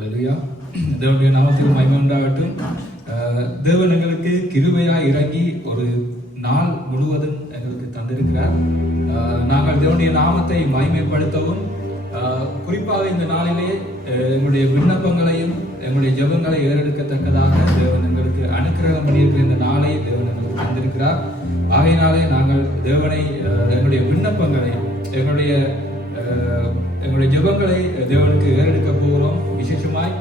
அல்லேலூயா. தேவனுடைய நாமத்தில் மகிமை உண்டாகட்டும். தேவன் எங்களுக்கு கிருபையாய் இறங்கி ஒரு நாள் முழுவதும் எங்களுக்கு தந்திருக்கிறார். நாங்கள் தேவனுடைய நாமத்தை மகிமைப்படுத்தவும், குறிப்பாக இந்த நாளிலே எங்களுடைய விண்ணப்பங்களையும் எங்களுடைய ஜெபங்களை ஏறெடுக்கத்தக்கதாக தேவன் எங்களுக்கு அனுக்கிரகம் பண்ணியிருக்கிற இந்த நாளை தேவன் எங்களுக்கு தந்திருக்கிறார். ஆகையினாலே நாங்கள் தேவனை எங்களுடைய விண்ணப்பங்களை எங்களுடைய ஜெபங்களை தேவனுக்கு ஏறெடுக்க போகிறோம். விசேஷமாய்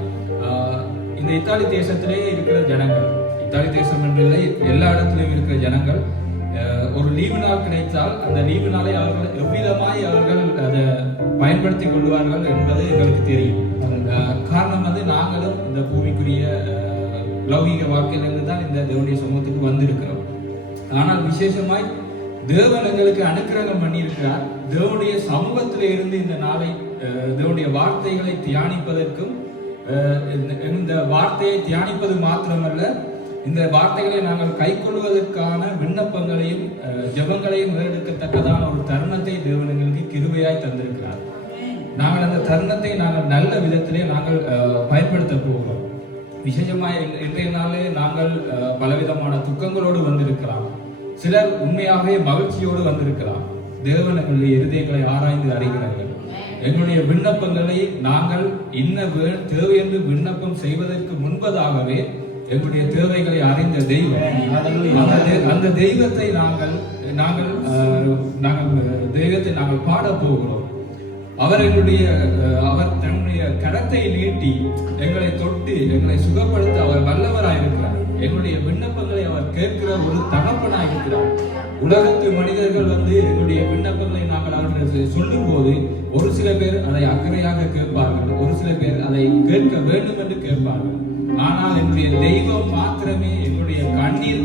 இந்த இத்தாலி தேசத்திலே இருக்கிற ஜனங்கள், இத்தாலி தேசம் என்றில்லை, எல்லா இடத்திலும் இருக்கிற ஜனங்கள் ஒரு லீவு நாள் கிடைத்தால் அந்த லீவு நாளை அவர்கள் எவ்விதமாய் அவர்கள் அதை பயன்படுத்தி கொள்வார்கள் என்பது எங்களுக்கு தெரியும். காரணம் வந்து நாங்களும் இந்த பூமிக்குரிய லௌகிக வாழ்க்கையிலிருந்து தான் இந்த தேவனுடைய சமூகத்துக்கு வந்திருக்கிறோம். ஆனால் விசேஷமாய் தேவன் எங்களுக்கு அனுக்கிரகம் பண்ணியிருக்கிறார். தேவனுடைய சமூகத்தில இருந்து இந்த நாளை தேவனுடைய வார்த்தைகளை தியானிப்பதற்கும், இந்த வார்த்தையை தியானிப்பது மாத்திரமல்ல, இந்த வார்த்தைகளை நாங்கள் கைக்கொள்வதற்கான விண்ணப்பங்களையும் ஜெபங்களையும் எடுக்கத்தக்கதான ஒரு தருணத்தை தேவன் எங்களுக்கு கிருபையாய் தந்திருக்கிறார். நாங்கள் அந்த தருணத்தை நாங்கள் நல்ல விதத்திலே நாங்கள் பயன்படுத்த போகிறோம். விசேஷமாய் இன்றைய நாளே நாங்கள் பலவிதமான துக்கங்களோடு வந்திருக்கலாம். சிலர் உண்மையாகவே மகிழ்ச்சியோடு வந்திருக்கலாம். தேவன் எங்களுடைய இருதயங்களை ஆராய்ந்து அறிகிறார்கள். எங்களுடைய விண்ணப்பங்களை நாங்கள் தேவை என்று விண்ணப்பம் செய்வதற்கு முன்பதாகவே எங்களுடைய தேவைகளை அறிந்த தெய்வம், அந்த தெய்வத்தை நாங்கள் தெய்வத்தை நாங்கள் பாட போகிறோம். அவர் தன்னுடைய கரத்தை நீட்டி எங்களை தொட்டு எங்களை சுகப்படுத்த அவர் வல்லவராயிருக்கிறார். எங்களுடைய விண்ணப்பங்களை அவர் கேட்கிற ஒரு தகப்பனாய் இருக்கிறார். உலகத்து மனிதர்கள் எங்களுடைய விண்ணப்பங்களை நாங்கள் அவர்கள் சொல்லும் போது ஒரு சில பேர் அதை அக்கறையாக கேட்பார்கள், ஒரு சில பேர் அதை கேட்க வேண்டும் என்று கேட்பார்கள். ஆனால் என்னுடைய தெய்வம் மாத்திரமே எங்களுடைய கண்ணீர்,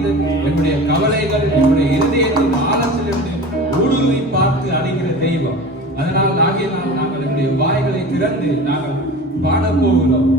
எங்களுடைய கவலைகள், எங்களுடைய இருதயத்தின் ஆழத்திலிருந்து ஊடுருவி பார்த்து அறிகிற தெய்வம். அதனால் நாங்கள் எங்களுடைய வாய்களை திறந்து நாங்கள் பாட போகிறோம்.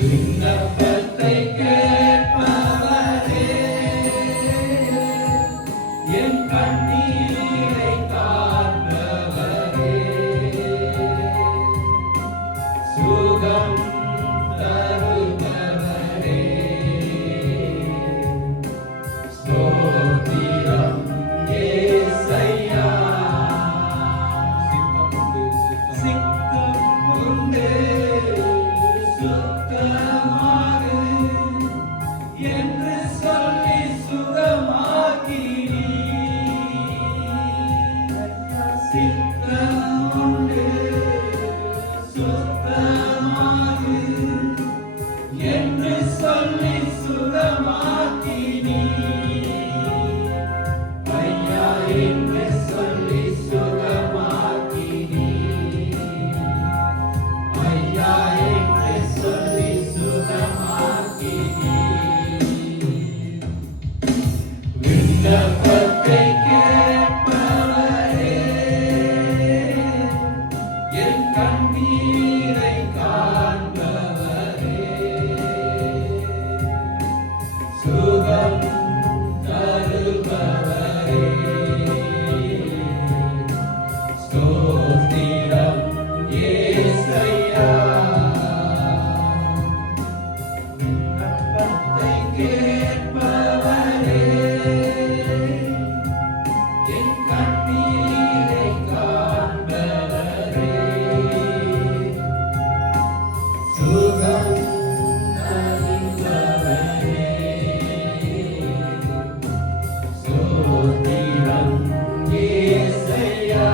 விண்ணப்பத்தை கேட்பவரே, என் கண்ணீரை காண்பவரே, சுகம் தருபவரே, ஸ்தோத்திரம் ஏசையா. சித்தம் உண்டு சுத்தமாகு என்று சொல்லி சுகமாக்கினீர். சித்தம் உண்டு சுத்தமாகு என்று சொல்லி சுகமாக்கினீர். ஐயா என்று சொல்லி சுகமாக்கினீர். ஐயா என்று சொல்லி சுகமாக்கினீர். விண்ணப்பத்தை கேட்பவரே, என் கண்ணீரை காண்பவரே, சுகம் தருபவரே, ஸ்தோத்திரம் ஏசையா. விண்ணப்பத்தை கேட்பவரே, என் கண்ணீரை காண்பவரே, சுகம் தருபவரே, ஸ்தோத்திரம் ஏசையா.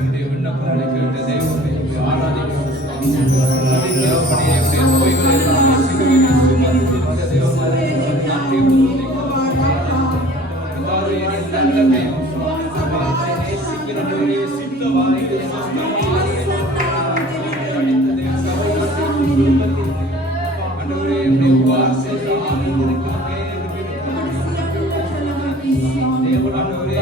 என்னுடைய விண்ணப்பங்களை கேட்ட தெய்வத்தை ஆராதிக்கிறோம். தேவப்படியை உடைய நோய்களை எல்லாம் சிலுவையில் சுமந்த தேவனை நன்றி நல்ல தெய்வம் நேசிக்கிறவரே, சித்தமாய் அண்டவரே என்னுடைய உபாசத்தை ஆனந்திருக்காமே தேவனாண்டவரே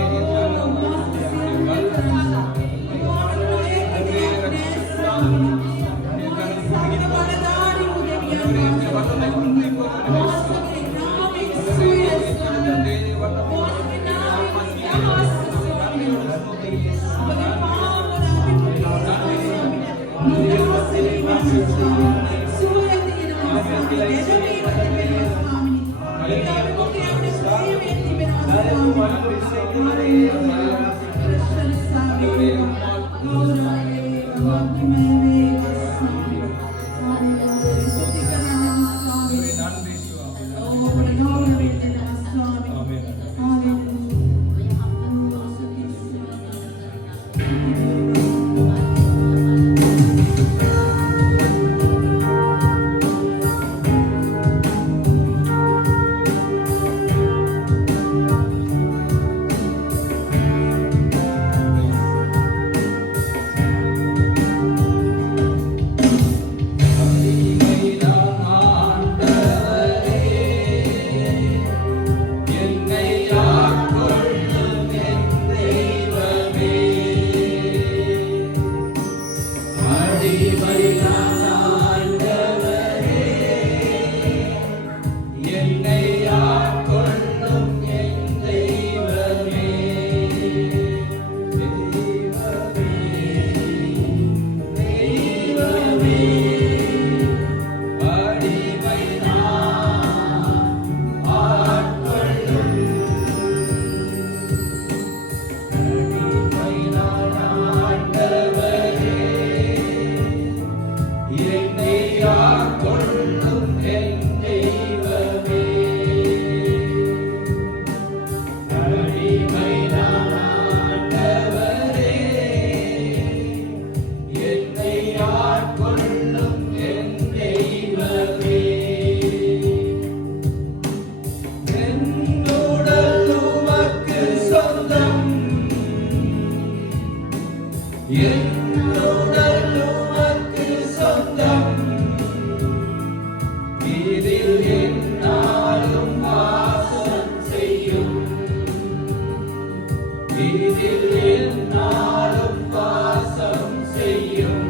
இதில் எந்நாளும் வாசம் செய்யும்.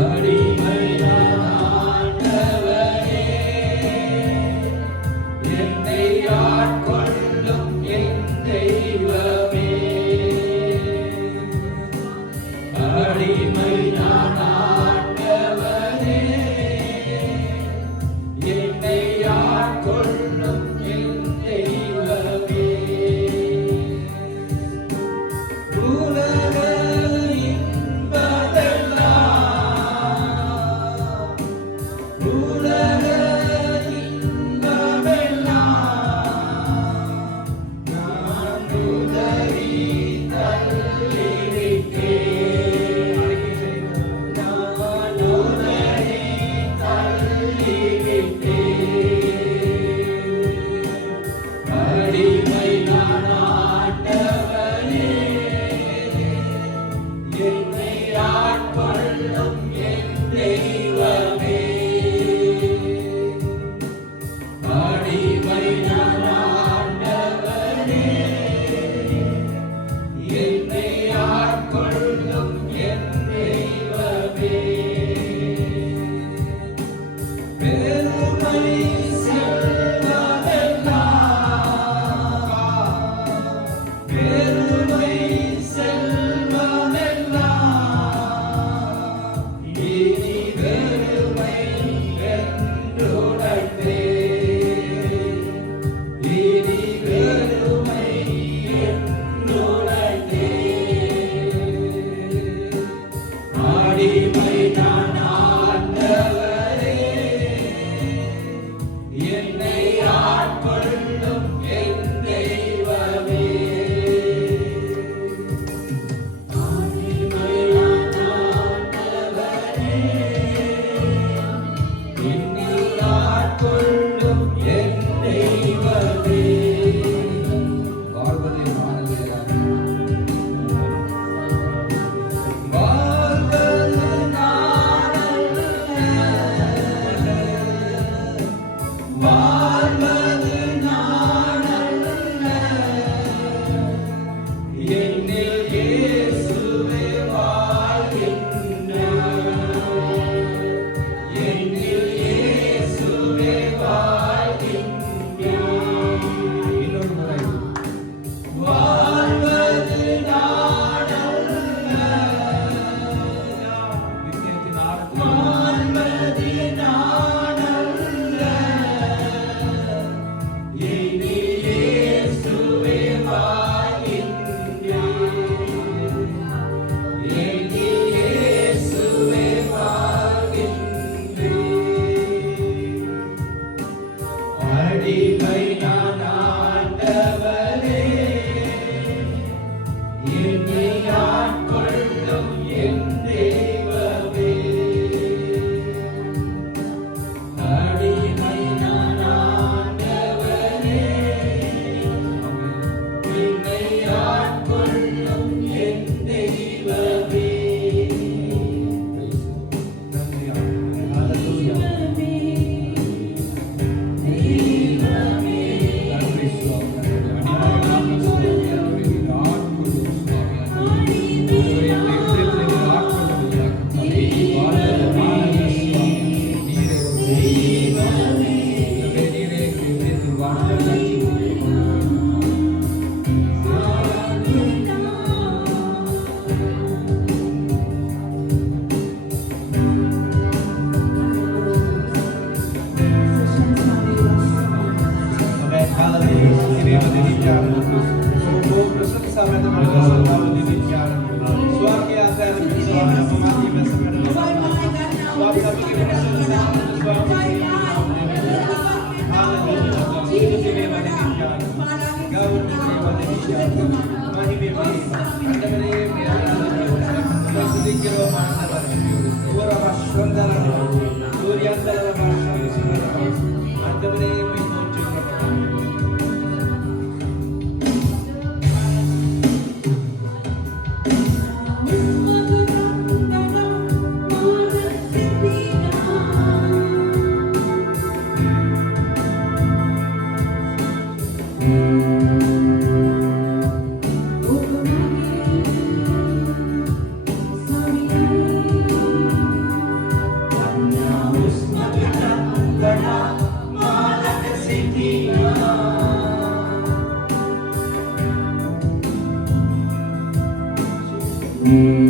அடிமையான ஆண்டவரே, என்னை ஆட்கொள்ளும் என் தெய்வமே. அடிமையான ஆண்டவரே, என்னை ஆட்கொள்ளும் என் தெய்வமே. உலக இன்பமெல்லாம், உலக இன்பமெல்லாம் நான் உதறி தள்ளிவிட்டேன். நான் உதறி தள்ளிவிட்டேன். அடிமையான ஆண்டவரே, என்னை ஆட்கொள்ளும் என் தெய்வமே. அடிமையான ஆண்டவரே, என்னை ஆட்கொள்ளும் என் தெய்வமே. பெருமை செல்வமெல்லாம், பெருமை செல்வமெல்லாம் இனி வெறுமை என்றுணர்ந்தே. இனி வெறுமை என்றுணர்ந்தே. அடிமையான ஆண்டவரே, என்னை ஆட்கொள்ளும் என் தெய்வமே. அடிமையான ஆண்டவரே, என்னை ஆட்கொள்ளும் என் தெய்வமே. வாழ்வதே வானலையாக, வாழ்வது நானல்ல, வாழ்வது நானல்ல, என்னில் இயேசுவே வாழ்கின்றார். என்னில் இயேசுவே வாழ்கின்றார். இன்னொரு முறை. வாழ்வது நானல்ல, வித்தியத்தின் ஆரம்பம். வாழ்வது நானல்ல, என்னில் இயேசுவே வாழ்கின்றார். என்னில் இயேசுவே வாழ்கின்றார். அடிமையான ஆண்டவரே, என்னை ஆட்கொள்ளும் என் தெய்வமே. அடிமையான ஆண்டவரே, என்னை ஆட்கொள்ளும் என் தெய்வமே. ஹல்லேலூயா. நன்றி சுவாமி. அடிமையான ஆண்டவரே, ஆட்கொள்ளும் சுவாமி. ஆண்டவரே, எங்களை இதயத்திலே ஆட்கொள்ளும்படியாக வாழ்வது நானல்ல சுவாமி. நீரே ஒரு தெய்வமே. நீரே எங்கள் இதயத்தில் வாழ்வதை Thank you. Amen.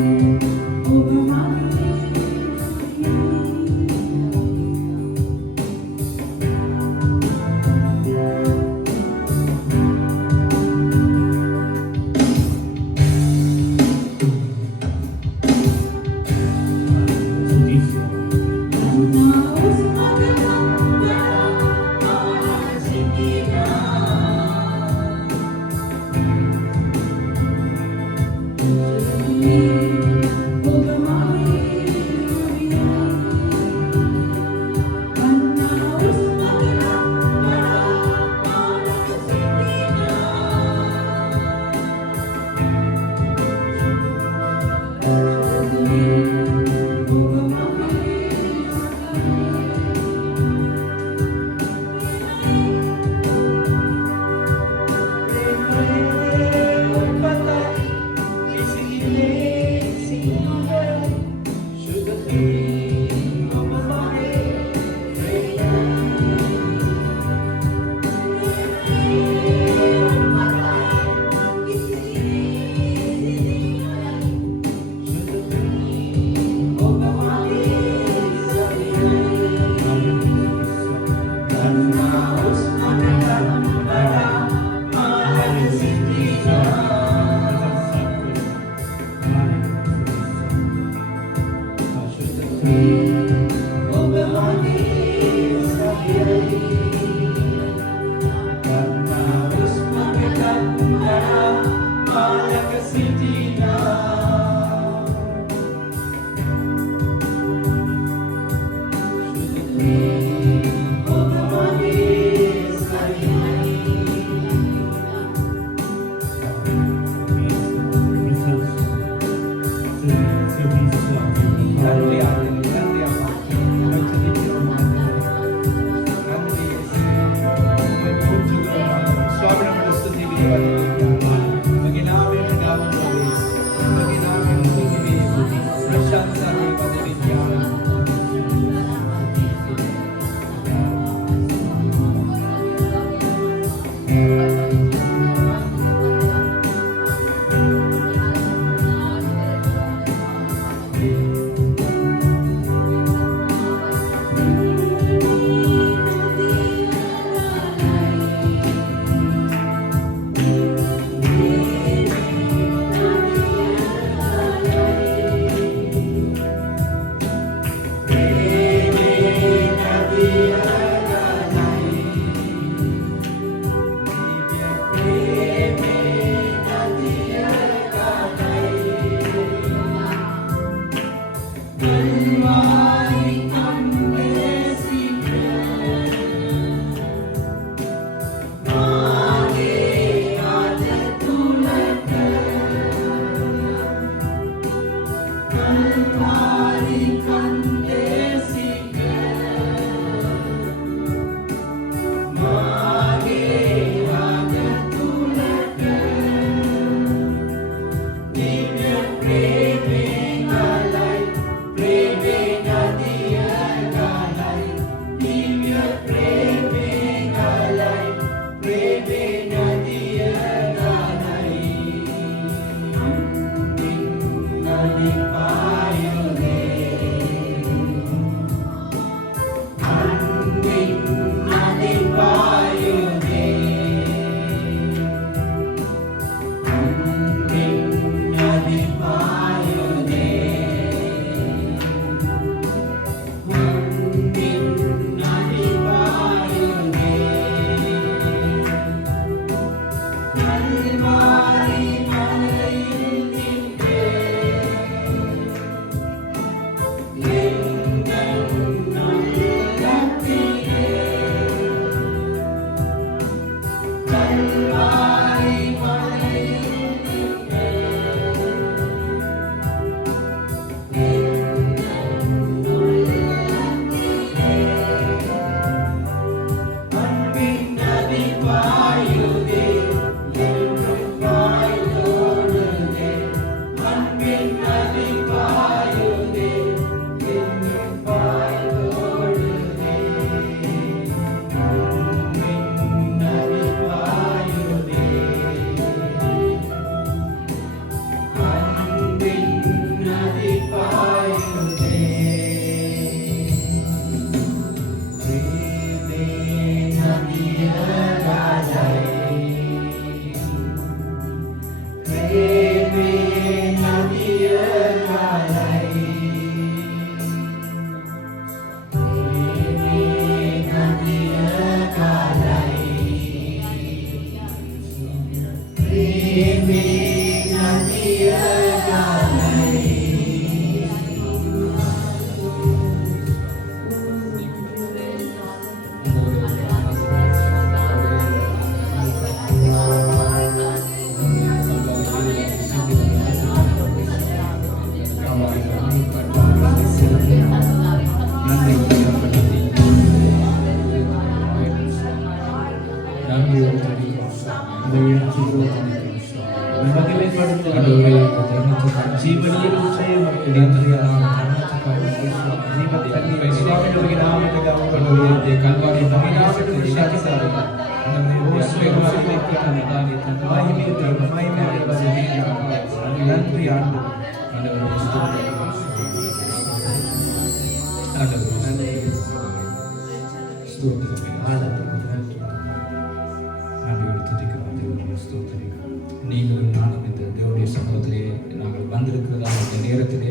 நீங்களும் நானும் இந்த தேவனுடைய சமூகத்திலே நாங்கள் வந்திருக்கிறதா இந்த நேரத்திலே,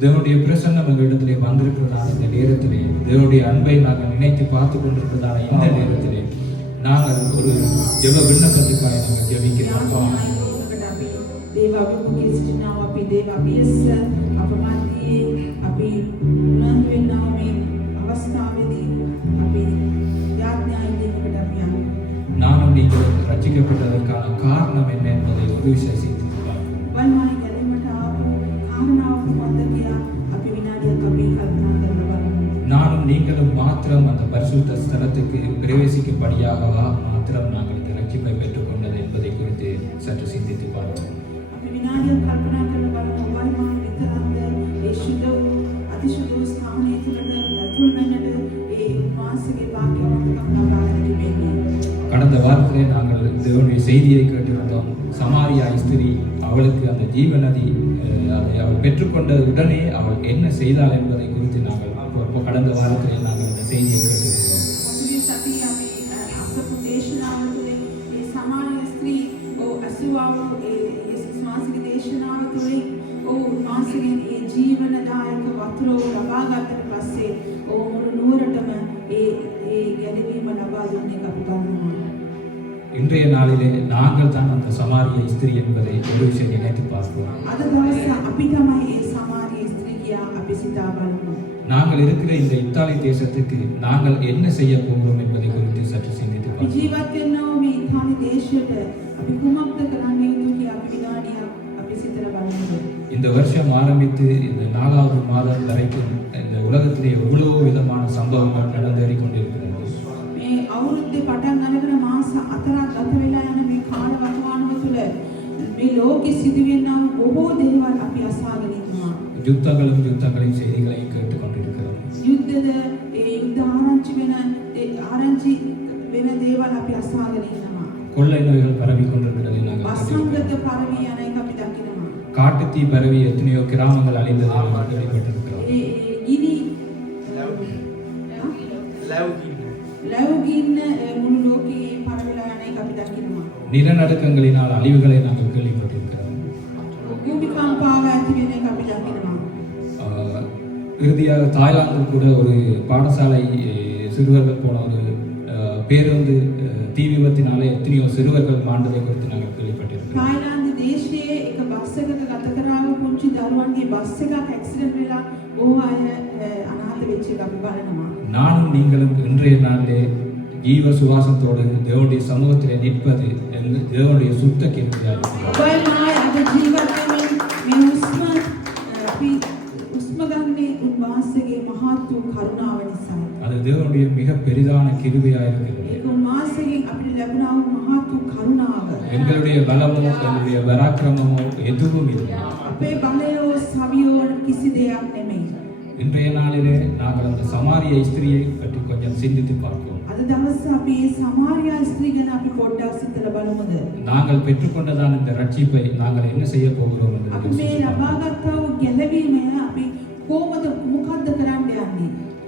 தேவனுடைய பிரசன்னம் எங்களிடத்திலே வந்திருக்கிறதான இந்த நேரத்திலே, தேவனுடைய அன்பை நாங்கள் நினைத்து பார்த்து கொண்டிருக்கிறதான இந்த நேரத்திலே நாங்கள் ஒரு ஜெப விண்ணப்பத்துக்காக நாங்கள் ஜெபிக்கிறோம். நானும் நீங்கள் ரட்சிக்கப்பட்டதற்கான காரணம் என்ன என்பதை ஒரு விஷயம் நானும் நீங்களும் மாத்திரம் அந்த பரிசுத்த ஸ்தலத்துக்கு பிரவேசிக்கும்படியாகவா மாத்திரம் நாங்கள் இந்த ரட்சிப்பை பெற்றுக்கொண்டது என்பதை குறித்து சற்று சிந்தித்து பார்ப்போம். கடந்த வாரத்திலே நாங்கள் தேவனுடைய செய்தியை கேட்டிருந்தோம். சமாரியா ஸ்திரீ, அவளுக்கு அந்த ஜீவ நதி அவள் பெற்றுக்கொண்ட உடனே அவள் என்ன செய்தாள் என்பதை குறித்து நாங்கள் கடந்த வாரத்திலே நாங்கள் அந்த செய்தியை கேட்டிருந்தோம். இன்றைய நாளிலே நாங்கள் தான் அந்த சமாரிய ஸ்திரீ என்பதை ஒரு விஷயம் நினைத்து பார்ப்போம். நாங்கள் இருக்கிற இந்த இத்தாலி தேசத்துக்கு நாங்கள் என்ன செய்ய போகிறோம் என்பதை குறித்து சற்று சிந்தித்து இந்த வருஷம் ஆரம்பித்து இந்த 4வது மாதம் வரைக்கும் இந்த உலகத்திலே எவ்வளவு விதமான சம்பவங்கள் நடந்தேறிக் கொண்டிருக்கிறது. யுத்தங்களின் செய்திகளையும் கேட்டுக்கொண்டிருக்கிறோம். கொள்ளை நோய்கள் பரவி கொண்டிருக்கிறதை நாங்கள் காட்டுத்தீ பரவி எத்தனையோ கிராமங்கள் அழிந்ததை நாங்கள் கேள்விப்பட்டிருக்கிறோம். நிலநடுக்கங்களினால் அழிவுகளை நாங்கள் கேள்விப்பட்டிருக்கிறோம். இறுதியாக தாய்லாந்தில் கூட ஒரு பாடசாலை சிறுவர்கள் போன ஒரு பேருந்து தீ விபத்தினாலே எத்தனையோ சிறுவர்கள் மாண்டதை குறித்து நாங்கள் கேள்விப்பட்டிருக்கிறோம். நானும் நீங்களும் இன்றைய நாளிலே ஜீவ சுவாசத்தோடு தேவனுடைய சமூகத்திலே நிற்பது தேவனுடைய சுத்த கிருபையாக அது தேவனுடைய மிக பெரிதான கிருபையாக இருக்கிறது. எங்களுடைய பலமோ எங்களுடைய பராக்கிரமமோ எதுவும் இல்லை. இன்றைய நாளிலே நாங்கள் அந்த சமாரிய ஸ்திரியை பற்றி கொஞ்சம் சிந்தித்து பார்ப்போம். நாங்கள் பெற்றுக்கொண்டதான இந்த ரட்சிப்பை நாங்கள் என்ன செய்ய போகிறோம்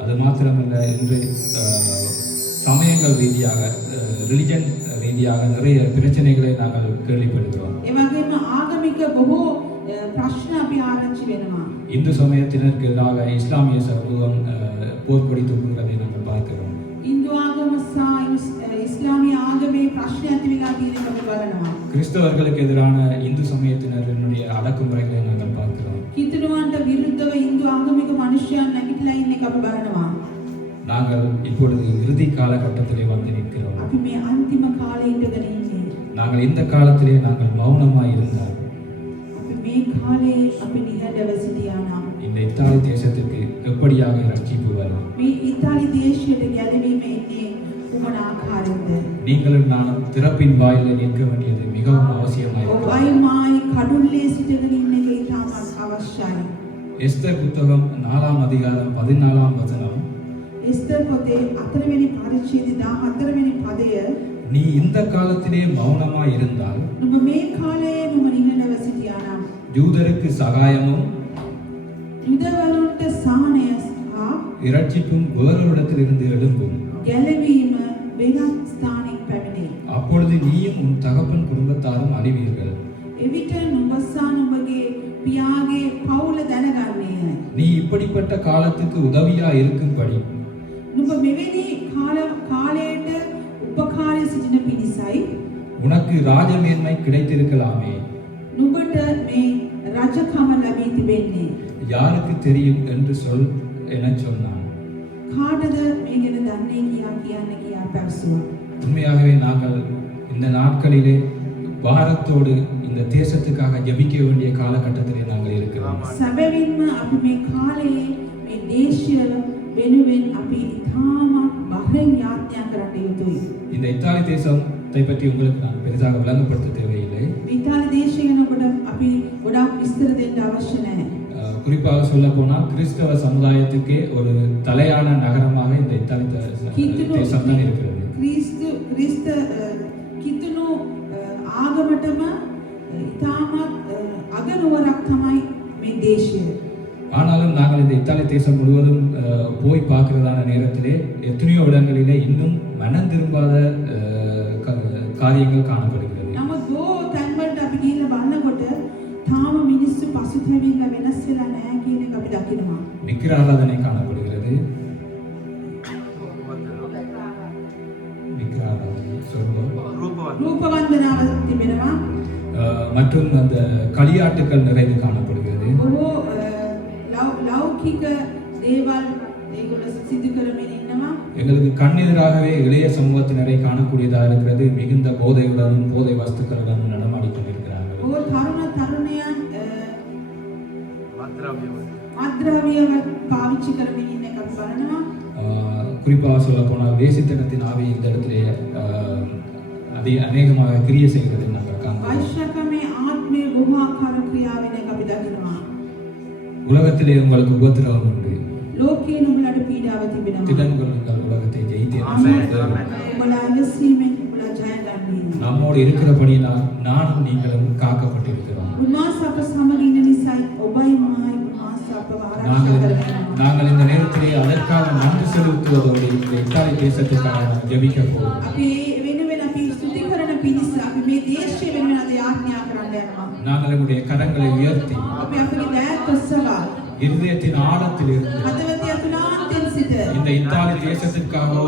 அது மாத்திரமல்ல, இன்று சமயங்கள் ரீதியாக ரிலிஜன் ரீதியாக நிறைய பிரச்சனைகளை நாங்கள் கேள்விப்படுகிறோம். இந்து சமயத்தினருக்கு எதிராக இஸ்லாமிய சமூகம் போர்க்கொடி தூக்குகிறதை நாங்கள் பார்க்கிறோம். கிறிஸ்தவர்களுக்கு எதிரான இந்து சமயத்தினருடைய அடக்குமுறைகளை நாங்கள் பார்க்கிறோம். நாங்கள் இப்பொழுது இறுதி காலகட்டத்திலே வந்து நிற்கிறோம். நாங்கள் இந்த காலத்திலே நாங்கள் மௌனமாய் இருந்தால் இந்த இத்தாலி தேசத்துக்கு எப்படியாக ரட்சிப்பு வரும்? நீங்களும் நானும் திறப்பின் வாயில நிற்க வேண்டியது மிகவும் அவசியமாயிருக்கிறது. ඔබයි මායි කඩුල්ලේ සිටගෙන ඉන්න එක ඉතාමත් අවශ්‍යයි. எஸ்தர் புத்தகம் 4ஆம் அதிகாரம் 14ஆம் வசனம், එස්තර් පොතේ 4 වෙනි පරිච්ඡේදය 14 වෙනි පදය, நீ இந்த காலத்திலே மௌனமாய் இருந்தால் නුඹ මේ කාලයේ නුඹ නිහඬව සිටියා නම් யூதருக்கு சகாயமும் යුදවරුන්ට සහනය හා இரட்சிப்பும் வேறொரிடத்திலிருந்து எழும்பும். ගැලවීම වෙනත් ස්ථානයක් පැමිණේ. அப்பொழுது நீயும் உன் தகப்பன் குடும்பத்தாரும் அறிவீர்கள். එවිට නුඹ සහ නුඹගේ පියාගේ පවුල දැනගන්නේය. நீ இப்படிப்பட்ட காலத்துக்கு உதவியா இருக்கும்படி නුඹ මෙවැනි කාලයට උපකාරී සිටින පිණිසයි உனக்கு ராஜமேன்மை கிடைத்திருக்கலாமே. නුඹට මේ රජකම ලැබී තිබෙන්නේ. யாருக்கு தெரியும் என்று சொல் என சொன்னான். කාටද මේ ගැන දන්නේ කියා පැවසුවා. உண்மையாகவே நாங்கள் இந்த நாட்களிலே பாரத்தோடு இந்த தேசத்துக்காக ஜெபிக்க வேண்டிய காலகட்டத்திலே நாங்கள் இருக்கிறோம். සැබවින්ම අපි මේ කාලයේ මේ දේශය වෙනුවෙන් අපි ඉතාමත් බහරෙන් යාඥා කරන්න යුතුයි. இந்த இத்தாலி தேசத்தை பற்றி உங்களுக்கு நான் பெரிதாக விளங்கப்படுத்த தேவையில்லை. ඉතාලි දේශය ගැන ඔබට අපි ගොඩාක් විස්තර දෙන්න අවශ්‍ය නැහැ. குறிப்பாக சொல்ல போனால் கிறிஸ்தவ சமுதாயத்துக்கே ஒரு தலையான நகரமாக இந்த இத்தாலி தேசம் தான் இருக்கிறது. කිතුණු ආගමටම ඉතාමත් අගනුවරක් තමයි මේ දේශය. ஆனாலும் நாங்கள் இந்த இத்தாலி தேசம் முழுவதும் போய் பார்க்கிறதான நேரத்திலே எத்தனையோ இடங்களிலே இன்னும் மனம் திரும்பாத காரியங்கள் காணப்படுகிறது. නමුත් බොහෝ තැන්වලට අපි ගිහිල්ලා බලනකොට තාම මිනිස්සු පසුතැවිලා වෙනස් වෙලා නැහැ කියන එක අපි දකිනවා. விக்கிர ஆராதனை காணப்படுகிறது. விக்கிர ஆராதனை சொல்லுவோம். රූපවන්දනාව තිබෙනවා. மற்றும் அந்த களியாட்டுக்கள் நிறைந்து காணப்படுகிறது. බොහෝ ලෞකික දේවල් ඒගොල්ලෝ සිදු කරමින් ඉන්නවා. எங்களுக்கு கண்ணெதிராகவே இளைய சமூகத்தினரை காணக்கூடியதாக இருக்கிறது. மிகுந்த போதையுடனும் போதை வஸ்துக்களுடனும் நடமாடிக் கொண்டிருக்கிறார்கள். බොහෝ තරුණයන් මත්ද්‍රව්‍ය පාවිච්චි කරමින් ඉන්න එක අපි බලනවා. குறிப்பாக சொல்ல போனால் வேசித்தனத்தின் ஆவி இந்த இடத்திலே அநேகமாக கிரியை செய்கிறது நாங்கள் காண்கிறோம். වෛශ්‍යකමේ ආත්මයේ බොහෝ ආකාර ක්‍රියා වෙන එක අපි දකිනවා. உலகத்திலே உங்களுக்கு உபத்திரவம் உண்டு. ලෝකේ නුඹලට පීඩාව තිබෙනවා. திடன் கொள்ளுங்கள், உலகத்தை ஜெயித்தீர்கள். නුඹලා ඉවසීමෙන් නුඹලා ජය ගන්නවා. நம்மோடு இருக்கிறபடியினால் நானும் நீங்களும் காக்கப்பட்டிருக்கிறோம். උන්වහන්සේ අප සමග ඉන්න නිසායි ඔබයි මායි උන්වහන්සේ අපව ආරක්ෂා කරනවා. நாங்கள் இந்த நேரத்திலே அதற்காக நன்றி செலுத்துவதோடு இந்த இத்தாலி தேசத்துக்காக நாம் ஜெபிக்க போகிறோம். අපි වෙනුවෙන් අපි ස්තුති කරන පිණිස අපි මේ දේශය වෙනුවෙන් අද යාඥා කරන්න යනවා. நாங்கள் நம்முடைய கரங்களை உயர்த்தி අපි අපගේ දෑත් ඔස්සවා இருதயத்தின் ஆழத்திலிருந்து හදවතේ අතුලාන්තයෙන් සිට இந்த இத்தாலி தேசத்திற்காகவோ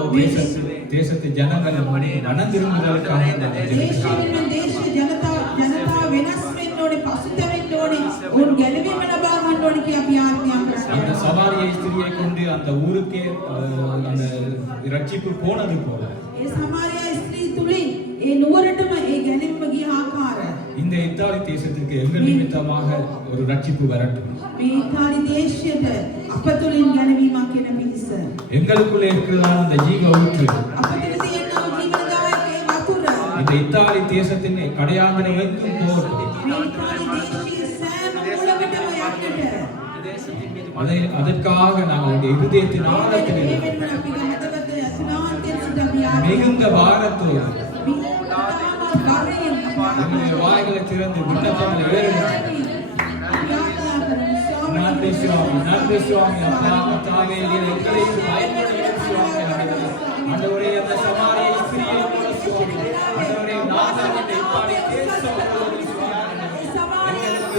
தேசத்து ஜனங்கள் மனம் திரும்புவதற்காக දේශයෙන් දේශ ජනතාව වෙනස් වෙන්න ඕනේ, පසුතැවෙන්න ඕනේ, උන් ගැලවීම ලබා ගන්න ඕනේ කියලා අපි යාඥා அந்த කරනවා. சவாரியை ஸ்திரியை கொண்டு அந்த ஊருக்கே அந்த ரட்சிப்பு போனது போல ඒ සමාරියා ස්ත්‍රී තුලින් ඒ නුවරටම ඒ ගැලවීම ගිය ආකාරය இந்த இத்தாலி தேசத்திற்கு எங்கள் நிமித்தமாக ஒரு ரட்சிப்பு வரட்டும். මේ ඉතාලි දේශයට අප තුලින් ගැලවීමක් කියන පිණිස எங்களுக்குள்ளே இருக்கிறதான அந்த ஜீவ ஊற்று අප තුල තියෙන ජීවනදායක ඒ වතුර இந்த இத்தாலி தேசத்தின் கடையாந்திர வைக்கும் போது මේ ඉතාලි දේශයේ සෑම මුලකටම යන්නට அதற்காக நாங்கள் இருதயத்தின் ஆழத்தில் ඒ වෙනුවෙන් අපි හදවතේ අතුලාන්තයෙන් සිට අපි යාඥා மிகுந்த பாரத்தோடு කරනවා. நம்முடைய வாய்களை திறந்து விண்ணப்பங்களை ஏறெடுத்து நன்றி சுவாமி, நன்றி சுவாமி. அப்பா கர்த்தாவே, நீர் எங்களையும் பயன்படுத்தும் சுவாமி. ஆண்டவரே, அந்த சமாரிய ஸ்திரியை போல சுவாமி. ஆண்டவரே, நாங்கள் இந்த இத்தாலி தேசம் முழுவதும் சுவாமி எங்களுக்கு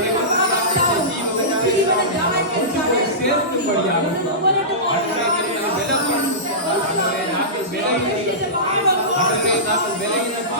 சேர்க்கும்படியாக ஆண்டவரே, எங்களை பலப்படுத்தும். ஆண்டவரே, நாங்கள் விலையினோம். ஆண்டவரே, நாங்கள் விலையினோம்.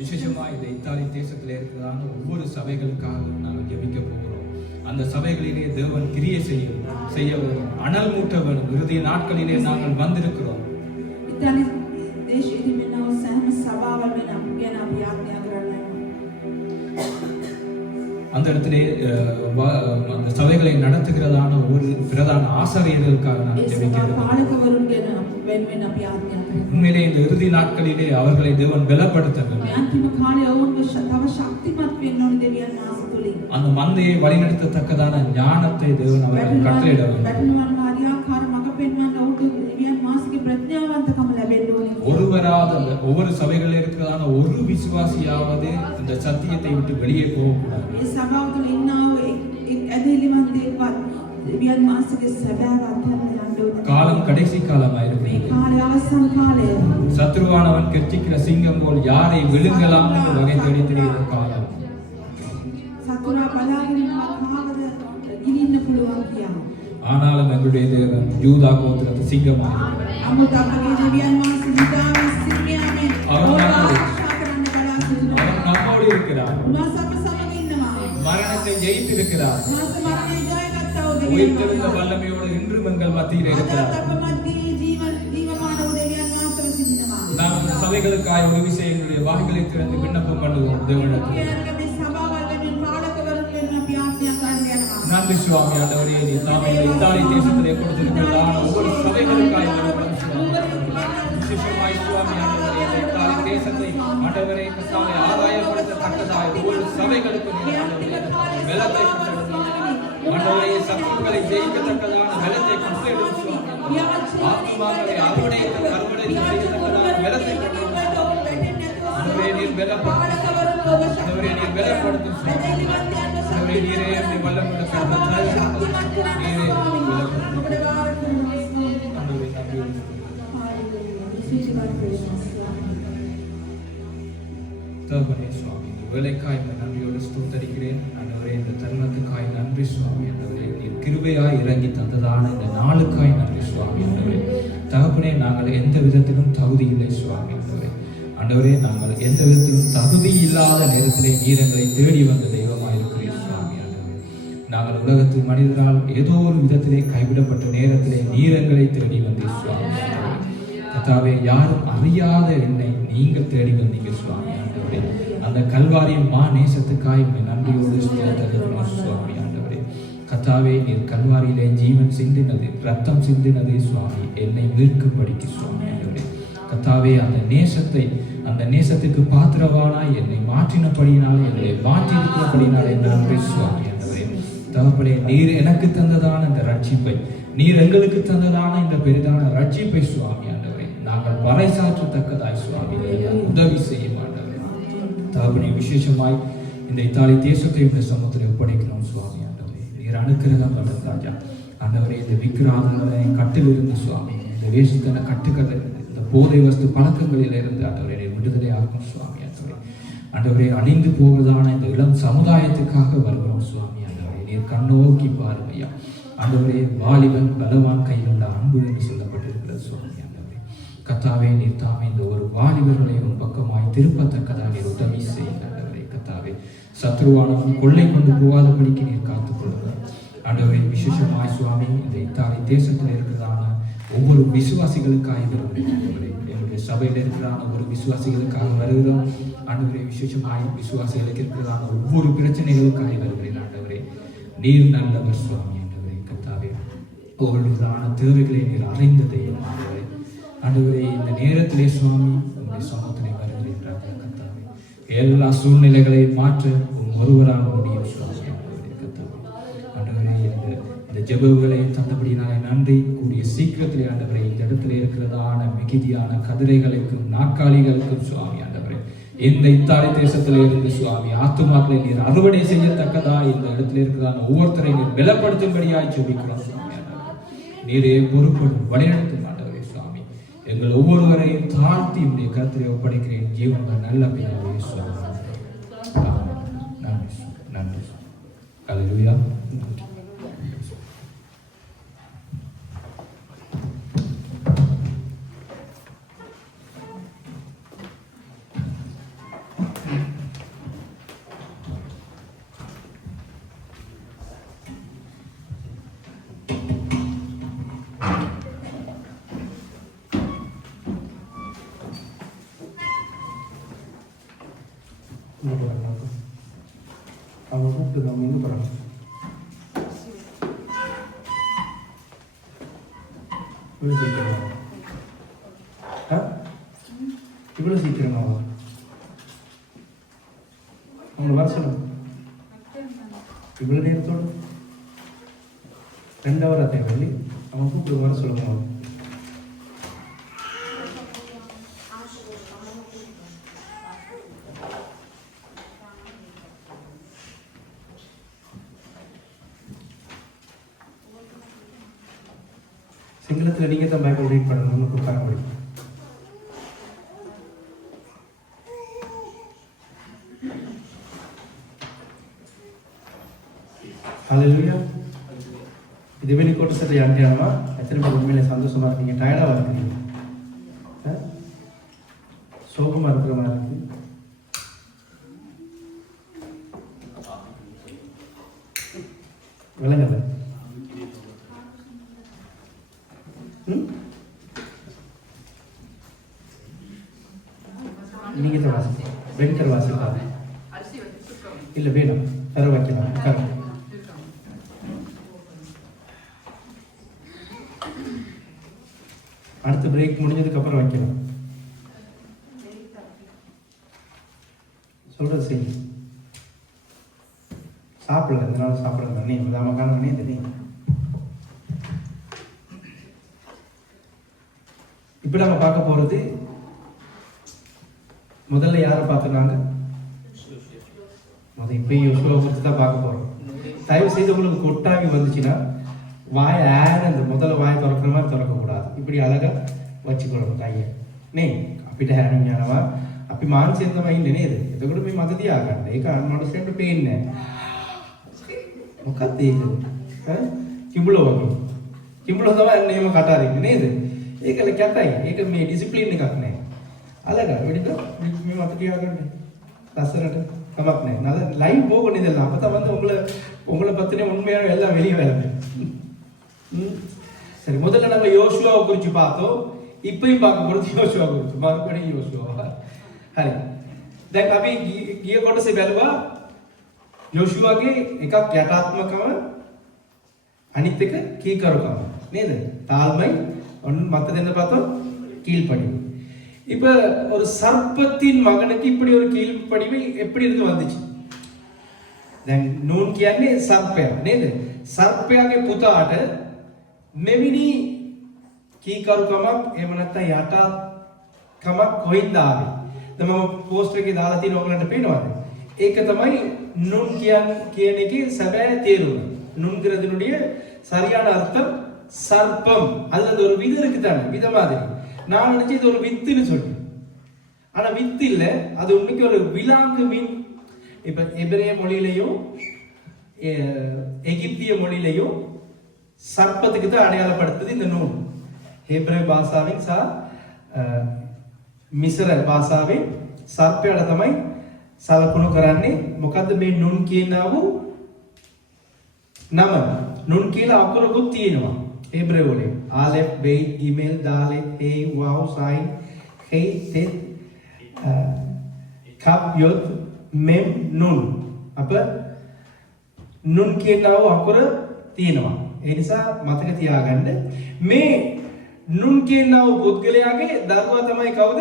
விசேஷமா இந்த இத்தாலி தேசத்தில் இருக்கிறதான ஒவ்வொரு சபைகளுக்காகவும் நாங்கள் ஜெபிக்க போகிறோம். அந்த சபைகளிலே தேவன் கிரியை செய்ய வேணும், அனல் மூட்ட வேணும். இறுதிய நாட்களிலே நாங்கள் வந்திருக்கிறோம். ඉතාලි දේශයේදී මෙන්න සෑම සභාවල් වෙන ගැන අපි ආඥා කරන්න. அந்த இடத்திலே அந்த சபைகளை நடத்துகிறதான ஒரு பிரதான ஆசாரியர்களுக்காக நான் ஜெபிக்கிறேன். පාලකවරුන් ගැන වෙනුවෙන් අපි ආඥා කරනවා. உண்மையிலே இந்த இறுதி நாட்களிலே அவர்களை தேவன் பலப்படுத்த வேண்டும். මේ අන්තිම කාලේ ඔවුන්ව තව ශක්තිමත් වෙන්න ඕනේ දෙවියන් වහන්සේ තුලින්. அந்த மந்தையை வழிநடத்தத்தக்கதான ஞானத்தை தேவன் அவர்களுக்கு கட்டளையிட வேண்டும். බැටළුවන් ආර්යාකාර මඟ පෙන්වන්න ඔවුන්ට දෙවියන් වහන්සේගේ ප්‍රඥාවන්තකම ලැබෙන්න ඕනේ. ஒருவராவது அந்த ஒவ்வொரு சபைகளில் இருக்கிறதான ஒரு விசுவாசியாவது இந்த சத்தியத்தை விட்டு வெளியே போகக்கூடாது. මේ සභාව තුළ ඉන්නා වූ එක් ඇදහිලිමත් දෙවියන් දෙවියන් වහන්සේගේ සැබෑව අත්හැරලා යන්න ඕනේ. காலம் கடைசி காலமாக මේ இருக்கிறது. කාලේ අවසන් කාලය. சத்ருவானவன் கெர்ச்சிக்கிற சிங்கம் போல் யாரை விழுங்கலாம் என்று வகை தேடி திரிகிற காலம். සතුරා බලාගෙන ඉන්නවා කාවද ගිනින්න පුළුවන් කියලා. ஆனாலும் எங்களுடைய தேவன் யூதா கோத்திரத்து சிங்கமாக இருக்கிறார். අමුත අපගේ දෙවියන් වහන්සේ නිදාවේ සිංහයානේ අවුරුදු ආරක්ෂා කරන්න බලා සිටිනවා. அவர் நம்மோடு இருக்கிறார். උන්වහන්සේ අප සමග ඉන්නවා. மரணத்தை ஜெயித்திருக்கிறார். උන්වහන්සේ මරණය ජයගත්තා වූ දෙවියන් உயிர்த்தெழுந்த වහන්සේ. வல்லமையோடு இன்றும் எங்கள் மத்தியில் இருக்கிறார். අප මැදදී ජීවමාන වූ දෙවියන් වහන්සේ සිටිනවා. நாம் இந்த சபைகளுக்காய் உதவி செய்ய எங்களுடைய வாய்களை திறந்து விண்ணப்பம் பண்ணுவோம் தேவனிடத்தில். ඔබගේ මේ සභාවල් වෙනුවෙන් පාලකවරුන් වෙනුවෙන් අපි ආඥා කරන්න යනවා. நன்றி சுவாமி ஆண்டவரே, நீ தாமே இந்த இத்தாலி தேசத்திலே கொடுத்திருக்கிறதான ஒவ்வொரு சபைகளுக்காய் விண்ணப்பம் செய்கிறோம். விசேஷமாய் சுவாமி ஆண்டவரே, இந்த இத்தாலி தேசத்தை ஆண்டவரே கர்த்தாவே ஆதாயப்படுத்தத்தக்கதாய் ஒவ்வொரு சபைகளுக்கும் நீர் ஆண்டவரே பலத்தை கொடுத்திருக்கிறீர். ஆண்டவரே சத்துருக்களை ஜெயிக்கத்தக்கதான பலத்தை கொடுத்திடும் சுவாமி. ஆத்மாக்களை அறுவடை செய்யத்தக்கதான பலத்தை கொடுத்திடும். ஆண்டவரே நீர் பலப்படுத்தும். ஆண்டவரே நீர் பலப்படுத்தும் சுவாமி. ஆண்டவரே நீரே என்னை வல்லமுள்ள கர்த்தர் நீரே பலப்படுத்தும். ஆண்டவரே நன்றி. தகப்பனே சுவாமி, வேலைக்காய் நன்றியோடு ஸ்தோத்தரிக்கிறேன். ஆண்டவரே இந்த தருணத்துக்காய் நன்றி சுவாமி. ஆண்டவரே நீர் கிருபையாய் இறங்கி தந்ததான இந்த நாளுக்காய் நன்றி சுவாமி. ஆண்டவரே தகப்பனே, நாங்கள் எந்த விதத்திலும் தகுதி இல்லை சுவாமி. ஆண்டவரே நாங்கள் எந்த விதத்திலும் தகுதி இல்லாத நேரத்திலே நீர் எங்களை தேடி வந்த தெய்வமாய் இருக்கிறீர் சுவாமி. ஆண்டவரே நாங்கள் உலகத்தில் மனிதரால் ஏதோ ஒரு விதத்திலே கைவிடப்பட்ட நேரத்திலே நீர் எங்களை தேடி வந்தீர் சுவாமி. கர்த்தாவே, யாரும் அறியாத என்னை நீங்கள் தேடி வந்தீங்க சுவாமி. ஆண்டவரே அந்த கல்வாரியின் மா நேசத்துக்காய் நன்றியோடு ஸ்தோத்திரிக்கிறோம் சுவாமி. ஆண்டவரே கர்த்தாவே, நீர் கல்வாரியிலே ஜீவன் சிந்தினது, ரத்தம் சிந்தினது சுவாமி, என்னை மீட்கும்படிக்கு சுவாமி. ஆண்டவரே கர்த்தாவே, அந்த நேசத்துக்கு பாத்திரவானாய் என்னை மாற்றினபடியினால், என்னை மாற்றியிருக்கிறபடியினால் நன்றி சுவாமி. ஆண்டவரே தகப்பனே, நீர் எனக்கு தந்ததான இந்த ரட்சிப்பை, நீர் எங்களுக்கு தந்ததான இந்த பெரிதான ரட்சிப்பை சுவாமி. ஆண்டவரே நாங்கள் பறைசாற்றத்தக்கதாய் சுவாமி உதவி செய்ய மாட்டவரே. தகப்பனே, விசேஷமாய் இந்த இத்தாலி தேசத்தை இந்த சமூகத்தில் ஒப்படைக்கிறோம் சுவாமி. ஆண்டவரே நீர் அனுக்கிரகம் பண்ண ராஜா. ஆண்டவரே இந்த விக்கிராதங்களை கட்டிலிருந்து சுவாமி, இந்த வேசித்தன கட்டுக்களை, இந்த போதை வஸ்து பழக்கங்களில் இருந்து ஆண்டவரே விடுதலை ஆகும் சுவாமி. ஆண்டவரே ஆண்டவரே அணிந்து போவதான இந்த இளம் சமுதாயத்துக்காக வருகிறோம் சுவாமி. ஆண்டவரே நீர் கண்ணோக்கி பாருமையா. ஆண்டவரே வாலிபன் பலவான் கையில் உள்ள அன்பு என்று சொல்லப்பட்டிருக்கிறது சுவாமி ஆண்டவரே. கர்த்தாவே நீர் தாமே இந்த ஒரு வாலிபர்களை உன் பக்கமாய் திருப்பத்தக்கதாக நீர் உதவி செய்கின்றவரே. கர்த்தாவே சத்ருவானவன் கொள்ளை கொண்டு போகாதபடிக்கு நீர் காத்துக்கொள்ளுங்க ஆண்டவரே. விசேஷமாய் சுவாமி இந்த இத்தாலி தேசத்தில் இருக்கிறதான ஒவ்வொரு விசுவாசிகளுக்காக வருகிறேன் ஆண்டவரே. என்னுடைய சபையில் இருக்கிறதான ஒரு விசுவாசிகளுக்காக வருகிறோம் ஆண்டவரே. விசேஷமாய் விசுவாசிகளுக்கு இருக்கிறதான ஒவ்வொரு பிரச்சனைகளுக்காக வருகிறேன் ஆண்டவரே. நீர் நல்லவர் சுவாமி ஆண்டவரே. கர்த்தாவே ஒவ்வொருவரான தேவைகளை நீர் அறிந்த தெய்வம் ஆண்டவரே. ஆண்டவரே இந்த நேரத்திலே சுவாமி உங்களுடைய சமூகத்திலே வருகிறேன் கர்த்தாவே. எல்லா சூழ்நிலைகளையும் மாற்ற ஒருவரான முடியும் சுவாமி ஆண்டவரே. கர்த்தாவே ஆண்டவரே இந்த ஜெபங்களை தந்தபடினாலே நன்றி. கூடிய சீக்கிரத்திலே ஆண்டவரே இந்த இடத்துல இருக்கிறதான மிகுதியான கதிரைகளுக்கும் நாற்காலிகளுக்கும் சுவாமி ஆண்டவரே இந்த இத்தாலி தேசத்திலே இருந்து சுவாமி ஆத்துமாக்களை நீர் அறுவடை செய்யத்தக்கதா இந்த இடத்துல இருக்கிறதான ஒவ்வொருத்தரை நீர் பலப்படுத்தும்படியாய் ஜெபிக்கிறோம் சுவாமி ஆண்டவரே. நீரே பொறுப்படும் வழிநடத்தும் ஆண்டவரே சுவாமி. எங்கள் ஒவ்வொருவரையும் தாழ்த்தி உடைய கருத்திலே ஒப்படைக்கிறேன் ஜீவன நல்ல பிதாவே சுவாமி. நன்றி நன்றி. ஹல்லேலூயா. அவங்க கூப்பிட்டு நம்ம எங்கே போகிறாங்க? இவ்வளோ சீக்கிரமா? இவ்வளோ சீக்கிரமாவா? அவங்கள வர சொல்லுங்க. இவ்வளோ நேரத்தோடு 2 hour தேவை. அவங்க கூப்பிட்டு வர சொல்லுங்க. சிங்களத்தில் நீங்கள் தான் பைபிள் ரீட் பண்ணணும். உங்களுக்கு உட்கார முடியும். ஹல்லேலூயா. இது வெளிக்கோட்டு சரி அன்றையாமா எத்தனை பேர் உண்மையிலே சந்தோஷமா இருக்கீங்க? டயர்டாக இருக்கிறீங்க? சோகமாக இருக்கிற மாதிரி இருக்கு. விளங்கல. நீங்க தான் வாசிங்க. வெங்கர் வாசிப்பாங்க. இல்லை வேணும் தர வைக்கலாம். அடுத்த பிரேக் முடிஞ்சதுக்கு அப்புறம் வைக்கலாம். சொல்றது சரி. சாப்பிடல இதனால சாப்பிடல. நீ நமக்கான பண்ணி தெரியும். இப்ப நம்ம பார்க்க போறது முதல்ல யாரை பார்த்துனாங்க? இப்பயும் யோசுவாவை குறித்து தான் பார்க்க போறோம். தயவு செய்து உங்களுக்கு கொட்டாவி வந்துச்சுன்னா வாயை அந்த முதல்ல வாயை திறக்கிற மாதிரி திறக்கக்கூடாது. இப்படி அழகா வச்சுக்கணும் கையை. නේ අපිට හැරෙන්න යනවා. අපි මානසිකව තමයි ඉන්නේ නේද? එතකොට මේ මත තියාගන්න. ඒක අනුමනුස්සයෙන්ට පේන්නේ නැහැ. මොකක්ද ඒක? කිඹුලෝ වගේ. කිඹුලෝ තමයි අන්න එහෙම කට අරින්නේ නේද? ඒකල කැතයි. ඒක මේ ඩිසිප්ලින් එකක් නැහැ. අලග වෙඩිද මේ මත තියාගන්න. ලස්සනට கமக் නැහැ. நல்ல லைவ் போகணும் இதெல்லாம். அப்பதான் வந்து உங்களை பத்தின உண்மையான எல்லாம் வெளியே வருது. சரி, முதல்ல நம்ம யோசுவாவை குறித்து பார்த்தோம். இப்பயும் பார்க்க போறது யோசுவா குறித்து. மறுபடியும் யோசுவா. හරි. දැන් අපි ගිය කොටසේ බැලුවා යෝෂුවාගේ එකක් යටාත්මකම අනිත් එක කීකරුකම නේද? தாழ்மை மத்த දෙන්න பார்த்தோம் கீழ்ப்படிவு. இப்ப ஒரு சர்ப்பத்தின் மகனுக்கு இப்படி ஒரு கீழ்ப்படிவு எப்படி இருந்து வந்துச்சு? දැන් නූන් කියන්නේ සර්පයා නේද? සර්පයාගේ පුතාට මෙවිනි කීකරුකමක් එහෙම නැත්නම් යටාත්කමක් කොයින්ද ආවේ? දැන් මම පෝස්ට් එකේ දාලා තියෙන ඔයගලන්ට පේනවද? ඒක තමයි நுண் කියන එකේ සැබෑ තේරුම. நுண்கிறதுனுடைய சரியான அர்த்தம் சர்ப்பம். அதுல ஒரு விதை இருக்கு தானே, விதை மாதிரி. நான் நினைச்சு இது ஒரு வித்துன்னு சொல்லி, ஆனா வித்து இல்ல, அது உண்மைக்கு ஒரு விலாங்கு மீன். இப்ப எபிரேய மொழியிலையும் எகிப்திய மொழியிலையும் சர்ப்பத்துக்கு தான் அடையாளப்படுத்துது இந்த நூல். හේබ්‍රේය භාෂාවෙන් සහ මිස්ර භාෂාවෙන් සර්පයාට තමයි සලකුණු කරන්නේ. මොකද්ද මේ නුන් කියනා වූ නම? නුන් කියලා අකුරකුත් තියෙනවා හේබ්‍රේය වලින්. ආලෙෆ්, බේත්, ගිමෙල්, දාලෙත්, හේ, වව්, සයින්, හේ, තෙත්, කප්, යොත්, මෙම්, නුන්. අප නුන් කියනා වූ අකුර තියෙනවා. ඒ නිසා මතක තියාගන්න. මේ නුන් කියනා වූ පුද්ගලයාගේ දරුවා තමයි කවුද?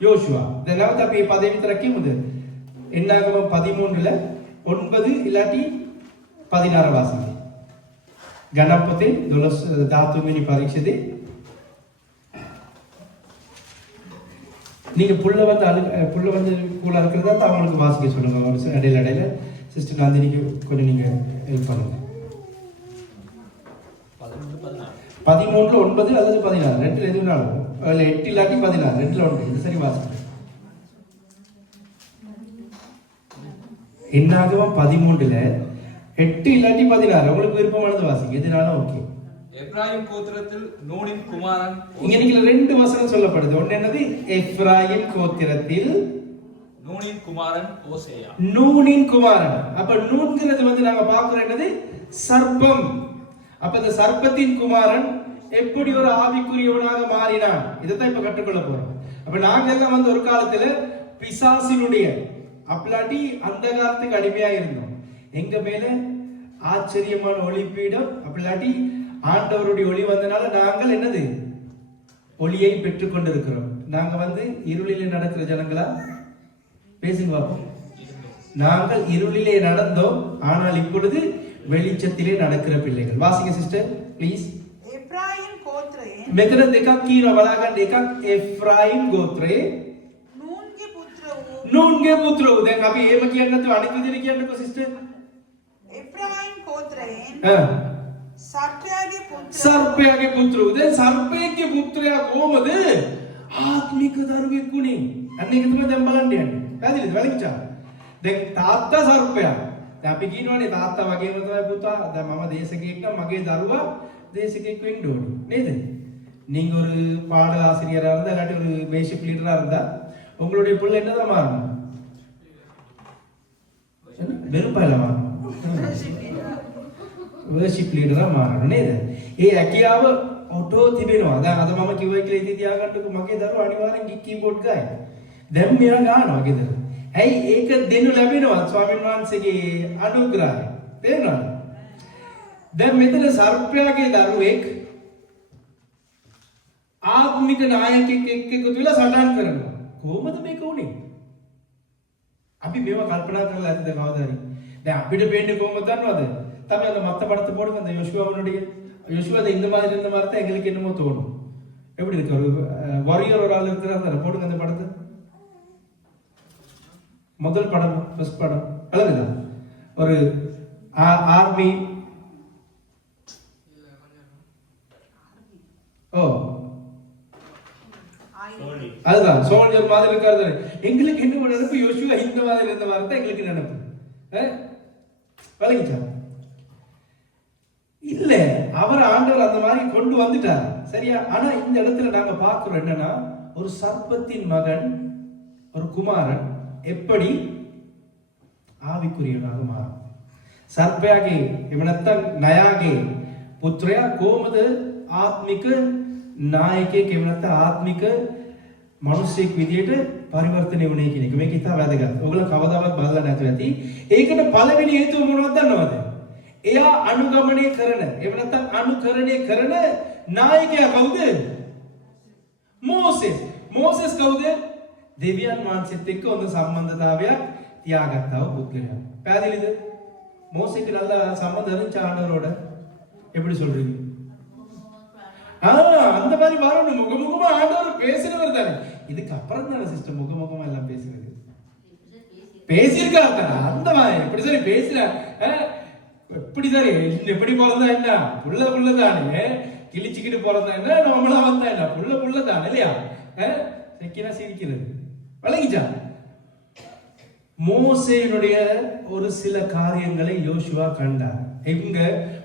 யோசுவா. දැන් නැවත අපි මේ පදේ විතර කියමුද? එන්නාගම 13ல 9 இல்லாட்டி 16 வாசிங்க. கணபதி 12 தாத்துமினி பரீட்சைதே. நீங்க புள்ள வந்து கூலா இருக்கிறதா தான் அவங்களுக்கு வாசிக்க சொல்லுங்க. ஒரு இடையில சிஸ்டர் காந்தினிக்கு கொஞ்சம் நீங்க ஹெல்ப் பண்ணுங்க. 13 9 அல்லது 16 ரெண்டுல எது வேணாலும். அதுல 8 இல்லாட்டி 16 ரெண்டுல ஒன்று. இது சரி வாசிங்க. என்னாகமம் 13ல 8 இல்லாட்டி 16 உங்களுக்கு விருப்பமானது வாசிங்க. எதுனாலும் ஓகே. எப்ராயிம் கோத்திரத்தில் நூனின் குமாரன். இங்க நீங்க ரெண்டு வசனம் சொல்லப்படுது. ஒன்னு என்னது? எப்ராயிம் கோத்திரத்தில் நூனின் குமாரன் ஓசேயா. நூனின் குமாரன். அப்ப நூன்ங்கிறது வந்து நாங்க பார்க்கிறோம் என்னது? சர்ப்பம். அப்ப இந்த சர்ப்பத்தின் குமாரன் எப்படி ஒரு ஆவிக்குரியவனாக மாறினான்? இதைத்தான் இப்ப கற்றுக்கொள்ள போறோம். அப்ப நாங்க எல்லாம் வந்து ஒரு காலத்துல பிசாசினுடைய அப்பலாட்டி அந்த காலத்துக்கு அடிமையா இருந்தோம். எங்க மேல ஆச்சரியமான ஒளிப்பீடம் அப்பலாட்டி ஆண்டவருடைய ஒளி வந்தனால நாங்கள் என்னது? ஒளியை பெற்றுக் கொண்டிருக்கிறோம். நாங்க வந்து இருளிலே நடக்கிற ஜனங்களா? பேசுங்க பாப்போம். நாங்கள் இருளிலே நடந்தோம், ஆனால் இப்பொழுது வெளிச்சத்திலே நடக்கிற பிள்ளைகள். வாசிங்க சிஸ்டர் ப்ளீஸ். එෆ්‍රායිම් ගෝත්‍රයේ මෙතන දෙකක් කියනවා බලාගන්න. එකක් එෆ්‍රායිම් ගෝත්‍රයේ නූන්ගේ පුත්‍ර වූ නූන්ගේ පුත්‍ර වූ. දැන් අපි එහෙම කියන්නේ නැතුව අනිත් විදිහට කියන්නකෝ සිස්ටර්. එෆ්‍රායිම් ගෝත්‍රයෙන් සර්පයාගේ පුත්‍ර සර්පයාගේ පුත්‍ර වූ. දැන් සර්පයාගේ පුත්‍රයා කොහමද ආත්මික දරුවෙක් උනේ? අන්න ඒක තමයි දැන් බලන්න යන්නේ. පැහැදිලිද? වැලිච්චා. දැන් තාත්තා සර්පයා. දැන් අපි කියනවානේ තාත්තා වගේම තමයි පුතා. දැන් මම දේශකයෙක් නම් මගේ දරුවා தேசிகைக்கு வேண்டும் நேது. நீங்க ஒரு பாடல் ஆசிரியரா இருந்தா இல்லாட்டி ஒரு பேசிக் லீடரா இருந்தா உங்களுடைய பிள்ளை என்னதான் மாறணும்? வெறுப்பாயில மாறணும். වර්ෂිප් ලීඩරා මාරන නේද? ඒ හැකියාව ඔටෝ තිබෙනවා. දැන් අද මම කිව්වයි කියලා ඉතින් තියාගන්නකො මගේ දරුවා අනිවාර්යෙන් කීබෝඩ් ගායි. දැන් මෙයා ගන්නවා ගෙදර. ඇයි ඒක දෙනු ලැබෙනවා ස්වාමීන් වහන්සේගේ අනුග්‍රහය. තේරෙනවද? දැන් මෙතන සර්පයාගේ දරුවෙක් ආත්මික නායකයෙක් එක්ක එකතු වෙලා සටන් කරනවා. කොහොමද මේක උනේ? අපි මේවා කල්පනා කරලා ඇද්ද කවදාද? දැන් අපිට වෙන්නේ කොහොමද දන්නවද? තමයි அந்த மத்த படத்தை போடுங்க. அந்த யோசுவாவுடைய யோசுவா இந்த மாதிரி தான் எங்களுக்கு என்னமோ தோணும். எப்படி இருக்கு? ஒரு வாரியர் ஒரு ஆள் இருக்கிறாரு. போடுங்க அந்த படத்தை. முதல் படம் ஃபர்ஸ்ட் படம் அழகுதா? ஒரு ஆர்மி ஓ அதுதான் சோல்ஜர் மாதிரி இருக்காரு. எங்களுக்கு என்ன நினைப்பு? யோசுவா இந்த மாதிரி இருந்த மாதிரி தான் எங்களுக்கு நினைப்பு. விளங்கிச்சா? இல்ல, அவர் ஆண்டவர் அந்த மாதிரி கொண்டு வந்துட்டார். சரியா? ஆனா இந்த இடத்துல நாங்க பார்க்கிறோம் என்னன்னா, ஒரு சர்ப்பத்தின் மகன், ஒரு குமாரன் எப்படி ආවිකුරියවනාග මාර. සර්පයාගේ එහෙම නැත්නම් නයාගේ පුත්‍රයා කොහොමද ආත්මික නායකයෙක් එහෙම නැත්නම් ආත්මික මිනිසෙක් විදියට පරිවර්තනය වුණේ කියන එක. මේක ඉතා වැදගත්. ඔයගොල්ලෝ කවදාවත් බලලා නැතුව ඇති. ඒකට පළවෙනි හේතුව මොනවද දන්නවද? එයා අනුගමනය කරන එහෙම නැත්නම් අනුකරණය කරන නායකයා කවුද? මෝසෙස්. මෝසෙස් කවුද? දෙවියන් වහන්සේත් එක්ක හොඳ සම්බන්ධතාවයක් තියාගත්තා වූ පුද්ගලයා. පැහැදිලිද? மோசேக்கு நல்ல சம்பந்தம் இருந்துச்சு ஆண்டவரோட. எப்படி சொல்றீங்க? அந்த மாதிரி வரணும். முகமுகமா ஆண்டவர் பேசினவர் தானே. இதுக்கு அப்புறம் தானே சிஸ்டம் முகமுகமா எல்லாம் பேசுறது. பேசியிருக்காரு தானே அந்த மாதிரி. எப்படி சரி பேசுற எப்படி சரி எப்படி போறதா என்ன? புள்ள தானே. கிழிச்சுக்கிட்டு போறதா என்ன? நம்மளா வந்தா என்ன? புள்ள தானே இல்லையா? செக்கினா சிரிக்கிறது. வழங்கிச்சா? மோசேயினுடைய ஒரு சில காரியங்களை யோசுவா கண்டார். எங்க?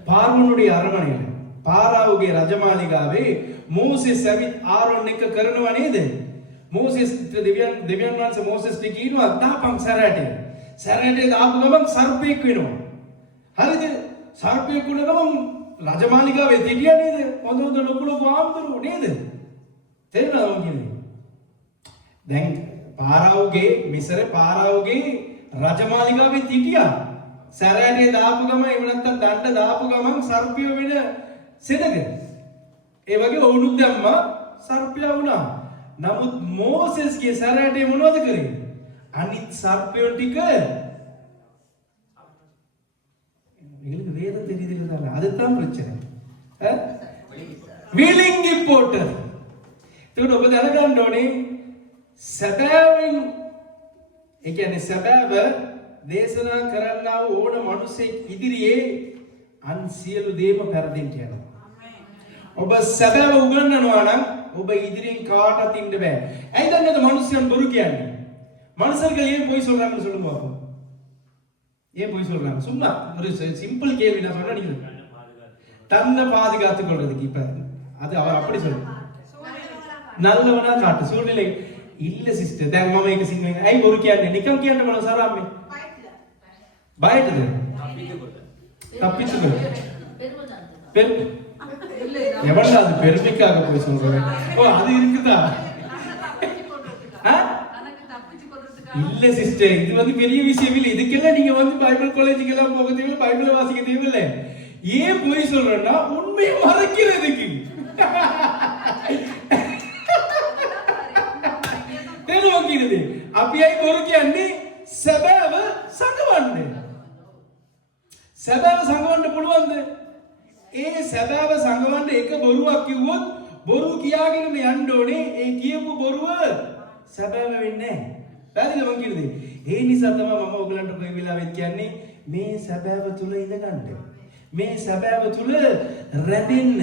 பார்வோனுடைய அரண்மனையில். පාරාවගේ රජමාලිගාවේ මෝසෙස් ඇවිත් ආරොන් එක කරනව නේද? මෝසෙස් දෙවියන් වහන්සේ මෝසෙස්ට කියනවා දාපන් සැරෑටේ. සැරෑටේ දාපු ගමන් සර්පෙක් වෙනවා. හරිද? සර්පෙක් වුණ ගමන් රජමාලිගාවේ තිටියා නේද? හොඳ හොඳ ලොකු ලොකු ආම්දුරු නේද? තේරුණාද කියන්නේ? දැන් පාරාවගේ මිසර පාරාවගේ රජමාලිගාවේ තිටියා සැරෑටේ දාපු ගමන් එහෙම නැත්නම් දණ්ඩ දාපු ගමන් සර්පිය වෙන සෙනග. ඒ වගේ වුණුත් දැම්මා සර්පියා වුණා. නමුත් මෝසෙස්ගේ සැරෑටේ මොනවද කරේ? අනිත් සර්පයෝ ටික எங்களுக்கு வேதம் தெரியுது தானே, அதுதான் பிரச்சனை. விழுங்கி போட்டது. ඒකට ඔබ දැනගන්න ඕනේ සැබෑවෙන් ඒ කියන්නේ සැබෑව දේශනා කරන්නා වූ ඕන මිනිසෙක් ඉදිරියේ අන් සියලු දේම පෙරදෙන්න යනවා. ඔබ සැබෑව උගන්වනවා නම් ඔබ ඉදිරියෙන් කාටවත් ඉන්න බෑ. ඇයි දන්නේද මිනිස්සුන් බොරු කියන්නේ? மனுஷர்கள் ஏன் போய் சொல்றாங்கன்னு சொல்லுங்க பாப்போம். ஏன் போய் சொல்றாங்க? சும்மா ஒரு சிம்பிள் கேள்வி நான் சொன்னா நீங்க தன்னை பாதுகாத்துக் கொள்றதுக்கு. இப்ப அது அவர் அப்படி சொல்லுங்க, நல்லவனா காட்டு சூழ்நிலை இல்ல சிஸ்டர். දැන් මම ඒක සිංහලෙන් ඇයි බොරු කියන්නේ? නිකන් කියන්න මම සරාම්මේ බයටද? தப்பிச்சுக்கோ எவன்டா அது பெருமைக்காக போய் சொல்றேன். ஓ அது இருக்குதா? இல்ல சிஸ்டர், இது வந்து பெரிய விஷயம் இல்லை. இதுக்கெல்லாம் நீங்க வந்து பைபிள் காலேஜுக்கு எல்லாம் போக தேவையில்லை, பைபிள் வாசிக்க தேவையில்லை. ஏன் போய் சொல்றேன்னா உண்மையை மறைக்கிறதுக்கு. தெளிவாக்கிறது. අපියි බොරු කියන්නේ සැබෑව සංගවන්න. සැබෑව සංගවන්න පුළුවන්ද? ඒ සැබෑව සංගවන්න එක බොරුවක් කිව්වොත් බොරු කියාගෙන යන්න ඕනේ. ඒ කියපු බොරුව සැබෑව වෙන්නේ නැහැ. පැහැදිලිද මං කියන්නේ? ඒ නිසා තමයි මම ඔයගලන්ට කොයි වෙලාවෙත් කියන්නේ මේ සැබෑව තුල ඉඳගන්න. මේ සැබෑව තුල රැඳෙන්න.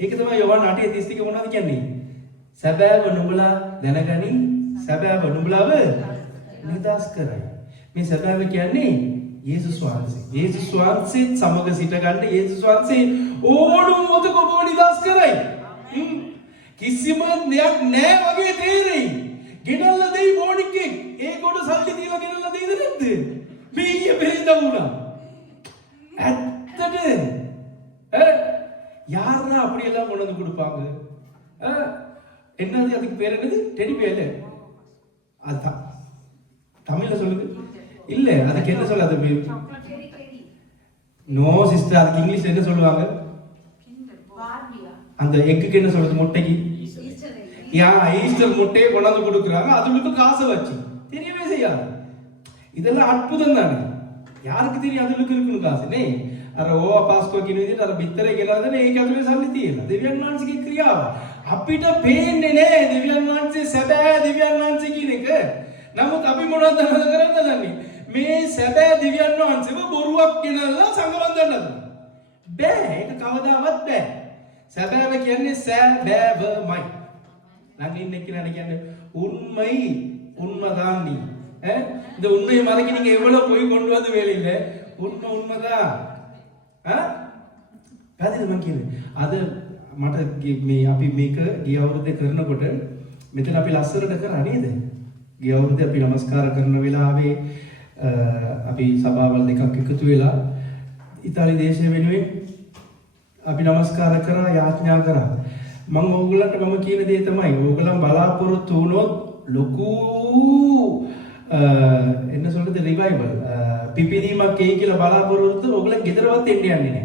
ඒක තමයි යෝහන් 8:32 මොනවද කියන්නේ? සැබෑව නුඹලා දැනගනි, සැබෑව නුඹලාව නිදහස් කරයි. මේ සැබෑව කියන්නේ යේසුස් වහන්සේ. යේසුස් වහන්සේත් සමග සිට ගන්න. යේසුස් වහන්සේ ඕනම මොතක ඔබව නිදහස් කරයි. කිසිම දෙයක් නැහැ වගේ තේරෙයි. ගෙනල්ලා දෙයි බෝඩික්කේ. ඒකට සල්ලි දීලා ගෙනල්ලා දෙයිද නැද්ද? මේ ඊයේ බෙහෙන්දා වුණා. ඇත්තද? யாரா அப்படி எல்லாம் கொண்டு வந்து கொடுப்பாங்க? என்னது அதுக்கு பேர் என்னது? Teddy bear. அதான் தமிழ்ல சொல்லுங்க. இல்ல அதுக்கு என்ன சொல்ல? அது நோ சிஸ்டர், அதுக்கு இங்கிலீஷ்ல என்ன சொல்லுவாங்க? அந்த எக்குக்கு என்ன சொல்றது? முட்டைக்கு ஈஸ்டர் முட்டையை கொண்டாந்து கொடுக்குறாங்க. அதுக்கு காசை வச்சு தெரியவே செய்யாது. இதெல்லாம் அற்புதம் தானே. யாருக்கு தெரியும் அதுக்கு இருக்குன்னு காசு நே? අර ඕවා පාස්කෝ කියන විදිහට අර බිත්තරේ ගෙනල්ලානේ ඒක ඇතුලේ සල්ලි තියෙනවා. දෙවියන් වහන්සේගේ ක්‍රියාව අපිට පේන්නේ නෑ. දෙවියන් වහන්සේ සැබෑ දෙවියන් වහන්සේ කියන එක. නමුත් අපි මොනවද කරන්නේ? මේ සැබෑ දෙවියන් වහන්සේව බොරුවක් ගෙනල්ලා සංගවන්දන්නද? බෑ. ඒක කවදාවත් බෑ. සැබෑව කියන්නේ සැබෑවමයි. ළඟ ඉන්න එක්කෙනාට කියන්නේ உண்மை உண்மைதான் நீ. இந்த உண்மையை மறைக்க நீங்க எவ்வளவு போய் கொண்டு வந்து வேலையில உண்மை உண்மைதான். පැහැදිලිද මම කියන්නේ? අද මට මේ අපි මේක ගිය අවුරුද්දේ කරනකොට මෙතන අපි ලස්සනට කරා නේද? ගිය අවුරුද්දේ අපි নমස්කාර කරන වෙලාවේ අපි සභාවල් දෙකක් එකතු වෙලා ඉතාලි දේශය වෙනුවෙන් අපි নমස්කාර කරා, යාඥා කරා. මම ඕගොල්ලන්ට මම කියන දේ තමයි ඕගොල්ලන් බලාපොරොත්තු වුණොත් ලොකු என்ன சொல்றது ரிவைவல் පිපිදීමක් එයි කියලා බලාපොරොත්තු ඕගොල්ලන් ගෙදරවත් එන්න යන්නේ නැහැ.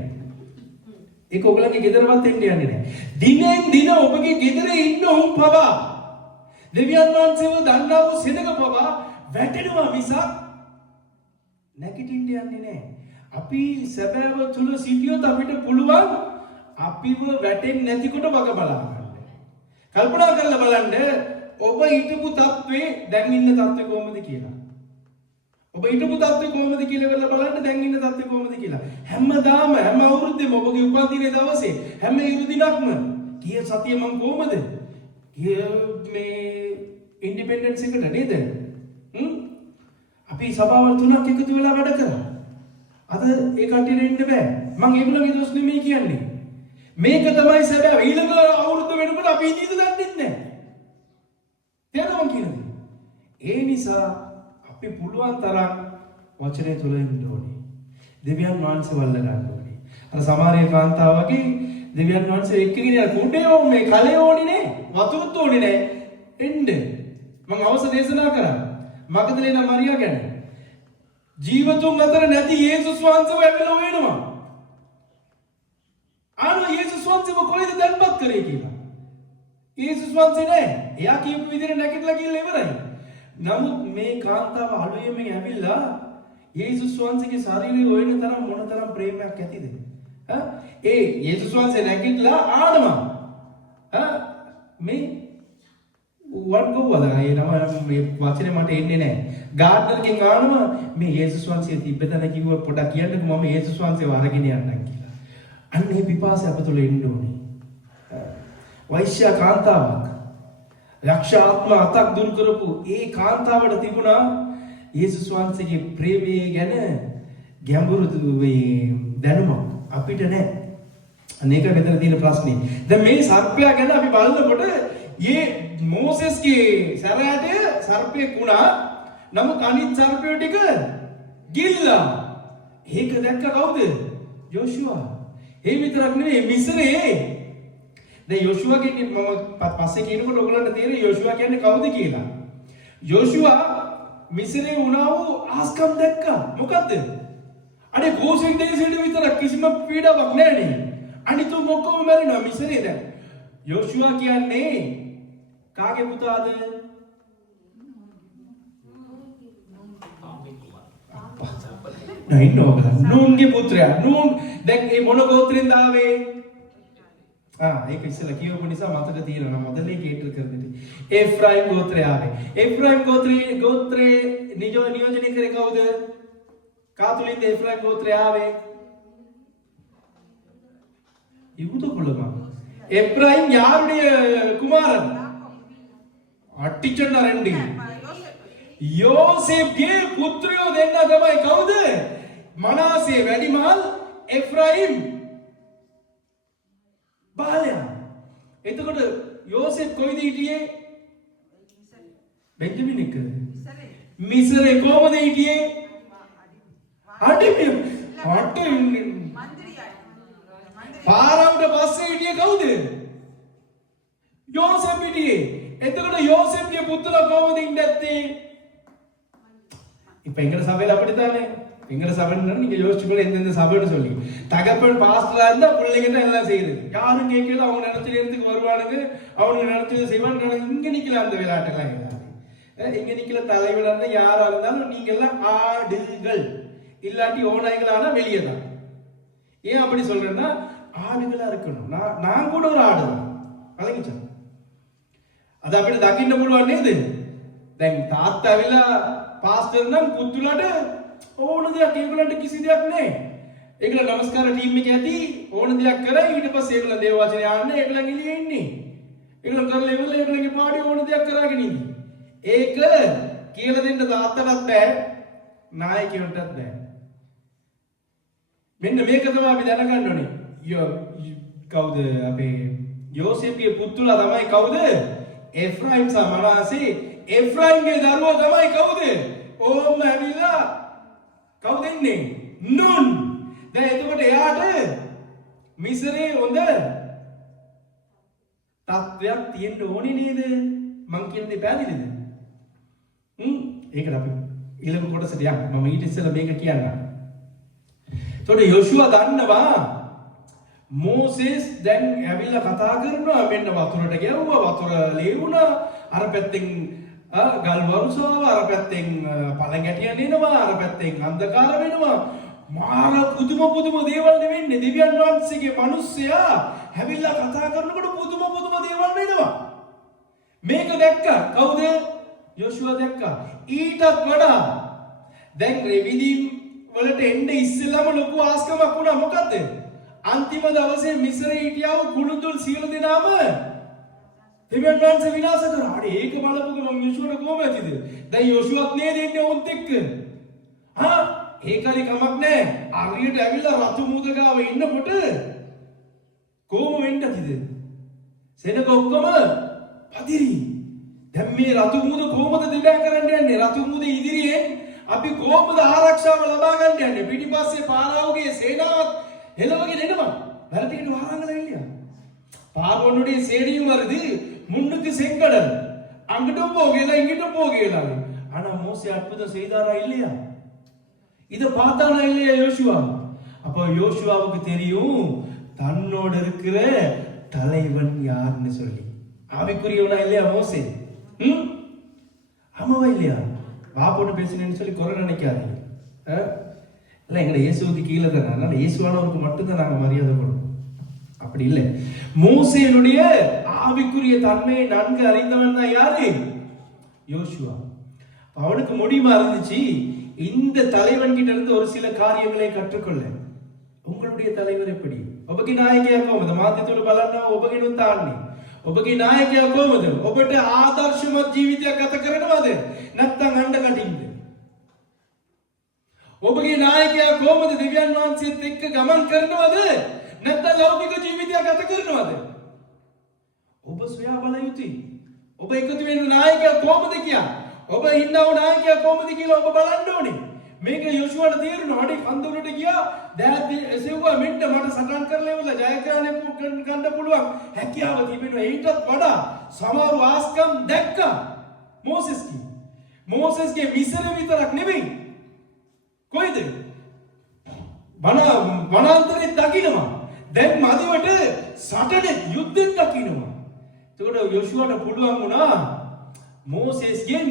ඒක ඕගොල්ලන්ගේ ගෙදරවත් එන්න යන්නේ නැහැ. දිනෙන් දින ඔබගේ ගෙදර ඉන්න උන් පවා දෙවියන් වහන්සේව දන්නා වූ සෙනඟ පවා වැටෙනවා මිසක් නැගිටින්න යන්නේ නැහැ. අපි සැබෑව තුල සිටියොත් අපිට පුළුවන් අපිව වැටෙන්නේ නැති කොට වග බලා ගන්න. කල්පනා කරලා බලන්න ඔබ හිටපු තත්ත්වේ දැන් ඉන්න තත්ත්වේ කොහොමද කියලා. ඔබ හිටපු තත්ත්වේ කොහොමද කියලා වෙලා බලන්න දැන් ඉන්න තත්ත්වේ කොහොමද කියලා. හැමදාම හැම අවුරුද්දෙම ඔබගේ උපන්දිනේ දවසේ හැම ඉරු දිනක්ම ගිය සතිය මම කොහොමද? ගිය මේ ඉන්ඩිපෙන්ඩන්ස් එකට නේද? අපි සභාවල් තුනක් එකතු වෙලා වැඩ කරා. අද ඒ කට්ටියට ඉන්න බෑ. මම ඒගොල්ලන්ගේ දොස් නෙමෙයි කියන්නේ. මේක තමයි සැබෑ ඊළඟ අවුරුද්ද වෙනකොට අපි ඉඳීද දන්නේ නැහැ. තේරෙනවද කියන්නේ? ඒ නිසා අපි පුළුවන් තරම් වචනය තුල ඉන්න ඕනේ. දෙවියන් වහන්සේ වල්ල ගන්න ඕනේ. අර සමාරිය කාන්තාව වගේ දෙවියන් වහන්සේ එක්කගෙන යන කුඩේ මේ කලේ ඕනේ නේ. වතුරුත් ඕනේ නේ. එන්න. මම අවශ්‍ය දේශනා කරා. මගදලේන මරියා ගැන. ජීවතුන් අතර නැති යේසුස් වහන්සේව ඇවිල්ලා වෙනවා. යේසුස් වහන්සේව කොහෙද දැන්පත් කරේ කියලා. යේසුස් වහන්සේ නෑ. එයා කියපු විදිහට නැගිටලා කියලා ඉවරයි. නමුත් මේ කාන්තාව අලුයමෙන් ඇවිල්ලා යේසුස් වහන්සේගේ ශරීරය හොයන තරම් මොන තරම් ප්‍රේමයක් ඇතිද? ඒ යේසුස් වහන්සේ නැගිටලා ආනවා. මේ වන් ගෝවද? ඒ නම මේ වචනේ මට එන්නේ නෑ. ගාඩ්නර්ගෙන් ආනවා මේ යේසුස් වහන්සේ තිබ්බතන කිව්ව පොඩක් කියන්නකෝ මම යේසුස් වහන්සේව අරගෙන යන්නම් කියලා. අන්න මේ පිපාසය අප තුළ එන්න ඕනේ. වෛශ්‍ය කාන්තාවක් යක්ෂාත්ම අතක් දුරු කරපු ඒ කාන්තාවට තිබුණා යේසුස් වහන්සේගේ ප්‍රේමය ගැන ගැඹුරු දැනුමක්. අපිට නැහැ. අනේක මෙතන තියෙන ප්‍රශ්නේ. දැන් මේ සර්පයා ගැන අපි බලනකොට මේ මෝසෙස්ගේ සැරෑටය සර්පෙක් වුණා. නමුත් අනිත් සර්පයෝ ටික ගිල්ලා. ඒක දැක්ක කවුද? යෝෂුවා. ඒ විතරක් නෙවෙයි මිස්රේ. දැන් යෝෂුවාගේ මම පස්සේ කියනකොට ඔයගොල්ලන්ට තේරෙයි යෝෂුවා කියන්නේ කවුද කියලා. යෝෂුවා මිස්රේ වුණා වූ ආස්කම් දැක්කා. මොකද්ද? අනේ ගෝසෙන් දේශෙට විතරක් කිසිම පීඩාවක් නැහැ නේ. අනිත් මොකම මැරෙනවා මිස්රේ දැන්. යෝෂුවා කියන්නේ කාගේ පුතාද? නෑ නෝ නූන්ගේ පුත්‍රයා. නූන් දැන් මේ මොන ගෝත්‍රෙන්ද ආවේ? ඒක ඉස්සෙල්ලා කියවපු නිසා මතක තියෙනවා. මොදලේ කේටර් කරන්නේ. එෆ්‍රායිම් ගෝත්‍රය ආවේ. එෆ්‍රායිම් ගෝත්‍රේ නියෝජනය කරේ කවුද? කාතුලින්ද එෆ්‍රායිම් ගෝත්‍රය ආවේ? யூத குலமா? எப்ராயிம் யாருடைய குமாரன்? அட்டிச்சண்டா ரெண்டு. யோசேப்ගේ පුත්‍රයෝ දෙන්න තමයි කවුද? මනාසේ වැඩිමහල් එෆ්‍රායිම් බාලයා. එතකොට යෝසෙෆ් කොයිද හිටියේ? බෙන්ජමින් එක. මිස්රේ කොහමද හිටියේ? අඩිමේ පාරාවට පස්සේ හිටියේ කවුද? යෝසෙෆ් හිටියේ. එතකොට யோசேப்ගේ පුත්‍රලා කොහමද ඉඳත්තේ? இப்ப எங்கட சபையில அப்படித்தானே. எங்கட சபைன்னா நீங்க யோசிச்சுக்கோ எந்தெந்த சபைன்னு சொல்லி. தகப்பன் பாஸ்டரா இருந்தா பிள்ளைங்க தான் எல்லாம் செய்யுது. யாரும் கேட்கல, அவங்க நினைச்ச நேரத்துக்கு வருவானுங்க, அவங்க நினைச்சதை செய்வாங்க. இங்க நிக்கல அந்த விளையாட்டெல்லாம் கிடையாது. இங்க நிக்கல தலைவரான யாரா இருந்தாலும் நீங்க எல்லாம் ஆடுகள், இல்லாட்டி ஓநாய்களானா வெளியே தான். ஏன் அப்படி சொல்றேன்னா ஆடுகளா இருக்கணும். நான் கூட ஒரு ஆடு தான். அழகிச்சா அது அப்படி දකින්න පුළුවන් නේද? දැන් තාත්තා ඇවිල්ලා පාස්ටර් නම් පුතුලට ඕන දෙයක් ඒගොල්ලන්ට කිසි දෙයක් නැහැ. ඒගොල්ලෝ නමස්කාර ටීම් එකේ ඇති ඕන දෙයක් කරයි. ඊට පස්සේ ඒගොල්ලෝ දේව වචනේ ආන්නේ ඒගොල්ලන් එළියේ ඉන්නේ. ඒගොල්ලෝ කරලා ඉවරලා ඒගොල්ලන්ගේ පාඩිය ඕන දෙයක් කරගෙන ඉන්නේ. ඒක කියලා දෙන්න තාත්තටත් බෑ, නායකයන්ටත් බෑ. මෙන්න මේක තමයි අපි දැනගන්න ඕනේ. කවුද අපේ යෝසේප්ගේ පුතුලා තමයි කවුද? එෆ්‍රායිම් සහ මනාසේ. එෆ්‍රායිම්ගේ දරුවෝ තමයි කවුද? ඕම් ඇවිල්ලා කවුද ඉන්නේ? නූන්. දැන් එතකොට එයාට මිස්රේ හොඳ තත්ත්වයක් තියෙන්න ඕනේ නේද? මං කියන දේ පැහැදිලිද? ඒකට අපි ඊළඟ කොටසට යන්න. මම ඊට ඉස්සෙල්ලා මේක කියන්නම්. එතකොට යෝෂුවා දන්නවා මෝසෙස් දැන් ඇවිල්ලා කතා කරනවා, මෙන්න වතුරට ගැව්වා, වතුර ලේවුණා, අර පැත්තෙන් ගල් වරුසාව, අර පැත්තෙන් පළඟැටියන් එනවා, අර පැත්තෙන් අන්ධකාර වෙනවා. මාර පුදුම දේවල් නෙවෙන්නේ. දෙවියන් වහන්සේගේ මිනිස්සයා ඇවිල්ලා කතා කරනකොට පුදුම දේවල් වෙනවා. මේක දැක්කා කවුද? යෝෂුවා දැක්කා. ඊටත් වඩා දැන් රෙවිදීම් වලට එන්න ඉස්සෙල්ලාම ලොකු ආස්කමක් වුණා. මොකද්ද? අන්තිම දවසේ මිස්රේ හිටියව කුළුතුල් සියලු දෙනාම දෙවියන් වහන්සේ විනාශ කරා. අර ඒක බලපුවම මම යෝෂුවට කොහොම ඇතිද? දැන් යෝෂුවත් නේද ඉන්නේ උන්ත් එක්ක. ඒක හරි කමක් නැහැ. අරියට ඇවිල්ලා රතු මුද ගාව ඉන්නකොට කොහොම වෙන්නද ඉතින්? සෙනග ඔක්කොම පදිරි. දැන් මේ රතු මුහුද කොහොමද දිගා කරන්න යන්නේ? රතු මුහුද ඉදිරියෙන් අපි කොහොමද ආරක්ෂාව ලබා ගන්න යන්නේ? පිටිපස්සේ පාරාවගේ සේනාවත් එළවගෙන එනවා. වැරටිගෙන වහරංගල இல்லையா? பார்வனுடைய சேனையும் வருது, முன்னுக்கு செங்கடல், அங்கிட்டும் போகல இங்கிட்டும் போகல. ஆனா மோசே அற்புதம் செய்தாரா இல்லையா? இத பார்த்தானா இல்லையா யோசுவா? அப்ப யோசுவாவுக்கு தெரியும் தன்னோட இருக்கிற தலைவன் யாருன்னு சொல்லி. ஆவிக்குரியவனா இல்லையா மோசே? ஆமாவா இல்லையா? வா போட்டு பேசினேன்னு சொல்லி குறை நினைக்காதீங்க. இல்லை எங்களை இயேசுவுக்கு கீழே தானே, அதனால இயேசுவானவருக்கு மட்டும்தான் நாங்கள் மரியாதை கொடுப்போம். அப்படி இல்லை. மோசேனுடைய ஆவிக்குரிய தன்மையை நன்கு அறிந்தவன் தான் யாரு? யோசுவா. அவனுக்கு முடியுமா இருந்துச்சு இந்த தலைவன் கிட்ட இருந்து ஒரு சில காரியங்களை கற்றுக்கொள்ள. உங்களுடைய தலைவர் எப்படி? ඔබගේ නායකයා කොහොමද? මාධ්‍යතුල බලන්න ඔබගේ නුතාන්නේ. ඔබගේ නායකයා කොහොමද? ඔබට ආදර්ශමත් ජීවිතයක් ගත කරනවද? නැත්නම් අඬ කටින්ද? ඔබගේ නායකයා කොහොමද? දෙවියන් වහන්සේත් එක්ක ගමන් කරනවද? නැත්නම් ලෞකික ජීවිතයක් ගත කරනවද? ඔබ සොයා බල යුතුයි. ඔබ එකතු වෙන නායකයා කොහොමද කියලා. ඔබ ඉන්නව නායකයා කොහොමද කියලා ඔබ බලන්න ඕනේ. මේක යොෂුවාට තේරුණා. අඩේ කන්දරට ගියා. දැන් එසෙව්වා මෙන්න මට සටන් කරලා ඉවරලා ජයග්‍රහණය ගන්න පුළුවන් හැකියාව තිබෙනවා. ඊටත් වඩා සමහර ආස්කම් දැක්කා මෝසෙස්ගේ. මෝසෙස්ගේ මිසර විතරක් නෙමෙයි. කොයිද? වනාන්තරේ දකින්නවා. දැන් මදිවට සටනේ යුද්ධෙත් දකින්නවා. එතකොට යොෂුවාට පුළුවන් වුණා මෝසෙස්ගෙන්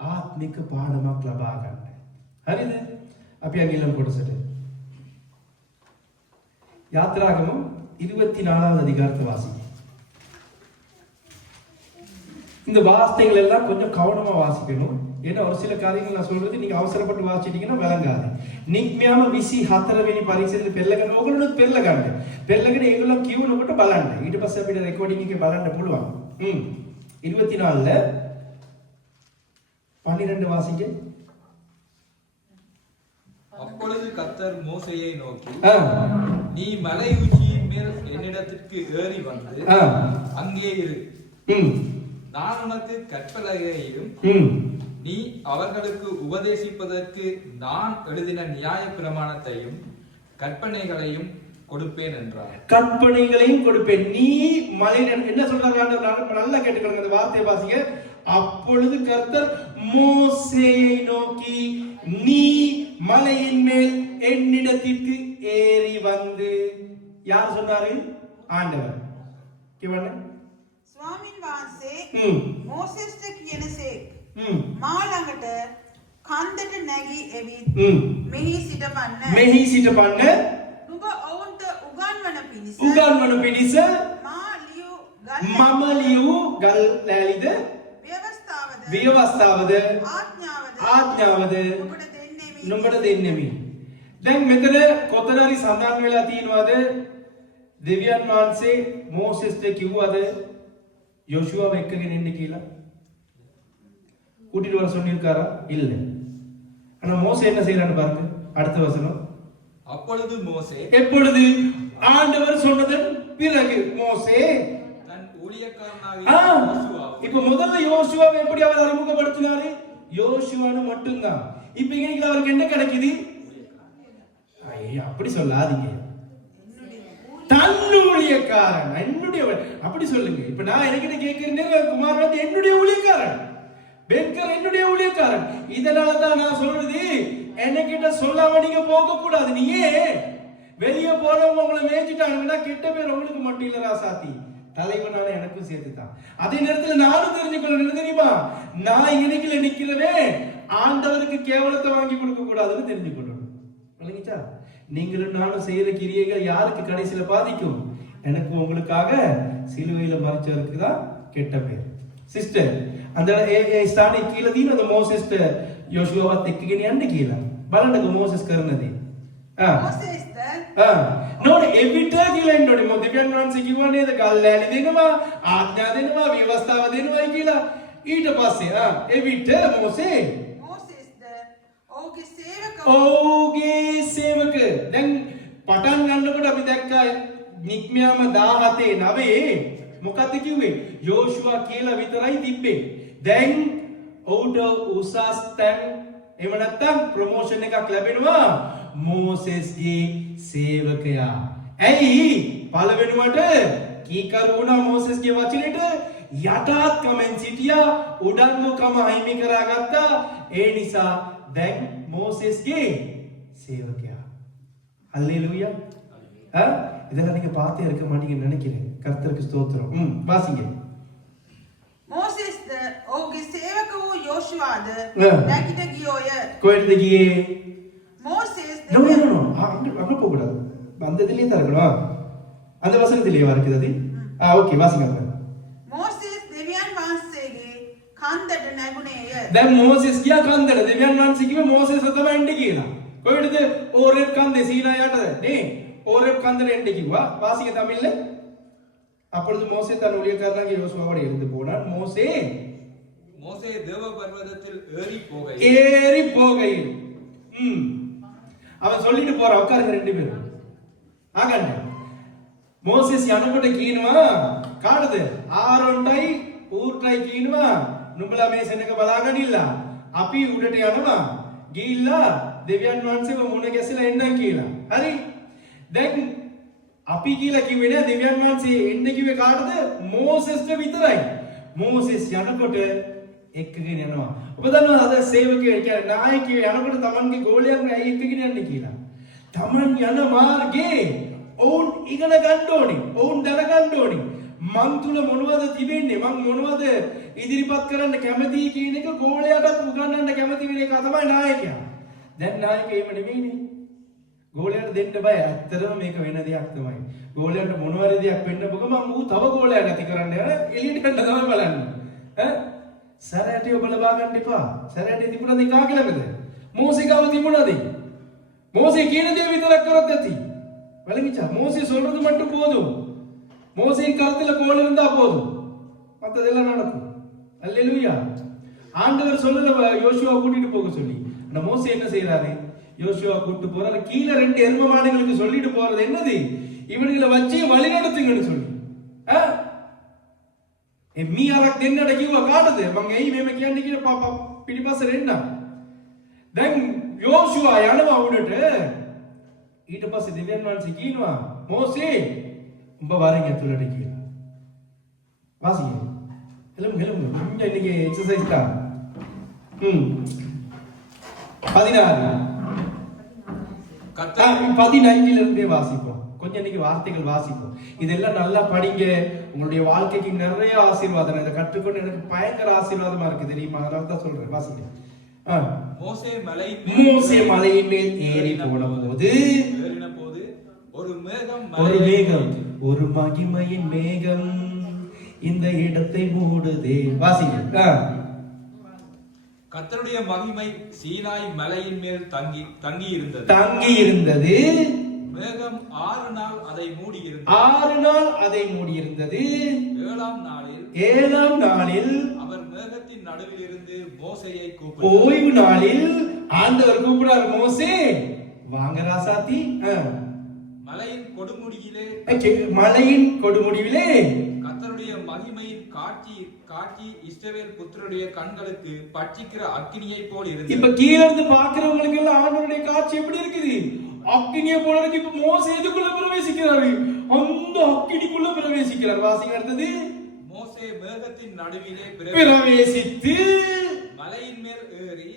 ආත්මික පාඩමක් ලබා ගන්න. හරිද? අපි අගිලම් කොටසට. யாத்ராகமம் 24வது அதிகாரத்தை வாசிங்க. இந்த வார்த்தைகள் எல்லாம் கொஞ்சம் கவனமா வாசிக்கணும். ஏன்னா ஒரு சில காரியங்கள் நான் சொல்றது நீங்க அவசரப்பட்டு வாசிட்டீங்கன்னா விளங்காது. නික්මයාම 24 වෙනි පරීක්ෂණය පෙළගන්න ඕගොල්ලොත් පෙළගන්න. පෙළගෙන ඒගොල්ලෝ කියවනකොට බලන්න. ඊට පස්සේ අපිට රෙකෝඩින් එකේ බලන්න පුළුවන්. 24ல 12 வாசிங்க. அப்பொழுது கர்த்தர் மோசேயை நோக்கி, நீ மலை உச்சியின் மேல் என்னிடத்திற்கு ஏறி வந்து அங்கே இரு. நான் உனக்கு கற்பலகையையும் நீ அவர்களுக்கு உபதேசிப்பதற்கு நான் எழுதின நியாய பிரமாணத்தையும் கற்பனைகளையும் கொடுப்பேன் என்றார். கற்பனைகளையும் கொடுப்பேன். நீ மலையில் என்ன சொல்றாங்க நல்லா கேட்டுக்கொள்ளுங்க. அந்த வார்த்தையை வாசிங்க. அப்பொழுது கர்த்தர் மோசேயை நோக்கி, நீ மலையின் மேல் என்னிடத்திற்கு ஏறி வந்து. யார் சொன்னாரு? ஆண்டவர். කිව්වනේ ස්වාමින් වහන්සේ මෝසෙස්ට කියනසේක් මා ළඟට කන්දට නැගී එවිත් මෙහි සිටපන්න නුඹ ඔවුන්ට උගන්වන පිණිස මම ලියූ ගල් ලෑලිද ව්‍යවස්ථාවද ආඥාවද නුඹට දෙන්නෙමි. දැන් මෙතන කොතන හරි සඳහන් වෙලා තියෙනවද දෙවියන් වහන්සේ මෝසෙස්ට කිව්වද யோசுவாව එක්කගෙන ඉන්න කියලා? கூட்டிட்டு வர சொல்லிருக்காரா? இல்ல. ஆனா மோசே என்ன செய்யறான்னு பாருங்க. அடுத்த வசனம். அப்பொழுது மோசே, எப்பொழுது? ஆண்டவர் சொன்னதன் பிறகு மோசே தன் ஊழியக்காரனாகிய யோசுவாவை. இப்போ முதல்ல யோசுவாவை எப்படி அவர் அறிமுகப்படுத்தினாரு? யோசுவான்னு மட்டும்தான். இப்போ இன்னைக்கு அவருக்கு என்ன கிடைக்குது? அப்படி சொல்லாதீங்க. தன் ஊழியக்காரன், என்னுடைய, அப்படி சொல்லுங்க. இப்ப நான் என்கிட்ட கேட்கிறேன், குமார் வந்து என்னுடைய ஊழியக்காரன், பெக்கர் என்னுடைய ஊழியக்காரன். இதனாலதான் நான் சொல்றது, என்கிட்ட சொல்லாம நீங்க போக கூடாது. நீயே வெளியே போறவங்க உங்களை மேய்ச்சிட்டாங்கன்னா கெட்ட பேர் உங்களுக்கு மட்டும் இல்ல ராசாத்தி, தலைவனான எனக்கும் சேர்த்துதான். அதே நேரத்தில் நானும் தெரிஞ்சுக்கொள்ளணும். என்ன தெரியுமா? நான் இன்னைக்குல நிக்கிறவன் ஆண்டவருக்கு கேவலத்தை வாங்கி கொடுக்க கூடாதுன்னு தெரிஞ்சுக்கொள்ளணும். விளங்கிச்சா? நீங்களும் நானும் செய்யற கிரியைகள் யாருக்கு கடைசியில பாதிக்கும்? எனக்கு உங்களுக்காக சிலுவையில மறிச்சவருக்கு தான் கெட்ட பேர். සිස්ටර් අන්දර ඒ ස්ථානයේ කියලා දිනවද මෝසෙස්ට යෝෂුවාවත් එක්කගෙන යන්න කියලා? බලන්නකෝ මෝසෙස් කරන දේ. මෝසෙස්ට නෝනේ එවිට කියලා එන්නෝනේ. මොකද දෙවියන් වහන්සේ කිව්වා නේද? ගල්ලෑලි දෙනවා, ආඥා දෙනවා, ව්‍යවස්ථාව දෙනවායි කියලා. ඊට පස්සේ එවිට මෝසේ ඔව්ගේ සේවක. දැන් පටන් ගන්නකොට අපි දැක්කා නික්මයාම 17:9 මොකක්ද කිව්වේ? යෝෂුවා කියලා විතරයි තිබ්බේ. දැන් ඔහුට උසස් තැන් එහෙම නැත්නම් ප්‍රොමෝෂන් එකක් ලැබෙනවා මෝසෙස්ගේ සේවකයා. ඇයි? පළවෙනුවට කීකරු වුණා මෝසෙස්ගේ වචනෙට, යටාත්කමෙන් සිටියා, උඩන්මුකම අහිමි කරගත්තා. ඒ නිසා දැන් மோசேஸ்ගේ சேவகயா. அல்லேலூயா. இதெல்லாம் நீங்க பார்த்தே இருக்க மாட்டீங்கன்னு நினைக்கிறேன். கர்த்தருக்கு ஸ்தோத்திரம். வாசிங்க. මෝසෙස් ද ඔහුගේ සේවක වූ යෝෂුවාද නැගිට ගියෝය. කොහෙටද ගියේ? மோசேஸ் நோ அங்க போக கூடாது. அந்த இதுலயே தான் இருக்கணும். அந்த வசனத்திலேயே இருக்குது அது. ஓகே வாசிங்க. மோசேஸ் දෙවියන් වහන්සේගේ කන්දට නැගුණේය. දැන් මෝසෙස් ගියා කන්දට. දෙවියන් වහන්සේ කිව්වේ මෝසෙස් තමයි එන්න කියලා. කොහෙටද? ඕරෙබ් කන්දේ සීනා යටද? නේ? ඕරෙබ் කන්දට එන්න කිව්වා. வாசிங்க தமிழ்ல. அப்பொழுது மோசே தன் ஊழியக்காரனாகிய யோசுவாவோடு எழுந்து போனான். மோசே தேவ பர்வதத்தில் ஏறி போகையில் அவன் சொல்லிட்டு போறான். உட்காருங்க ரெண்டு பேரும். ஆகண்ட மோசேஸ் යනකොට කියනවා කාටද? ආරොන්ටයි ඌර්ටයි කියනවා නුඹලා මේ සෙනඟ බලාගෙන ඉල්ලා අපි උඩට යනවා ගිහිල්ලා දෙවියන් වහන්සේව මුණ ගැසලා එන්නම් කියලා. හරි? දැන් අපි කියලා කිව්වේ නෑ දෙවියන් වහන්සේ එන්න කිව්වේ කාටද? මෝසෙස්ට විතරයි. මෝසෙස් යනකොට එක්කගෙන යනවා. ඔබ දන්නවද අද සේවකයෝ කියන්නේ නායකයෝ යනකොට Tamanගේ ගෝලයන් ඇයි එක්කගෙන යන්නේ කියලා? Taman යන මාර්ගේ ඔවුන් ඉගෙන ගන්න ඕනේ. ඔවුන් දැනගන්න ඕනේ. මං තුල මොනවද තිබෙන්නේ? මං මොනවද ඉදිරිපත් කරන්න කැමතියි කියන එක ගෝලයාටත් උගන්වන්න කැමති වෙන එක තමයි නායකයා. දැන් නායකයා එහෙම නෙමෙයිනේ. ගෝලයාට දෙන්න බය. ඇත්තටම මේක වෙන දෙයක් තමයි. ගෝලයාට මොනවාරි දෙයක් වෙන්න බගම ඌ තව ගෝලයා නැති කරන්න යන එළියට යන්න තමයි බලන්නේ. සරයට ඔබ ලබා ගන්න එපා. සරයට තිබුණාද කාගේ ළඟද? මෝසේ ගාව තිබුණාද? மோசே කියන දේ විතරක් කරත් ඇති. வழங்கிச்சா? மோசே சொல்றது மட்டும் போதும். மோசேயின் கருத்துல கோல் இருந்தா போதும். மத்ததெல்லாம் நடக்கும். அல்லேலூயா. ஆண்டவர் சொல்லல யோசுவா கூட்டிட்டு போக சொல்லி. ஆனா மோசே என்ன செய்யறாரு? யோசுவா கூட்டிட்டு போறாரு. கீழ ரெண்டு எருமை மாடுகளுக்கு சொல்லிட்டு போறது என்னது? இவனுங்களை வச்சு வழி நடத்துங்கன்னு சொல்லி. மீயாවක් දෙන්නට කිව්වා කාටද? මං එයි මෙහෙම කියන්නේ කියලා පාපා පිටිපස්සට එන්න. දැන් යෝෂුවා යනවා උඩට. ඊට පස්සේ දෙවියන් වහන්සේ කියනවා මෝසේ උඹ වරෙන් ඇතුළට කියලා. வாசிங்க. hello கொஞ்சம் இன்னைக்கு எக்சர்சைஸ் தான். 16 15 இருந்தே வாசிப்போம். கொஞ்சம் இன்னைக்கு வார்த்தைகள் வாசிப்போம். இதெல்லாம் நல்லா படிங்க. உங்களுடைய வாழ்க்கைக்கு நிறைய ஆசீர்வாதம். இதை கற்றுக்கொண்டு எனக்கு பயங்கர ஆசீர்வாதமா இருக்கு தெரியுமா? அதனால தான் சொல்றேன். வாசிங்க. மோசே மலையின் மேல் ஏறி போன போது ஒரு மேகம் ஒரு மகிமையின் மேகம் இந்த இடத்தை மூடுதே. வாசிங்க. கர்த்தருடைய மகிமை சீனாய் மலையின் மேல் தங்கி இருந்தது. மேகம் 6 நாள் அதை மூடி இருந்தது. 7ஆம் நாளில் அவர் மேகத்தின் நடுவில் இருந்து மோசேயை ஓய்வு நாளில் ஆண்டவர் கூப்பிடுறார். மோசே வாங்க ராசாத்தி. மலையின் கொடுமுடிவிலே கர்த்தருடைய மகிமையின் காட்சி இஸ்ரவேல் புத்திரருடைய கண்களுக்கு பட்சிக்கிற அக்கினியை போல் இருந்தது. இப்ப கீழ இருந்து பாக்குறவங்களுக்கு எல்லாம் ஆண்டவருடைய காட்சி எப்படி இருக்குது? அக்கினியை போல இருக்கு. இப்ப மோசே எதுக்குள்ள பிரவேசிக்கிறாரு? அந்த அக்கினிக்குள்ள பிரவேசிக்கிறார். வாசிங்க அடுத்தது. மோசே மேகத்தின் நடுவிலே பிரவேசித்து மலையின் மேல் ஏறி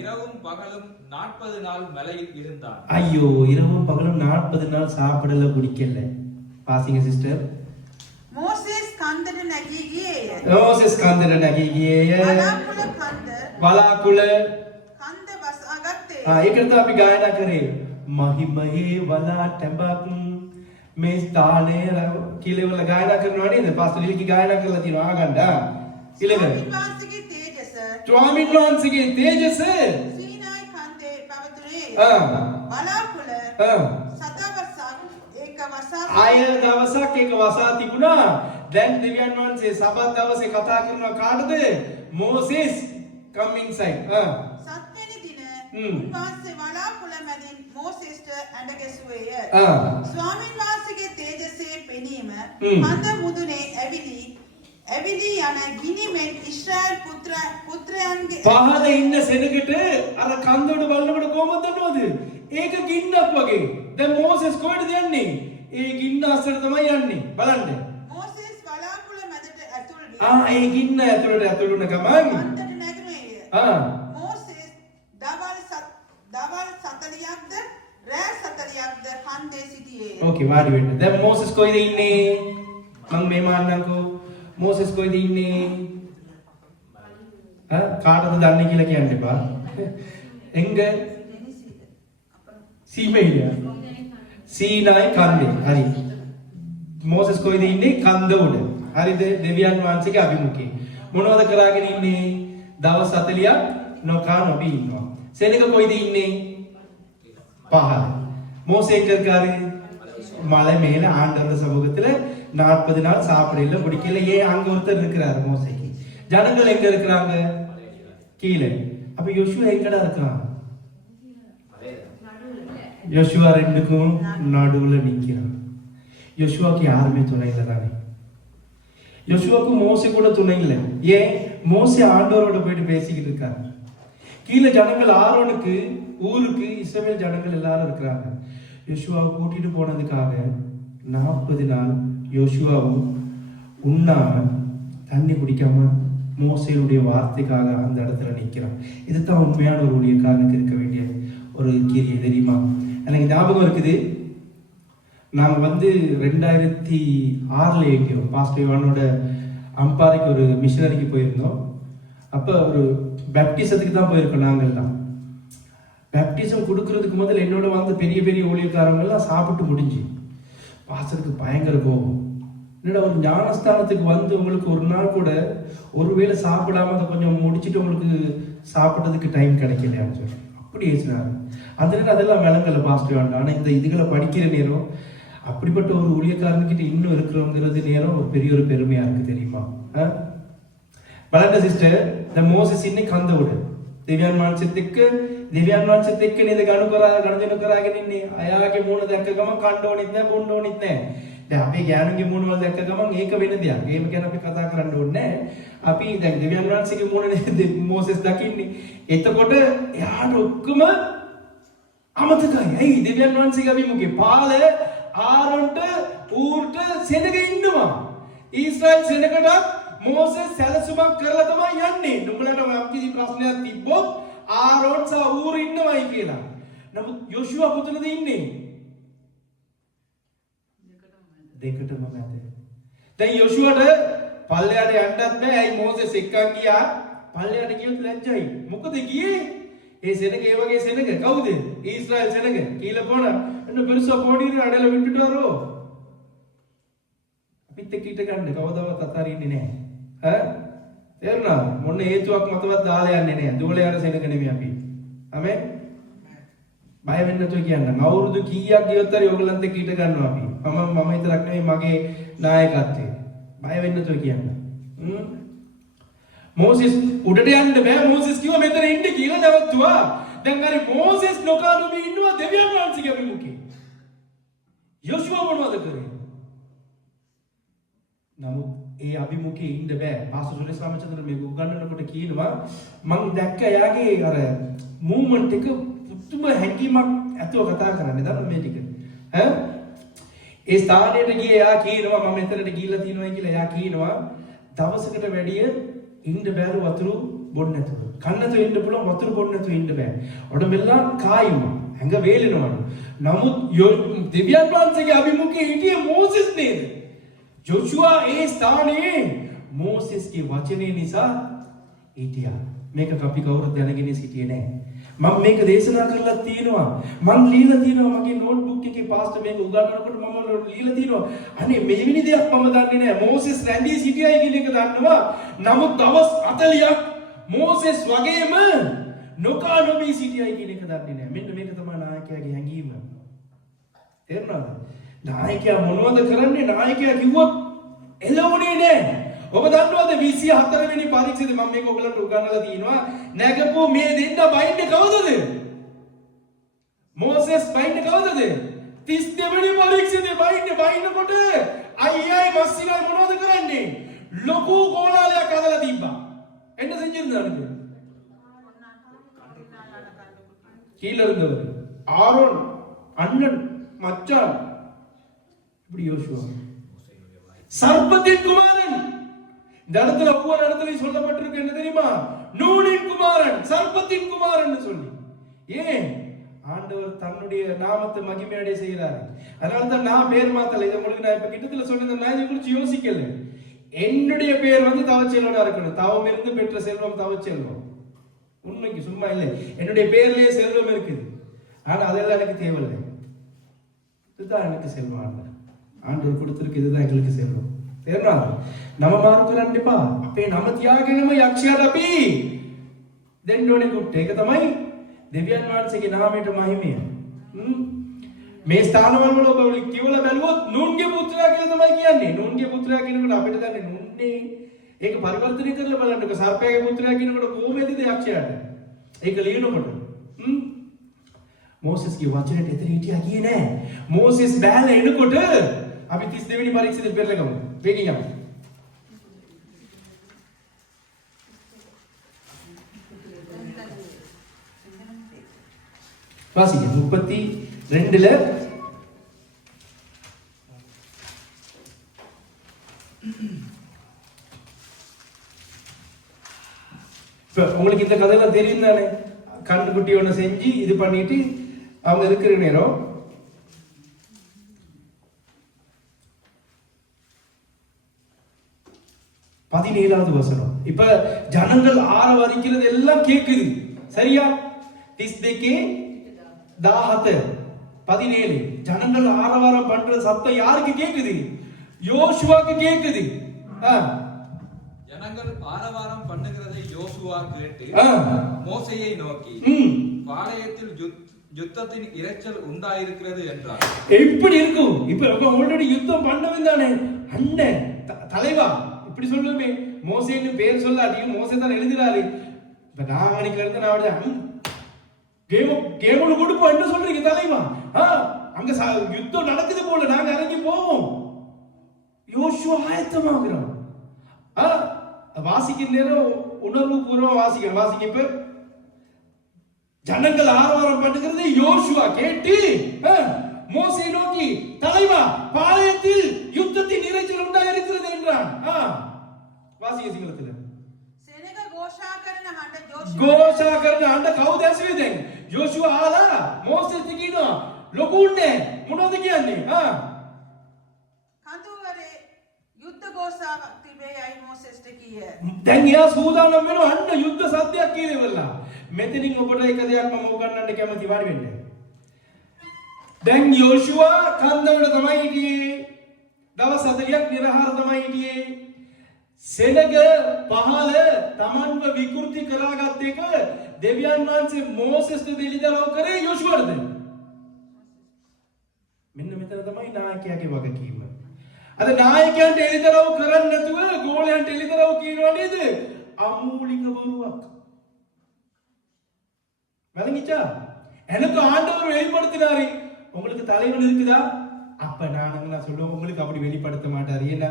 இரவும் பகலும் 40 நாள் மலையில் இருந்தான். ஐயோ, இரவும் பகலும் 40 நாள் சாப்பிடல குடிக்கல. வாசிங்க சிஸ்டர். மோசேஸ் කන්දට නැගී ගියේය. වලාකුළ කන්ද වසා ගත්තේ. ඒකට අපි ගායනා කරේ මහිමයේ වලා ටැඹක් මේ ස්ථානයේ කියලා ගායනා කරනවා නේද? පාස්ටර් ලිලිකි ගායනා කරලා තියෙනවා. ආගන්න. ඊළඟ ස්වාමීන් වහන්සේගේ තේජස සීනායි කන්දේ පැවතුනේ. වලාකුළ සතවසක් ඒක වසා ආය දවසක් ඒක වසා තිබුණා. දැන් දෙවියන් වහන්සේ සබත් දවසේ කතා කරනවා කාටද? Moses come inside. සත්වෙනි දින උන්වහන්සේ වලාකුළ මැදින් මෝසෙස්ට ඇඬ ගැසුවේය. ස්වාමීන් වහන්සේගේ තේජසේ පෙනීම හඳ මුදුනේ ඇවිලි යන ගිනිමෙන් ඊශ්‍රායල් පුත්‍රයන්ගේ පහළ ඉන්න සෙනගට අර කන්දොඩ බලනකොට කොහොමද දන්නවද? ඒක ගින්නක් වගේ. දැන් මෝසෙස් කොහෙටද යන්නේ? ඒ ගින්න අස්සට තමයි යන්නේ. බලන්න. මෝසෙස් වලාකුළ මැදට ඇතුල් වී ඒ ගින්න ඇතුළට ඇතුළු වෙන ගමන් අන්තට නැගුණේය. මෝසෙස් දවල් 40ක්ද රෑ 40ක්ද කන්දේ සිටියේය. ඕකේ වාඩි වෙන්න. දැන් මෝසෙස් කොයිද ඉන්නේ? මම මේ මාන්නම්කෝ. මෝසෙස් කොයිද ඉන්නේ? කාටද දන්නේ කියලා කියන්න එපා. එංග සීමේලිය. සීනායි කන්දේ. හරි. මෝසෙස් කොයිද ඉන්නේ? කන්ද උඩ. හරිද? දෙවියන් වහන්සේගේ අභිමුඛේ. මොනවද කරාගෙන ඉන්නේ? දවස් 40ක් නොකා නොබී ඉන්නවා. සෙනග කොයිද ඉන්නේ? පහළ. மோசே இருக்காரு மலை மேல ஆண்டவர் சமூகத்துல 40 நாள் சாப்பிடல முடிக்கல. ஏன் அங்க ஒருத்தர் இருக்கிறாரு மோசேக்கு. ஜனங்கள் எங்க இருக்கிறாங்க? கீழே. அப்ப யோசுவா எங்கடா இருக்கான்? யோசுவா ரெண்டுக்கும் நடுவுல நிக்கிறான். யோசுவாக்கு யாருமே துணை இல்லை தானே. யோசுவாக்கு மோசே கூட துணை இல்லை. ஏன்? மோசே ஆண்டவரோட போயிட்டு பேசிக்கிட்டு இருக்காரு. கீழே ஜனங்கள் ஆரோனுக்கு ஊருக்கு இஸ்ரவேல் ஜனங்கள் எல்லாரும் இருக்கிறாங்க. யோசுவாவை கூட்டிட்டு போனதுக்காக 40 நாள் யோசுவாவும் உண்ணாம தண்ணி குடிக்காம மோசேயுடைய வார்த்தைக்காக அந்த இடத்துல நிற்கிறான். இதுதான் உண்மையான ஒரு ஊழியக்காரனுக்கு இருக்க வேண்டிய ஒரு கிரியை தெரியுமா? எனக்கு ஞாபகம் இருக்குது. நாங்கள் 2006 எங்கேயோ பாஸ்டர் யோவானோட அம்பாறைக்கு ஒரு மிஷனரிக்கு போயிருந்தோம். அப்போ ஒரு பேப்டிசத்துக்கு தான் போயிருக்கோம். நாங்கள்லாம் பேப்டிசம் கொடுக்கறதுக்கு முதல்ல என்னோட பெரிய பெரிய ஊழியக்காரங்கள்லாம் சாப்பிட்டு முடிஞ்சு பாஸ்டருக்கு பயங்கர கோபம். என்னடா ஒரு ஞானஸ்தானத்துக்கு உங்களுக்கு ஒரு நாள் கூட ஒருவேளை சாப்பிடாம அதை கொஞ்சம் முடிச்சுட்டு உங்களுக்கு சாப்பிட்டதுக்கு டைம் கிடைக்கலையான்னு சொல்லி அப்படி ஏசினாரு. அந்த நேரம் அதெல்லாம் விளங்கலை பாஸ்டர் வேண்டாம். ஆனால் இந்த இதுகளை படிக்கிற நேரம் அப்படிப்பட்ட ஒரு ஊழியக்காரன்கிட்ட இன்னும் இருக்கிறோங்கிறது நேரம் ஒரு பெரிய ஒரு பெருமையா இருக்கு தெரியுமா? බලන්න සිස්ටර් දැන් මෝසෙස් ඉන්නේ කන්ද උඩ. දෙවියන් වහන්සේත් එක්ක නේද ගනුදෙනු කරාගෙන ඉන්නේ. අයාගේ මූණ දැක්ක ගමන් කන්න ඕනෙත් නැහැ, බොන්න ඕනෙත් නැහැ. දැන් අපේ ගෑනුගේ මූණ වල දැක්ක ගමන් ඒක වෙන දෙයක්. ඒව ගැන අපි කතා කරන්න ඕනේ නැහැ. අපි දැන් දෙවියන් වහන්සේගේ මූණ නේද මෝසෙස් දකින්නේ. එතකොට එයාට ඔක්කොම අමතකයි. ඇයි? දෙවියන් වහන්සේගේ අභිමුඛේ පාල ආරොන්ට ඌර්ට සෙනග ඉන්නවා. ඊශ්‍රායල් සෙනගට මෝසෙස් සැලසුමක් කරලා තමයි යන්නේ. නුඹලට යම්කිසි ප්‍රශ්නයක් තිබ්බොත් ආරෝන් සහ ඌර් ඉන්නවයි කියලා. නමුත් යෝෂුවා කොතනද ඉන්නේ? දෙකටම මැද. දැන් යෝෂුවාට පල්ලෙහාට යන්නත් බෑ. ඇයි? මෝසෙස් එක්කන් ගියා. පල්ලෙහාට ගියොත් ලැජ්ජයි. මොකද ගියේ? ඒ සෙනග ඒ වගේ සෙනග කවුද? ඊශ්‍රායල් සෙනග. කීලා போனா இன்னும் பெருசா போடிரு அடல விட்டுட்டாரோ. අපිත් එක්ක ඊට ගන්න කවදාවත් අතාරින්නේ නැහැ. තේරුණා? මොන හේතුවක් මතවත් දාලා යන්නේ නැහැ. දුවල යන සෙනග නෙමෙයි අපි. ආමෙන්. බය වෙන්න නැතුව කියන්න. අවුරුදු කීයක් ගියොත් හරි ඕගලන්ට එක්ක ඊට ගන්නවා අපි. මම විතරක් නෙමෙයි මගේ නායකත්වය. බය වෙන්න නැතුව කියන්න. මෝසෙස් උඩට යන්න බෑ. මෝසෙස් කිව්වා මෙතන ඉන්න කියලා නැවතුවා. දැන් හරි මෝසෙස් නොකානුම ඉන්නවා දෙවියන් වහන්සේගේ අභිමුඛේ. යෝෂුවා මොනවද කරේ? නමුත් ඒ අභිමුඛේ ඉන්න බෑ. පාස්ටර් සුරේෂ් රාමචන්ද්‍ර මේ උගන්වනකොට කියනවා මම දැක්ක එයාගේ අර මූවමන්ට් එක පුදුම හැඟීමක් ඇතුව කතා කරන්නේ. දන්නවද මේ ටික? ඒ ස්ථානයට ගියේ එයා කියනවා මම මෙතනට ගිහිල්ලා තියෙනවා කියලා. එයා කියනවා දවසකට වැඩිය ඉන්න බැරු වතුරු බොන්න නැතුව. කන්න නැතුව ඉන්න පුළුවන් වතුරු බොන්න නැතුව ඉන්න බෑ. ඔඩමෙල්ලා කායිමා ඇඟ වේලෙනවලු. නමුත් දෙවියන් වහන්සේගේ අභිමුඛයේ හිටියේ මෝසෙස් නේද? ජෝෂුවා ඒ ස්ථානයේ මෝසෙස්ගේ වචනේ නිසා හිටියා. මේක අපි කවුරුත් දැනගෙන සිටියේ නැහැ. මම මේක දේශනා කරලා තියෙනවා. මම লীලා තියෙනවා මගේ නෝට්බුක් එකේ පාස්ටර් මේක උගන්වනකොට මම লীලා තියෙනවා. අනේ මෙවැනි දෙයක් මම දන්නේ නැහැ. මෝසෙස් රැඳී සිටියයි කියන එක දන්නවා. නමුත් දවස් 40ක් මෝසෙස් වගේම නොකා නොබී සිටියයි කියන එක දන්නේ නැහැ. මෙන්න මේක තමයි නායකයාගේ හැඟීම. තේරුණාද? නායකයා මොනවද කරන්නේ? නායකයා කිව්වොත් එළවුනේ නැහැ. ඔබ දන්නවද 24 වෙනි පරීක්ෂේදී මම මේක ඔයගලන්ට උගන්වලා තියෙනවා. නැගපු මේ දෙන්න බයින්නේ කවුදද? මෝසෙස් බයින්න කවදද 32 වෙනි පරීක්ෂණේ බයින්නකොට අයියයි මස්සිගයි මොනවද කරන්නේ ලොකු කෝලාලයක් හදලා තිබ්බා என்ன செஞ்சிருந்தாங்க கீழ இருந்தவர் ஆரோன் அண்ணன் மச்சான் இப்படி யோசுவா சர்ப்பத்தின் குமாரன் இந்த இடத்துல ஒவ்வொரு இடத்துலயும் சொல்லப்பட்டிருக்கு என்ன தெரியுமா நூனின் குமாரன் சர்ப்பத்தின் குமாரன் சொல்லி ஏன் ஆண்டவர் தன்னுடைய நாமத்தை மகிமையடைய செய்கிறார் அதனால தான் நான் பேர் மாத்தல இதை உங்களுக்கு நான் இப்ப கிட்டத்துல சொன்னேன் நான் இதை குறித்து யோசிக்கல என்னுடைய பேர் வந்து தவச்செல்வனா இருக்கணும் தவம் இருந்து பெற்ற செல்வம் தவச்செல்வம் உண்மைக்கு சும்மா இல்லை என்னுடைய பேர்லயே செல்வம் இருக்குது ஆனா அதெல்லாம் எனக்கு தேவையில்லை இதுதான் எனக்கு செல்வம் ஆண்டவர் கொடுத்திருக்கு இதுதான் எங்களுக்கு செல்வம் තේරුණාද? නම මාරු කරන්න එපා. අපේ නම තියාගෙනම යක්ෂයාට අපි දෙන්න ඕනේ කුට්ට. ඒක තමයි දෙවියන් වහන්සේගේ නාමයට මහිමය. මේ ස්ථානවල වල ඔබ කියවලා බැලුවොත් නූන්ගේ පුත්‍රයා කියලා තමයි කියන්නේ. නූන්ගේ පුත්‍රයා කියනකොට අපිට දන්නේ නූන්නේ. ඒක පරිවර්තනය කරලා බලන්නකො. සර්පයාගේ පුත්‍රයා කියනකොට කොහොමද යක්ෂයාට? ඒක ලියනකොට. මෝසෙස්ගේ වචනට එතන හිටියා කියේ නෑ. මෝසෙස් බෑලා එනකොට අපි 32 වෙනි පරීක්ෂණය පෙරලා ගමු. वेगी जाओ வாசிங்க 32ல இப்ப உங்களுக்கு இந்த கதையெல்லாம் தெரியும் தானே கண்டுக்குட்டி ஒண்ணு செஞ்சு இது பண்ணிட்டு அவங்க இருக்கிற நேரம் 17வது வசனம் இப்ப ஜனங்கள் ஆரவாரிக்கிறது எல்லாம் கேக்குது சரியா 32 17 ஜனங்கள் ஆரவாரம் பண்ற சத்தம் யாருக்கு கேக்குது யோசுவாக்கு கேக்குது ஜனங்கள் ஆரவாரம் பண்ணுகிறதை யோசுவா கேட்டு மோசேயை நோக்கி பாளையத்தில் யுத்தத்தின் இரைச்சல் உண்டாயிருக்கிறது என்றார் எப்படி இருக்கும் இப்ப ஆல்ரெடி யுத்தம் பண்ணவன் தானே அண்ணன் தலைவா இப்படி சொல்லுமே மோசேன்னு பேர் சொல்லாட்டியும் மோசே தான் எழுதுறாரு இப்ப நான் அன்னைக்கு இருந்து நான் கேமோல கொடுப்போம் என்ன சொல்றீங்க தலைவா அங்க யுத்தம் நடக்குது போல நாங்க இறங்கி போவோம் யோசுவா ஆயத்தமாகிறோம் வாசிக்கிற நேரம் உணர்வு பூர்வம் வாசிக்க இப்ப ஜனங்கள் ஆரவாரம் பண்ணுகிறது யோசுவா கேட்டு மோசே நோக்கி தலைவா பாளையத்தில் யுத்தத்தின் இரைச்சல் உண்டாயிருக்கிறது என்றான் வாசிக்க සිංහලத்துல සෙනග ഘോഷා කරන හඬ කවුද ඇසුවේ දැන් යෝෂුවා ආලා මෝසෙත් කියනවා ලොකුන්නේ මොනවද කියන්නේ කඳුවරේ යුද්ධ ഘോഷාවක් තිබේයි මෝසෙස්ට කියේ දැන් එයා සූදානම් වෙනවා අන්න යුද්ධ සද්දයක් කියලෙවලා මෙතනින් ඔබට එක දෙයක් මම උගන්වන්න කැමති වාඩි වෙන්න දැන් යෝෂුවා කන්දවල තමයි හිටියේ දවස් 40ක් නිරහාර තමයි හිටියේ සෙනග පහල තමන්ව විකෘති කරාගත් එක දෙවියන් වහන්සේ මෝසෙස්ට දෙලිදරව් කරේ යෝෂුවාට මෙන්න මෙතන තමයි නායකයාගේ වගකීම අද නායකයන්ට එලිදරව් කරන්නේ නැතුව ගෝලයන්ට එලිදරව් කියනවා නේද අමූලික බොරුවක් வழங்கிச்சா எனக்கு ஆண்டவர் வெளிப்படுத்தினாரு உங்களுக்கு தலைவன் இருக்குதா அப்ப நான் சொல்லுவேன் உங்களுக்கு அப்படி வெளிப்படுத்த மாட்டாரு ஏன்னா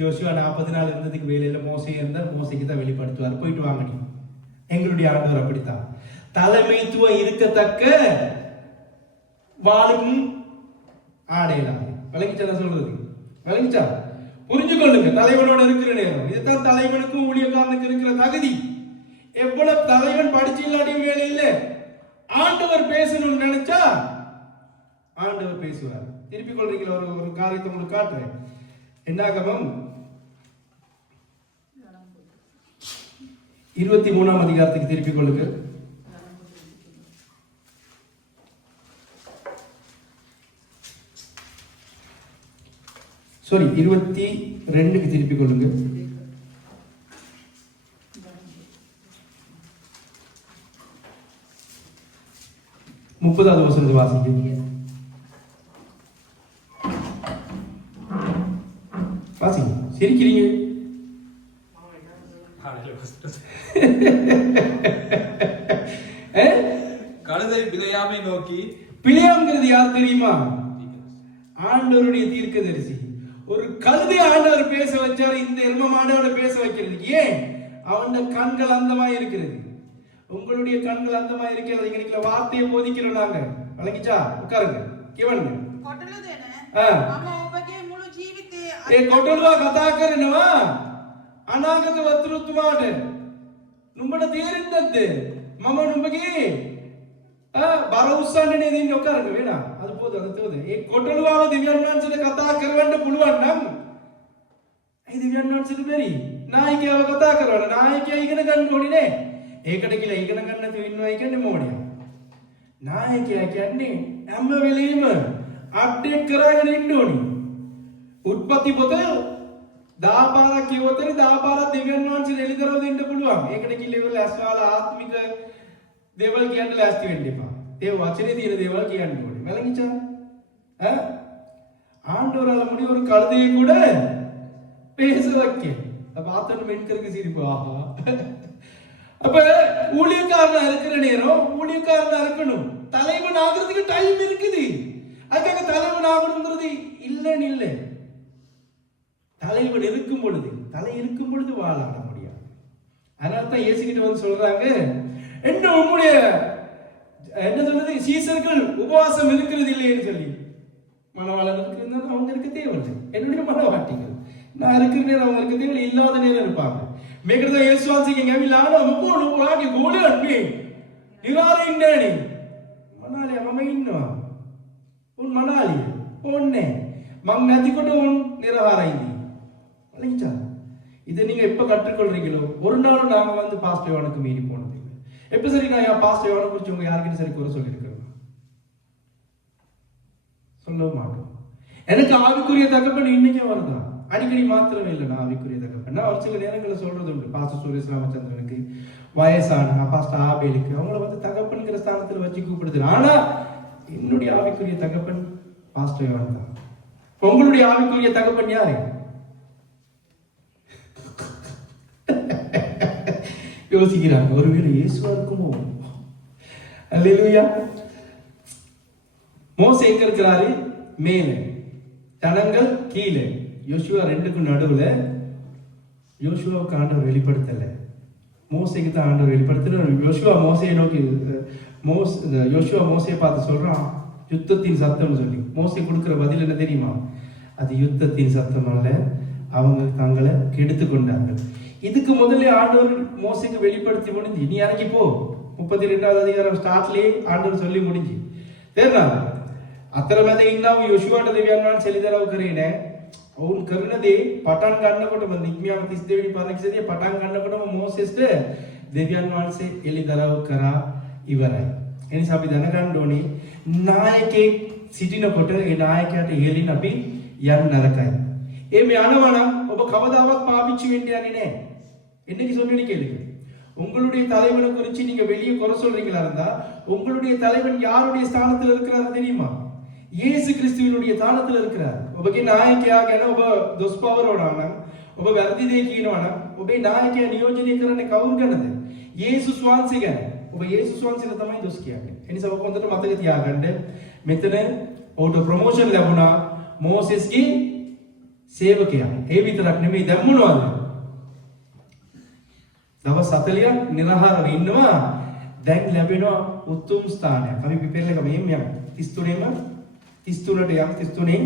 யோசுவா 40 நாள் இருந்ததுக்கு வேலையில மோசே இருந்தா மோசைக்கு தான் வெளிப்படுத்துவார் போயிட்டு வாங்க நீ எங்களுடைய ஆண்டவர் அப்படித்தான் தலைமைத்துவம் இருக்கத்தக்க வாளும் ஆடையலாம் வழங்கிச்சா சொல்றது வழங்கிச்சா புரிஞ்சுக்கொள்ளுங்க தலைவனோட இருக்கிற நேரம் இதுதான் தலைவனுக்கும் ஊழியக்காரனுக்கு இருக்கிற தகுதி எவ்வளவு தலைவன் படிச்சு இல்லாட்டியும் வேலை இல்லை ஆண்டவர் பேசணும்னு நினைச்சா ஆண்டவர் பேசுவார் திருப்பி கொள்றீங்களா ஒரு காரியத்தை உங்களுக்கு காட்டுறேன் என்னாகமம் 23ஆம் அதிகாரத்துக்கு திருப்பி கொள்ளுங்க சாரி 22க்கு திருப்பி கொள்ளுங்க முப்பதாவது வசனத்தை வாசிங்க வாசிங்க சிரிக்கிறீங்க கழுதை பிலையாமை நோக்கி பிலேயாம்ங்கிறது யார் தெரியுமா? ஆண்டவருடைய தீர்க்கதரிசி. ஒரு கழுதை ஆண்டவர் பேச வச்சாரு இந்த எரும மாடோட பேச வைக்கிறதுக்கு. ஏன்? அவன் கண்கள் அந்தமா இருக்கிறது. உங்களுடைய கண்கள் அந்தமா இருக்கிறது. இன்னைக்கு வார்த்தையை போதிக்கிறோம் நாங்க. வழங்கிச்சா? உட்காருங்க. கேவனுங்க. කොටල දෙන ආ. මම ඔබගේ මුළු ජීවිතේ ඒ කොටලුවා කතා කරනවා අනාගත වතුරුතුමාට. නුඹට තේරෙන්නේ නැද්ද? මම නුඹගේ බර උස්සන්නේ නේද ඉන්නේ? ඔකරක වෙනා. අද පොද අද තෝද. ඒ කොටලුවාව දෙවියන් වහන්සේට කතා කරවන්න පුළුවන් නම් ඒ දෙවියන් වහන්සේට බැරි. නායකයව කතා කරවන්න. නායකයා ඉගෙන ගන්න ඕනේ නේ. ඒකට කියලා ඉගෙන ගන්න නැතුව ඉන්නවයි කියන්නේ මොඩියා. නායකයා කියන්නේ හැම වෙලෙම අප්ඩේට් කරගෙන ඉන්න ඕනේ. උත්පත්ති පොත 10 පාරක් කියවතේ 10 පාරක් දෙවියන් වහන්සේ එළිදරව් දෙන්න පුළුවන්. ඒකට කිලිවල ඇස්වාල ආත්මික දේවල් කියන්න ලෑස්ති වෙන්න එපා. ඒ වචනේ තියෙන දේවල් කියන්න ඕනේ. මලංගිචා ஆண்டவரால முடி ஒரு கழுதையை கூட பேச வைக்க. அப்ப ஆத்தன் மென்கருக்கு சிரிப்பு. ஆஹா. அப்ப ஊழியக்காரனா இருக்கிற நேரம் ஊழியக்காரனா இருக்கணும். தலைவன் ஆகிறதுக்கு டைம் இருக்குது. அதுக்காக தலைவன் ஆகணுங்கிறது இல்லன்னு இல்லை. தலைவன் இருக்கும் பொழுது தலை இருக்கும் பொழுது வாழாட முடியாது. அதனால தான் இயேசு கிட்ட வந்து சொல்றாங்க, என்ன உங்களுடைய என்ன சொல்றது சீசர்கள் உபவாசம் இருக்கிறது இல்லைன்னு சொல்லி. மனவாளன் இருக்கிறது அவங்க இருக்க தேவையில்லை. என்னுடைய மனவாட்டிகள் நான் இருக்கிற நேரம் அவங்க இருக்க தேவையில்லை. இல்லாத நேரம் இருப்பாங்க. මේකට යේසුස්වහන්සේගෙන් ඇවිල්ලා ආනවා මොකෝ ඔයාගේ ගෝලයන් මේ නිරාරේ ඉන්නේ නේ. මනාලිය මම ඉන්නවා. උන් මනාලිය ඕන්නේ මම නැතිකොට උන් නිරාරයි. வழங்கிச்சா? இதை நீங்க எப்ப கற்றுக்கொள்றீங்களோ ஒரு நாளும் நாங்க வந்து பாஸ்டர் யோவானுக்கு மீறி போனது இல்லை. எப்ப சரி நான் பாஸ்டர் யோவானை குறிச்சு உங்க யாருக்கிட்ட சரி குறை சொல்லியிருக்கிறேன்? சொல்ல மாட்டோம். எனக்கு ஆவிக்குரிய தகப்பன் இன்னைக்கு வருதா? அடிக்கடி மாத்திரமே இல்லை. நான் ஆவிக்குரிய தகப்பன் நான் ஒரு சில நேரங்களில் சொல்றது உண்டு. பாஸ்டர் சூரியஸ் ராமச்சந்திரனுக்கு, வயசான பாஸ்டர் ஆபேலுக்கு அவங்கள வந்து தகப்பன்கிற ஸ்தானத்தில் வச்சு கூப்பிடுது. ஆனா என்னுடைய ஆவிக்குரிய தகப்பன் பாஸ்டர் யோவான் தான். உங்களுடைய ஆவிக்குரிய தகப்பன் யாரு? யோசிக்கிறாங்க. ஒருவேளை இயேசுவா இருக்குமோ? அல்லேலூயா. மோசே எங்க இருக்கிறாரு? மேலே, ஜனங்கள் கீழே. யோசுவா 2க்கும் நடுவுல. யோசுவாவுக்கு ஆண்டவர் வெளிப்படுத்தல, மோசேக்கு தான் ஆண்டவர் வெளிப்படுத்தல. யோசுவா மோசையை நோக்கி யோசுவா மோசையை பார்த்து சொல்றான் யுத்தத்தின் சத்தம் சொல்லி. மோசே கொடுக்கிற பதில் என்ன தெரியுமா? அது யுத்தத்தின் சத்தம் அல்ல, அவங்க தங்களை கெடுத்து கொண்டார்கள். இதுக்கு முதல்ல ஆண்டவர் மோசைக்கு வெளிப்படுத்தி முடிஞ்சு நீ இறங்கி போ. 32வது அதிகாரம் ஸ்டார்ட்லயே ஆண்டவர் சொல்லி முடிஞ்சு තේරුණාද? අතර මැද ඉන්නව යොෂුවාට දෙවියන් වහන්සේ එළිදරව් කරේ නෑ. ඔවුන් කරන දේ පටන් ගන්නකොටම නික්මියාම 32 වෙනි පරිච්ඡේදයේ පටන් ගන්නකොටම මෝසෙස්ට දෙවියන් වහන්සේ එළිදරව් කරා ඉවරයි. ඒ නිසා අපි දැනගන්න ඕනේ නායකයෙක් සිටිනකොට ඒ නායකයාට ඉහළින් අපි යන්න නරකයි. එමේ යනවා නම් ඔබ කවදාවත් පාවිච්චි වෙන්න යන්නේ නෑ. என்னைக்கு சொன்னேன்னு கேளுங்க. உங்களுடைய தலைவனை குறித்து நீங்க வெளியே குறை சொல்றீங்களா இருந்தா உங்களுடைய தலைவன் யாருடைய ஸ்தானத்தில் இருக்கிறாரு தெரியுமா? இயேசு கிறிஸ்துவினுடைய ஸ்தானத்தில் இருக்கிறார். ඔබගේ නායකයා ගැන ඔබ දොස් පවරනවා නම් ඔබ වැරදි දේ කියනවා නම් ඔබේ නායකයා නියෝජනය කරන්නේ කවුරු ගැනද? යේසුස් වහන්සේ ගැන. ඔබ යේසුස් වහන්සේට තමයි දොස් කියන්නේ. ඒ නිසා ඔබ හොඳට මතක තියාගන්න මෙතන ඔහුට ප්‍රොමෝෂන් ලැබුණා මෝසෙස්ගේ සේවකයා. ඒ විතරක් නෙමෙයි දැන් මොනවද? දවස් 40ක් නිරහරව ඉන්නවා. දැන් ලැබෙනවා උතුම් ස්ථානයක්. අපි පිපෙරලක මෙහෙම යමු. 33ම 33ට යම් 33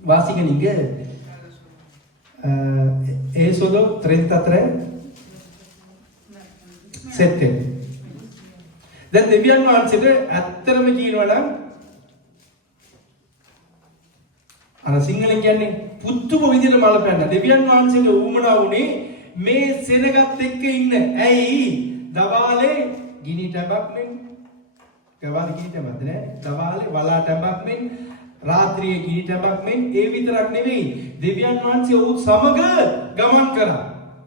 වාසිකන ඉංග ඒසොදෝ 33 7. දැන් දෙවියන් වහන්සේට ඇත්තටම කියනවා නම් අර සිංහලෙන් කියන්නේ පුදුම විදිහට මලපැන්න. දෙවියන් වහන්සේට උවමනා වුණේ මේ සෙනගත් එක්ක ඉන්න. ඇයි? දවාලේ ගිනි ටැබක් මෙන් ගවාලේ ගිනි ටැබක්ද නෑ. දවාලේ වලා ටැබක් මෙන් රාත්‍රියේ ගිනි ටැබක් මෙන් ඒ විතරක් නෙවෙයි දෙවියන් වහන්සේ ඔවුන් සමග ගමන් කරා.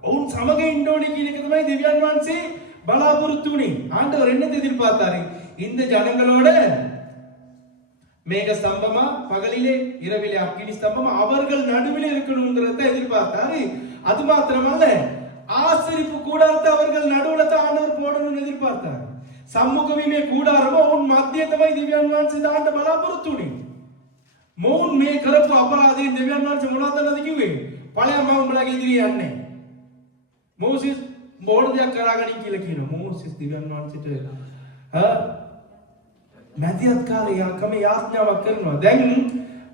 ඔවුන් සමග ඉන්න ඕනේ කියන එක තමයි දෙවියන් වහන්සේ බලාපොරොත්තු වුණේ. ஆண்டவர் என்னத்தை எதிர்பார்த்தாரு? இந்த ஜனங்களோட மேக ஸ்தம்பமா பகலிலே இரவிலே அக்கினி ஸ்தம்பமா அவர்கள் நடுவில் இருக்கணும்ங்கறத எதிர்பார்த்தாரு. அது மாத்திரமல்ல ஆசரிப்பு கூடாரத்தை அவர்கள் நடுவுல தான் ஆண்டவர் போடணும்னு எதிர்பார்த்தார். සම්මුඛ වීමේ කූඩාරම ඔවුන් මැදියේ තමයි දෙවියන් වහන්සේ දාන්න බලාපොරොත්තු වෙන්නේ. මොවුන් මේ කරපු අපරාධයෙන් දෙවියන් වහන්සේ මොනවදද කිව්වේ? ඵලයන් මම උඹලගේ ඉදිරියේ යන්නේ. මෝසෙස් මොන දෙයක් කරාගනින් කියලා කියනවා. මෝසෙස් දෙවියන් වහන්සේට මැදිහත් කාලේ යකම යාඥාවක් කරනවා. දැන්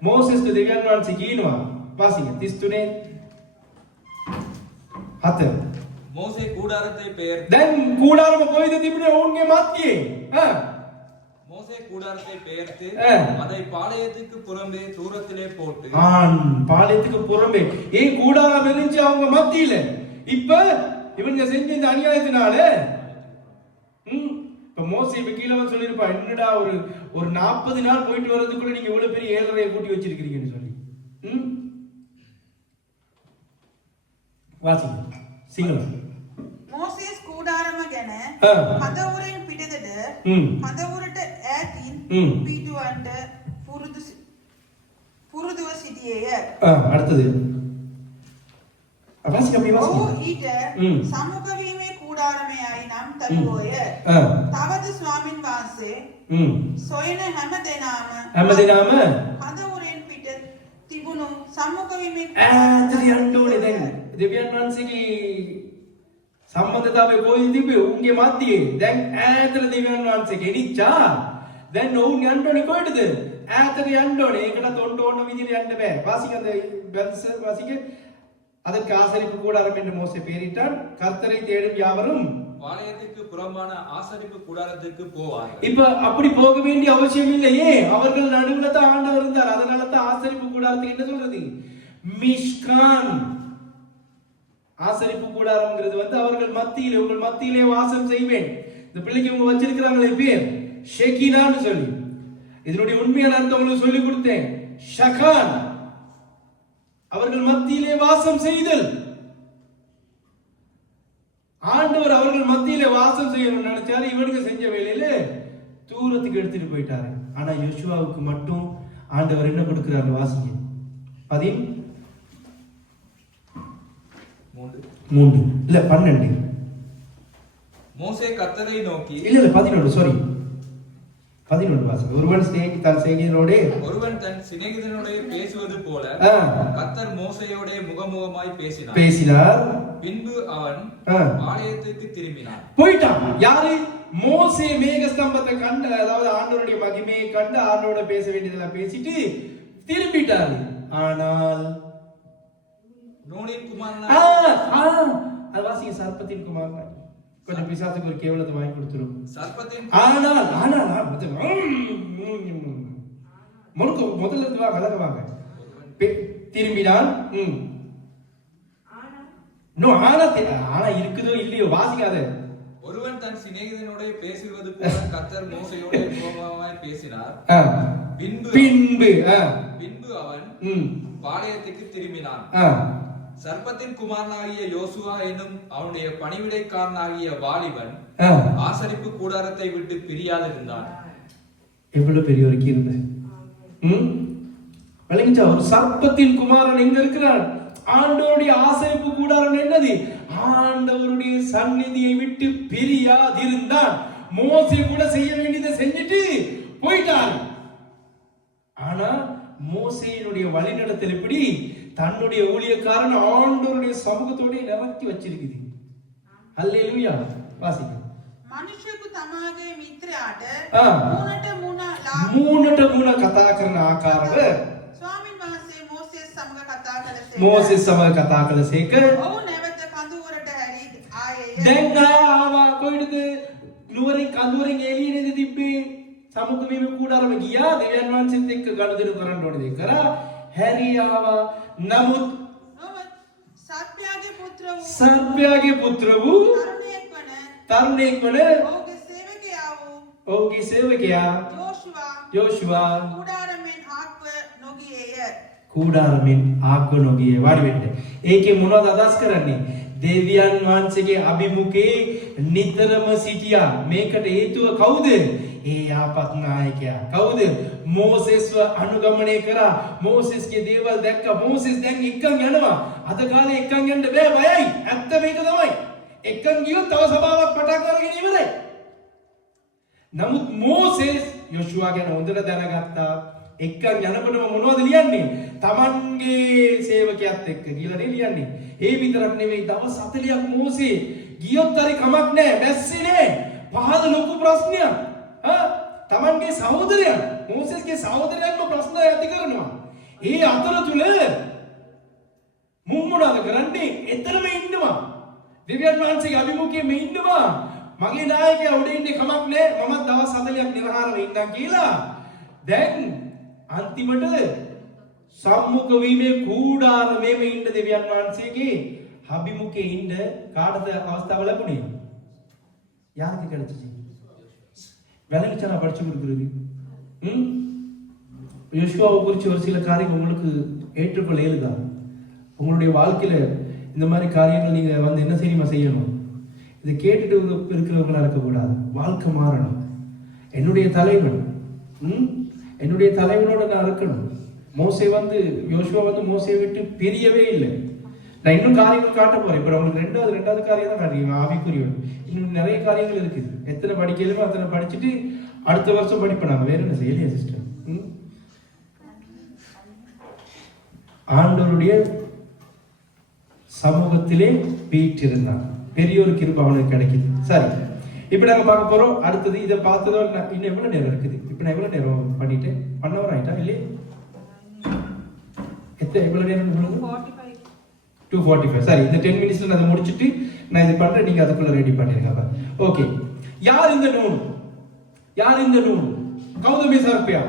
මෝසෙස් දෙවියන් වහන්සේ කියනවා වාසිය 33 7 மோசே கூடாரத்தை பெயர்த்து දැන් කූඩාරම කොයිද තිබුණේ ඔවුන්ගේ මැදියේ? மோசே கூடாரத்தை பெயர்த்து ஆ. அதை பாளையத்துக்கு புறம்பே தூரத்திலே போட்டு பாளையத்துக்கு புறம்பே ஏன் கூடாரம் இருந்துச்சு அவங்க மத்தியில. இப்ப இவங்க செஞ்ச இந்த அநியாயத்தினால இப்ப மோசே இப்ப கீழவன் சொல்லிருப்பா, என்னடா ஒரு 40 நாள் போயிட்டு வர்றதுக்குள்ள நீங்க இவ்வளவு பெரிய 7.5 கூட்டி வச்சிருக்கீங்கன்னு சொல்லி. வாசிங்க சிங்களம். මෝසෙස් කූඩාරම ගැන හදවුරෙන් පිටතට හදවුරට ඈතින් පිටුවන්ට පුරුදුව සිටියේය. அடுத்தது வாசிங்க அப்படி ඔහු வாசிங்க. ඊට සම්මුඛ වීමේ කූඩාරමයයි නම් තරුවෝය. තවද ස්වාමින් වහන්සේ සොයන හැමදෙනාම හදවුරෙන් පිට තිබුණු සම්මුඛ වීමේ ඈතට යන්න ඕනේ. දැන් දෙවියන් වහන්සේගේ සම්බන්ධතාවය කොයිද තිබ්බේ? උන්ගේ මැදියේ. දැන් ඈතට දෙවියන් වහන්සේ ගෙනිච්චා. දැන් ඔවුන් යන්න ඕනේ කොහෙටද? ඈතට යන්න ඕනේ. ඒකට ඕන විදිහට යන්න බෑ. வாசிங்க பெல்ஸ் வாசிங்க. அதற்கு ஆசரிப்பு கூடாரம் என்று மோசே பெயரிட்டான். கர்த்தரை தேடும் யாவரும் பாளையத்துக்கு புறம்பான ஆசரிப்பு கூடாரத்துக்கு போவார்கள். இப்ப அப்படி போக வேண்டிய அவசியம் இல்லையே. அவர்கள் நடுவுல தான் ஆண்டவர் இருந்தார். அதனால தான் ஆசரிப்பு கூடாரத்துக்கு என்ன சொல்றது? மிஷ்கான். ஆசரிப்பு கூடாரம்ங்கிறது வந்து அவர்கள் மத்தியிலே, உங்கள் மத்தியிலே வாசம் செய்வேன். இந்த பிள்ளைக்கு இவங்க வச்சிருக்கிறாங்களே பேர் ஷெகினான்னு சொல்லி. இதனுடைய உண்மையான அர்த்தம் உங்களுக்கு சொல்லி கொடுத்தேன். ஷகான், அவர்கள் மத்தியிலே வாசம் செய்தல். ஆண்டவர் அவர்கள் மத்தியிலே வாசம் செய்யணும்னு நினைச்சாரு. இவனுக்கு செஞ்ச வேலையில தூரத்துக்கு எடுத்துட்டு போயிட்டாரு. ஆனா யோசுவாவுக்கு மட்டும் ஆண்டவர் என்ன கொடுக்கிறாரு? வாசிங்க 13 இல்ல 12. மோசே கர்த்தரை நோக்கி இல்ல 11 சாரி 11 வாசிங்க. ஒருவன் ஒருவன் தன் சிநேகிதனோட பேசுவது போல கர்த்தர் மோசேயோட முகமுகமாய் பேசினார். பின்பு அவன் பாளையத்துக்கு திரும்பினான். போயிட்டான். யாரு? மோசே மேக ஸ்தம்பத்தை கண்டு, அதாவது ஆண்டவருடைய மகிமையை கண்டு ஆண்டவரோட பேச வேண்டியதெல்லாம் பேசிட்டு திரும்பிட்டாரு. ஆனால் நூனின் குமாரன் அது வாசிங்க. சர்ப்பத்தின் குமாரன் கொஞ்சம் பிசாசுக்கு ஒரு கேவலத்தை வாங்கி கொடுத்துரும். சர்ப்பத்தின் ஆனால் முதல்ல இருந்து வாங்க, அழக வாங்க. திரும்பினான். ஆனா இருக்குதோ இல்லையோ வாசிக்காத. ஒருவன் தன் சிநேகிதனோட பேசுவது போல கர்த்தர் மோசேயோட முகமுகமாய் பேசினார். பின்பு அவன் பாளையத்துக்கு திரும்பினான். சர்ப்பத்தின் குமாரனாகிய யோசுவா என்னும் அவனுடைய பணிவிடைக்காரனாகிய வாலிபன் ஆசரிப்பு கூடாரத்தை விட்டு பிரியாதிருந்தான். எவ்வளவு பெரிய ஒரு கீர்த்தி. வழங்கிச்சா? ஒரு சர்ப்பத்தின் குமாரன் எங்க இருக்கிறான்? ஆண்டவருடைய ஆசரிப்பு கூடாரம் என்னது? ஆண்டவருடைய சந்நிதியை விட்டு பிரியாதிருந்தான். மோசே கூட செய்ய வேண்டியதை செஞ்சுட்டு போயிட்டான். ஆனா மோசேயினுடைய வழிநடத்தல் எப்படி? தன்னுடைய ஊழியக்காரன் ஆண்டவருடைய சமூகத்தோட நிரப்பி வச்சிருக்குது. அல்லேலூயா. வாசிங்க. මනුෂ්‍යකු තමාගේ මිත්‍රයාට මූණට මූණ කතා කරන ආකාරව ස්වාමීන් වහන්සේ මෝසෙස් සමග කතා කළසේක. මෝසෙස් සමග කතා කළසේක. ඔහු නැවත කඳුවරට හැරී ආයේය. දැන් ආවා කොයිද? නුවරින් කඳුවරින් එළියේද තිබ්බේ? සමුඛ වීම කූඩාරම ගියා. දෙවියන් වහන්සේත් එක්ක ගනුදෙනු කරන්න ඕනේ දේ කරා. හැරී ආවා. නමුත් සර්පයාගේ පුත්‍ර වූ තරුණයෙක් වන ඔහුගේ සේවකයා යෝෂුවා කූඩාරමෙන් ආක්ව නොගියේ. වාඩි වෙන්න. ඒකේ මොනවද අදහස් කරන්නේ? දෙවියන් වහන්සේගේ අභිමුඛේ නිතරම සිටියා. මේකට හේතුව කවුද? ඒ ආපත් නායකයා. කවුද? මෝසෙස්ව අනුගමනය කරා. මෝසෙස්ගේ දේවල් දැක්ක. මෝසෙස් දැන් එක්කන් යනවා. අද කාලේ එක්කන් යන්න බෑ, බයයි. ඇත්ත මේක තමයි. එක්කන් ගියොත් තව සභාවක් පටන් අරගෙන ඉවරයි. නමුත් මෝසෙස් යොෂුවා ගැන හොඳට දැනගත්තා. එක්කන් යනකොටම මොනවද ලියන්නේ? තමන්ගේ සේවකයාත් එක්ක කියලා ලියන්නේ. ඒ විතරක් නෙවෙයි දවස් 40ක් මෝසේ ගියොත් හරි කමක් නැහැ. බැස්සේ නැහැ. පහද ලොකු ප්‍රශ්නයක්. තමන්ගේ සහෝදරයා මෝසෙස්ගේ සහෝදරයන්ව ප්‍රශ්න ඇති කරනවා. ඒ අතරතුර මුම්මුණාද කරන්නේ? එතරම් ඉන්නවා. දෙවියන් වහන්සේගේ අභිමුඛයේ ඉන්නවා. මගේ නායකයා උඩ ඉන්නේ කමක් නැහැ. මමත් දවස් 40ක් නිර්හාරව ඉන්නම් කියලා. දැන් අන්තිමට සම්මුඛ වීමේ කූඩාරමේම ඉන්න දෙවියන් වහන්සේගේ අභිමුඛයේ ඉන්න කාටද අවස්ථාව ලැබුණේ? யாருக்கு கிடைச்சிச்சு? விளங்கிச்சா நான் படிச்சு கொடுக்குறது? யோசுவாவை குறித்து ஒரு சில காரியங்கள் உங்களுக்கு ஏற்றுக்கொள்ள இயலுதா? உங்களுடைய வாழ்க்கையில இந்த மாதிரி காரியங்கள் நீங்க வந்து என்ன செய்யணும்? இதை கேட்டுட்டு இருக்கிறவங்களா இருக்கக்கூடாது. வாழ்க்கை மாறணும். என்னுடைய தலைவன் என்னுடைய தலைவனோட நான் இருக்கணும். மோசே வந்து யோசுவா வந்து மோசையை விட்டு பிரியவே இல்லை. நான் இன்னும் காரியங்கள் காட்ட போறேன். இப்போ உங்களுக்கு ரெண்டாவது காரியம் தான் காட்டுறீங்க. ஆவிக்குரியவன் இன்னும் நிறைய காரியங்கள் இருக்குது. எத்தனை படிக்கலுமோ அத்தனை படிச்சுட்டு அடுத்த வருஷம் படிப்பேன். நான் வேற என்ன செய்யலையா சிஸ்டர்? ஆண்டவருடைய சமூகத்திலே வீற்றிருந்தான். பெரிய ஒரு கிருபை அவனுக்கு கிடைக்குது. சரி, இப்ப நாங்க பார்க்க போறோம். அடுத்தது இதை பார்த்ததோ இன்னும் எவ்வளவு நேரம் இருக்குது? இப்ப நான் எவ்வளவு நேரம் பண்ணிட்டு 1 hour ஆயிட்டா இல்லையே? எவ்வளவு நேரம்? 2:45. சரி, இந்த 10 minutesல நான் அதை முடிச்சிட்டு நான் இது பண்றேன். நீங்க அதுக்குள்ள ரெடி பண்ணிருங்க. ஓகே, யார் இந்த நூன்? யார் இந்த நூன்? கௌதமி சர்ப்பியா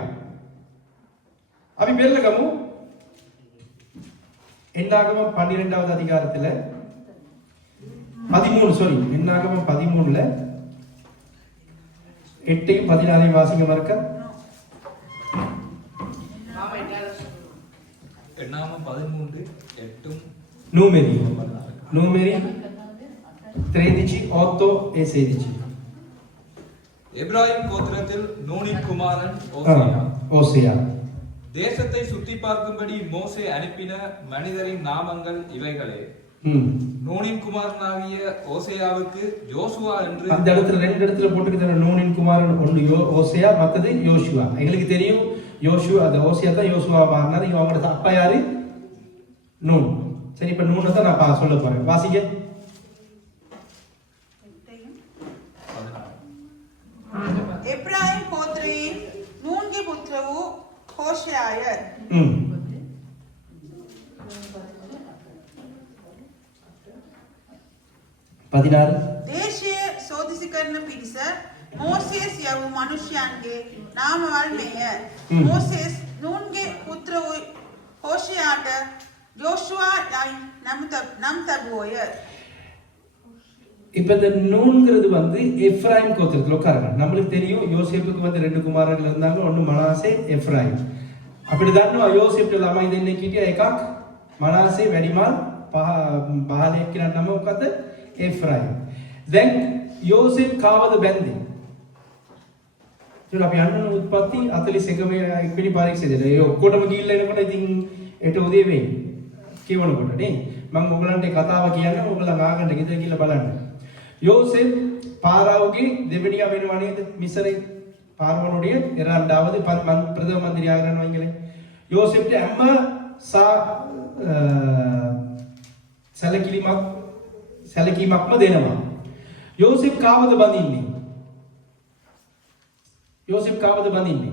அபி பேர்ல கமு என்னாகமம் 12வது அதிகாரத்துல 13 என்னாகமம் 13ல 8 14 வாசிங்க மறக்க. என்னாகமம் 13:8 Numeri 13 8 e 16. எப்ராயிம் கோத்திரத்தில் நூனின் குமாரன் ஓசியா. தேசத்தை சுத்தி பார்க்கும்படி மோசே அனுப்பின மனிதரின் நாமங்கள் இவைகளே. நூனின் குமாரனாகிய ஓசேயாவுக்கு யோசுவா என்று அந்த இடத்துல 2 இடத்துல போட்டுக்கிற நூனின் குமாரன் ஒன்று ஓசேயா, மத்தது யோசுவா. எங்களுக்கு தெரியும் யோசுவா, அந்த ஓசேயா தான் யோசுவா மாறினார். இவங்க அவங்களோட அப்பா யாரு? நூன். சரி, இப்ப நூனை தான் நான் சொல்ல போறேன். வாசிக்க. එබ්‍රායිම් ගෝත්‍රයෙන් නූන්ගේ පුත්‍ර වූ හෝෂයාය. 16 දේශය සෝදිසි කරන පිරිස මෝසෙස් යවූ මනුෂ්‍යයන්ගේ නාමවල් මෙය. මෝසෙස් නූන්ගේ පුත්‍ර වූ හෝෂයාට யோசுவா நம் தகுவோய. இப்ப இந்த நூன்ங்கிறது வந்து எப்ராயிம் கோத்திரத்துல உட்காருங்க. நம்மளுக்கு தெரியும் யோசேப்புக்கு வந்து 2 குமாரர்கள் இருந்தாங்க. ஒன்னு மனாசே, எப்ராயிம். அப்படிதான் யோசேப்பு இல்லாம இது இன்னைக்கு ஏகாக் மனாசே වැඩිමල් පහලයක් කියන නම මොකද? එෆ්‍රායිම්. දැන් යෝසෙප් කාවද බැන්දේ? ඒක අපි අන්නන උත්පත්ති 41 ඉක්පිනි පරීක්ෂේදේ. ඒ ඔක්කොටම ගිහිල්ලා එනකොට ඉතින් ඒට උදේ වෙයි. කියවනකොට නේ. මම ඔයගලන්ට කතාව කියන්නම්. ඔයගලන් ආගන්න ගෙදර ගිහිල්ලා බලන්න. யோசேப் பாராவுக்கு දෙවෙනියා වෙනවා නේද? මිසරේ පාරවනුடைய 2வது பிரதம மந்திரி ஆகிறான்னு வைங்களேன். யோசேப்ට අම්ම සැලකීමක්ම දෙනවා. யோசேப் කාවද බඳින්නේ? யோசேப் කාවද බඳින්නේ?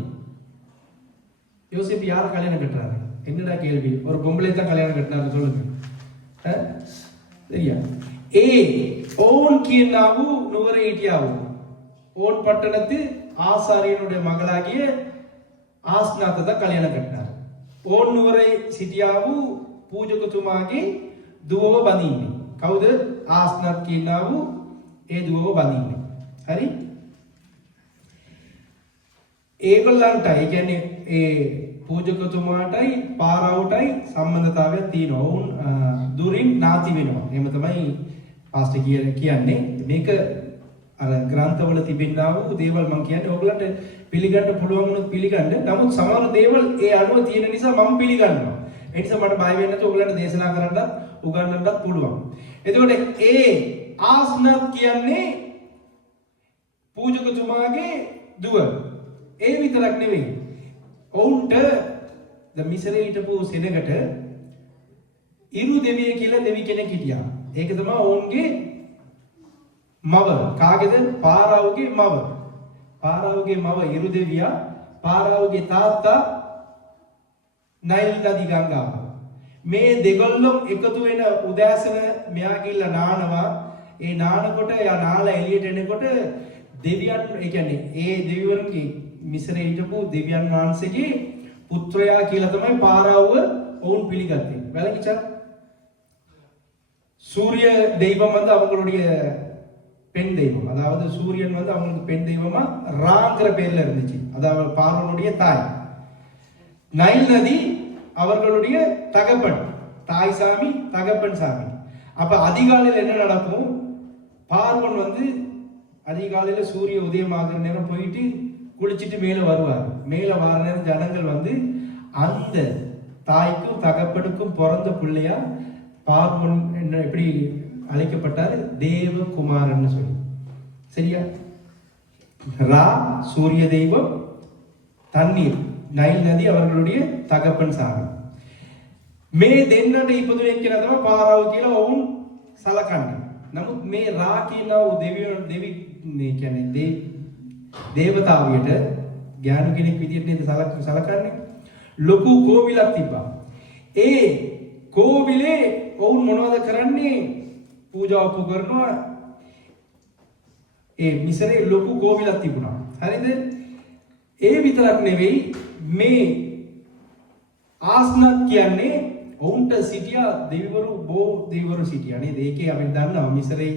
யோசேப் யார கல்யாணம் கட்டுறாரு? என்னடா கேள்வி? ஒரு பொம்பளை தான் கல்யாணம் கட்டினாரு சொல்லுங்க. சரியா? ஓன் කියනව නුවර හිටියාව. ஓன் பட்டணத்து ஆசாரியனுடைய மகளாகிய ආස්නාත தான் கல்யாணம் கட்டினார். ඕන් නුවරේ සිටියාව පූජකතුමාගේ දුවව බඳින්නේ. කවුද? ආස්නාත් කියනව ඒ දුවව බඳින්නේ. හරි? ඒගොල්ලන්ට ඒ කියන්නේ ඒ පූජකතුමාටයි පාරවටයි සම්බන්ධතාවයක් තියෙනවා. වුන් දුරින් නාති වෙනවා. එහෙම තමයි පාස්ටර් කියන්නේ. මේක අර ග්‍රන්ථවල තිබෙනා වූ දේවල් මම කියන්නේ ඕගලන්ට පිළිගන්න පුළුවන් වුණොත් පිළිගන්න. නමුත් සමහර දේවල් ඒ අනුව තියෙන නිසා මම පිළිගන්නවා. ඒ නිසා මට බය වෙන්නේ නැතුව ඕගලන්ට දේශනා කරන්නත් උගන්වන්නත් පුළුවන්. එතකොට ඒ ආස්නත් කියන්නේ පූජකතුමාගේ දුව. ඒ විතරක් නෙවෙයි. ඔවුන්ට ද මිසරේ හිටපු සෙනගට ඉරු දෙවිය කියලා දෙවි කෙනෙක් හිටියා. ඒක තමයි ඔවුන්ගේ මව. කාගේද? පාරාවගේ මව. පාරාවගේ මව ඉරු දෙවියා. පාරාවගේ තාත්තා නයිල් නදී ගංගාව. මේ දෙගොල්ලෝ එකතු වෙන උදෑසන මෙයා ගිහිල්ලා නානවා. ඒ නානකොට යා නාලා එළියට එනකොට දෙවියන් ඒ කියන්නේ ඒ දෙවිවරුන්ගේ මිසරේ හිටපු දෙවියන් වහන්සේගේ පුත්‍රයා කියලා තමයි පාරාව ඔවුන් පිළිගත්තේ. වැලකිச்சா? சூரிய தெய்வம் வந்து அவங்களுடைய பெண் தெய்வம். அதாவது சூரியன் வந்து அவங்களுக்கு பெண் தெய்வமா ராங்கிற பேர்ல இருந்துச்சு. அதாவது பார்வனுடைய தாய். நைல் நதி அவர்களுடைய தகப்பன். தாய் சாமி, தகப்பன் சாமி. அப்ப அதிகாலையில் என்ன நடக்கும்? பார்வன் வந்து அதிகாலையில சூரிய உதயமாகிற நேரம் போயிட்டு குளிச்சிட்டு மேல வருவார். மேல வர நேரம் ஜனங்கள் வந்து அந்த தாய்க்கும் தகப்பனுக்கும் பிறந்த பிள்ளையா பார்வன் என்ன எப்படி அழைக்கப்பட்டார்? தேவகுமாரன் சொல்லி. சரியா? ரா சூரிய தெய்வம், தண்ணீர் நைல் நதி அவர்களுடைய தகப்பன் சாமி. මේ දෙන්නට ඉපදුනේ කියලා තමයි පාරාව කියලා වුන් සලකන්නේ. නමුත් මේ රා කියනවා දෙවි මේ කියන්නේ දේවතාවියට ඥාන කෙනෙක් විදියට නේද සලකන්නේ. ලොකු කෝවිලක් තිබ්බා. ඒ කෝවිලේ වුන් මොනවද කරන්නේ? පූජාව කරනවා. ඒ මිසරේ ලොකු කෝවිලක් තිබුණා. හරිද? ඒ විතරක් නෙවෙයි මේ ආස්නත් කියන්නේ ඔවුන්ට සිටියා දෙවිවරු බොහෝ දෙවිවරු සිටියා නේද? ඒකේ අපි දන්නවා මිසරේ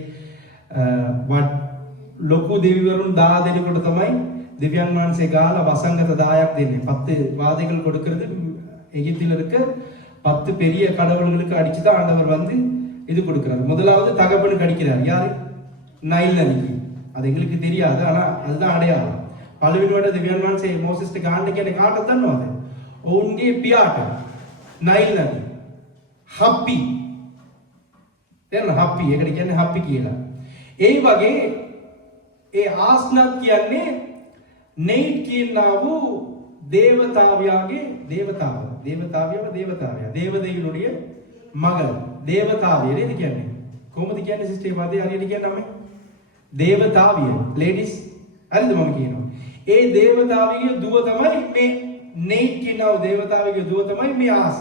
ලොකු දෙවිවරුන් 10 දෙනෙකුට තමයි දෙවියන් වහන්සේ ගාලා වසංගත 10ක් දෙන්නේ. 10 வாதைகள் கொடுக்கிறது எகிப்தில் இருக்க 10 பெரிய கடவுள்களுக்கு அடிச்சு தான் ஆண்டவர் வந்து இது கொடுக்கிறார். முதலாவது தகப்பனுக்கு அடிக்கிறார். யாரு? நைல் நதிக்கு. அது எங்களுக்கு தெரியாது. ஆனா அதுதான் அடையாளம். පළවෙනිවට දෙවියන් වහන්සේ මෝසෙස්ට ගාන්න කියන්නේ කාටද දන්නවද? ඔවුන්ගේ පියාට. නයිල් නදී. හප්පි. දැන් හප්පි. ඒකට කියන්නේ හප්පි කියලා. ඒ වගේ ඒ ආස්නත් කියන්නේ නෙයිට් කියනා වූ தேவதாவியாගේ தேவதாவியா தேவதைகளுடைய மகள் தேவதாவிய නේද කියන්නේ? කොහොමද කියන්නේ සිස්ටර් පදේ හරියට කියන්නම? தேவதாவிய ladies හරිද මම කියනවා. ඒ දේවතාවිගේ දුව තමයි මේ නෙයිට් කියනවා. දේවතාවිගේ දුව තමයි මේ ආස්.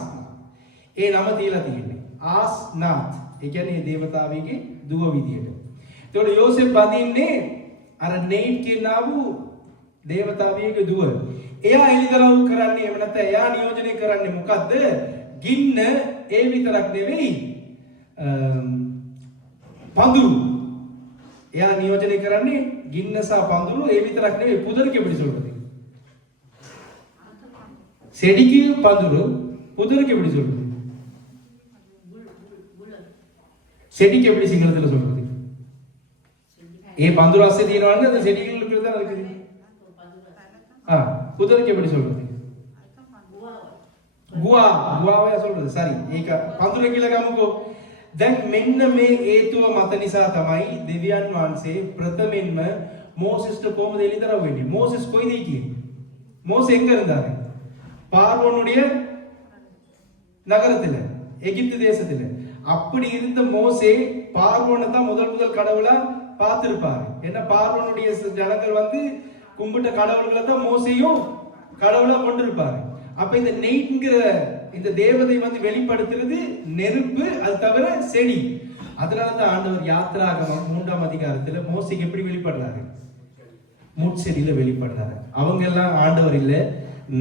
ඒ නම තියලා තියෙන්නේ ආස්නාත්. ඒ කියන්නේ මේ දේවතාවිගේ දුව විදියට. ඒතකොට යෝසෙෆ් බඳින්නේ අර නෙයිට් කියනවා වූ දේවතාවිගේ දුව. එයා එලිදරව් කරන්නේ එහෙම නැත්නම් එයා නියෝජනය කරන්නේ මොකද්ද? ගින්න ඒ විතරක් නෙවෙයි පඳුරු. එයා නියෝජනය කරන්නේ ගින්න සහ පඳුරු. ඒ විතරක් නෙවෙයි පුදருக்கு எப்படி சொல்றது? செடிக்கு பந்துரு, புதருக்கு எப்படி சொல்றது? செடிக்கு எப்படி சிங்களத்துல சொல்றது? ஏ பந்துரு அசை தீனவாங்க அந்த செடிகளுக்கு தான் இருக்குது. புதருக்கு எப்படி சொல்றது? ගුවාවය சொல்றது. சரி. ඒක පඳුර කියලා ගමුකෝ. දැන් මෙන්න මේ හේතුව මත නිසා තමයි දෙවියන් වහන්සේ ප්‍රථමයෙන්ම மோசஸ்ට කොහොමද එළිදරව් වෙන්නේ? மோசஸ் කොයිද හිටියේ? மோசே எங்க இருந்தாரு? பார்வோனுடைய நகரத்துல, எகிப்து தேசத்துல. அப்படி இருந்த மோசே பார்வோனை தான் முதல் கடவுளா பார்த்திருப்பாரு. ஏன்னா பார்வோனுடைய ஜனங்கள் வந்து கும்பிட்ட கடவுள்களை தான் மோசேயும் கடவுளா கொண்டிருப்பாரு. அப்ப இந்த நெய்ட்ங்கிற இந்த தேவதை வந்து வெளிப்படுத்துறது நெருப்பு, அது தவிர செடி. அதனால தான் ஆண்டவர் யாத்திராகமம் 3ஆம் அதிகாரத்துல மோசேக்கு எப்படி வெளிப்படுறாரு? முட்செடியில வெளிப்படுறாரு. அவங்க எல்லாம் ஆண்டவர் இல்ல,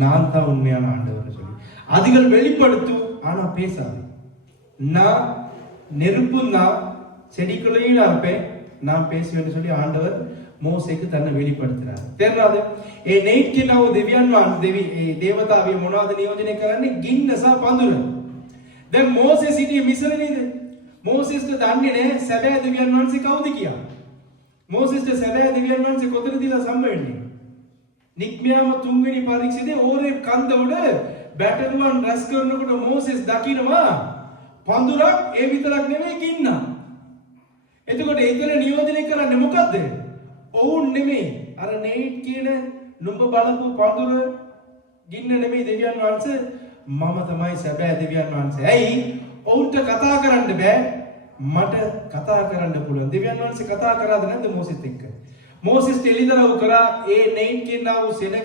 நான் தான் உண்மையான ஆண்டவர் சொல்லி அதுகள் வெளிப்படுத்தும். ஆனா பேசாது. நான் நெருப்பு, நான் செடிக்குள்ளேயும் நான் இருப்பேன், நான் பேசுவேன்னு சொல்லி ஆண்டவர் மோசேக்கு தன்னை வெளிப்படுத்துறாரு. தெரியாது ඒ නෙයිට් කියනව දෙවියන් වහන්සේ දේවතාවිය මොනවද නියෝජනය කරන්නේ? ගින්න සහ පඳුර. දැන් මෝසෙස් සිටියේ මිසර නේද? මෝසෙස්ට දන්නේ නැහැ සැබෑ දෙවියන් වහන්සේ කවුද කියලා. මෝසෙස්ට සැබෑ දෙවියන් වහන්සේ කොතනදීලා සම්ම වෙන්නේ? නික්මියාම 3 වෙනි පරීක්ෂණයේ ඕරේබ් කන්ද උඩ බැටළුවන් රැස් කරනකොට මෝසෙස් දකිනවා පඳුරක්. ඒ විතරක් නෙමෙයි ගින්න. එතකොට ඒකල නියෝජනය කරන්නේ මොකද්ද? ඔවුන් නෙමෙයි අර නේට් කියන නුඹ බලපු පඳුර ගින්න නෙමෙයි දෙවියන් වහන්සේ මම තමයි සැබෑ දෙවියන් වහන්සේ. ඇයි? ඔවුන්ට කතා කරන්න බෑ. මට කතා කරන්න පුළුවන්. දෙවියන් වහන්සේ කතා කරාද නැද්ද මෝසෙස් එක්ක? මෝසෙස් එළිදරව් කරා ඒ නේට් කියනා වූ සෙනග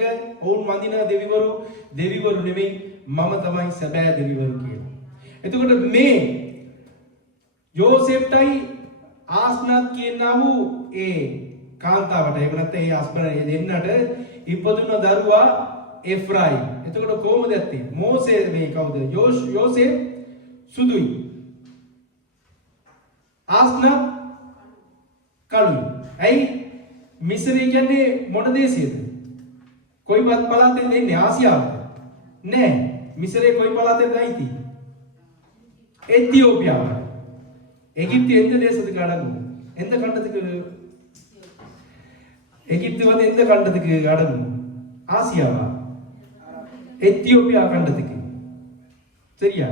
ඔවුන් වඳින දෙවිවරු නෙමෙයි මම තමයි සැබෑ දෙවිවරු කියලා. එතකොට මේ යෝසෙෆ්ටයි ආස්නත් කියනා වූ ඒ කාන්තාවට එහෙම නැත්නම් ඒ හස්බන්ඩ් ඒ දෙන්නට ඉපදුන දරුවා එෆ්‍රායිම්. එතකොට කොහොමද ඇත්තේ? මෝසෙස් මේ කවුද? යෝසෙෆ් සුදුයි. ආස්නත් කළුයි. ඇයි? මිස්රේ කියන්නේ මොන දේශයේද? කොයි පළාතෙන්ද එන්නේ? ආසියාවද? නෑ. මිස්රේ කොයි පළාතෙන්ද ඇයිති? එතිயோப்பியாව. எகிப்து எந்த தேசத்துக்கு அடங்கும்? எந்த கண்டத்துக்கு? எகிப்து வந்து எந்த கண்டத்துக்கு அடங்கும்? ஆசியாவா? எத்தியோப்பியா கண்டத்துக்கு. சரியா?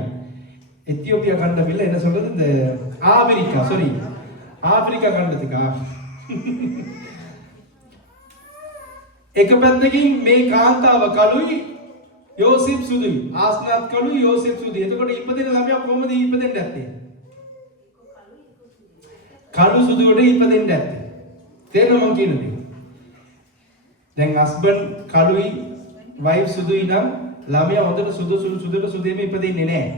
எத்தியோப்பியா கண்டம் இல்ல, என்ன சொல்றது, இந்த ஆப்பிரிக்கா, சாரி ஆப்பிரிக்கா கண்டத்துக்கா. එක පැත්තකින් මේ කාන්තාව කළුයි යෝසෙෆ් සුදුයි. ආස්නාත් කළුයි යෝසෙෆ් සුදුයි. එතකොට ඉපදෙන ළමයා කොහොමද ඉපදෙන්නේ නැත්තේ? කළු සුදුවට ඉපදෙන්නේ නැත්තේ. තේරෙනවද මම කියන දේ? දැන් හස්බන්ඩ් කළුයි වයිෆ් සුදුයි නම් ළමයා හොඳට සුදුම ඉපදෙන්නේ නැහැ.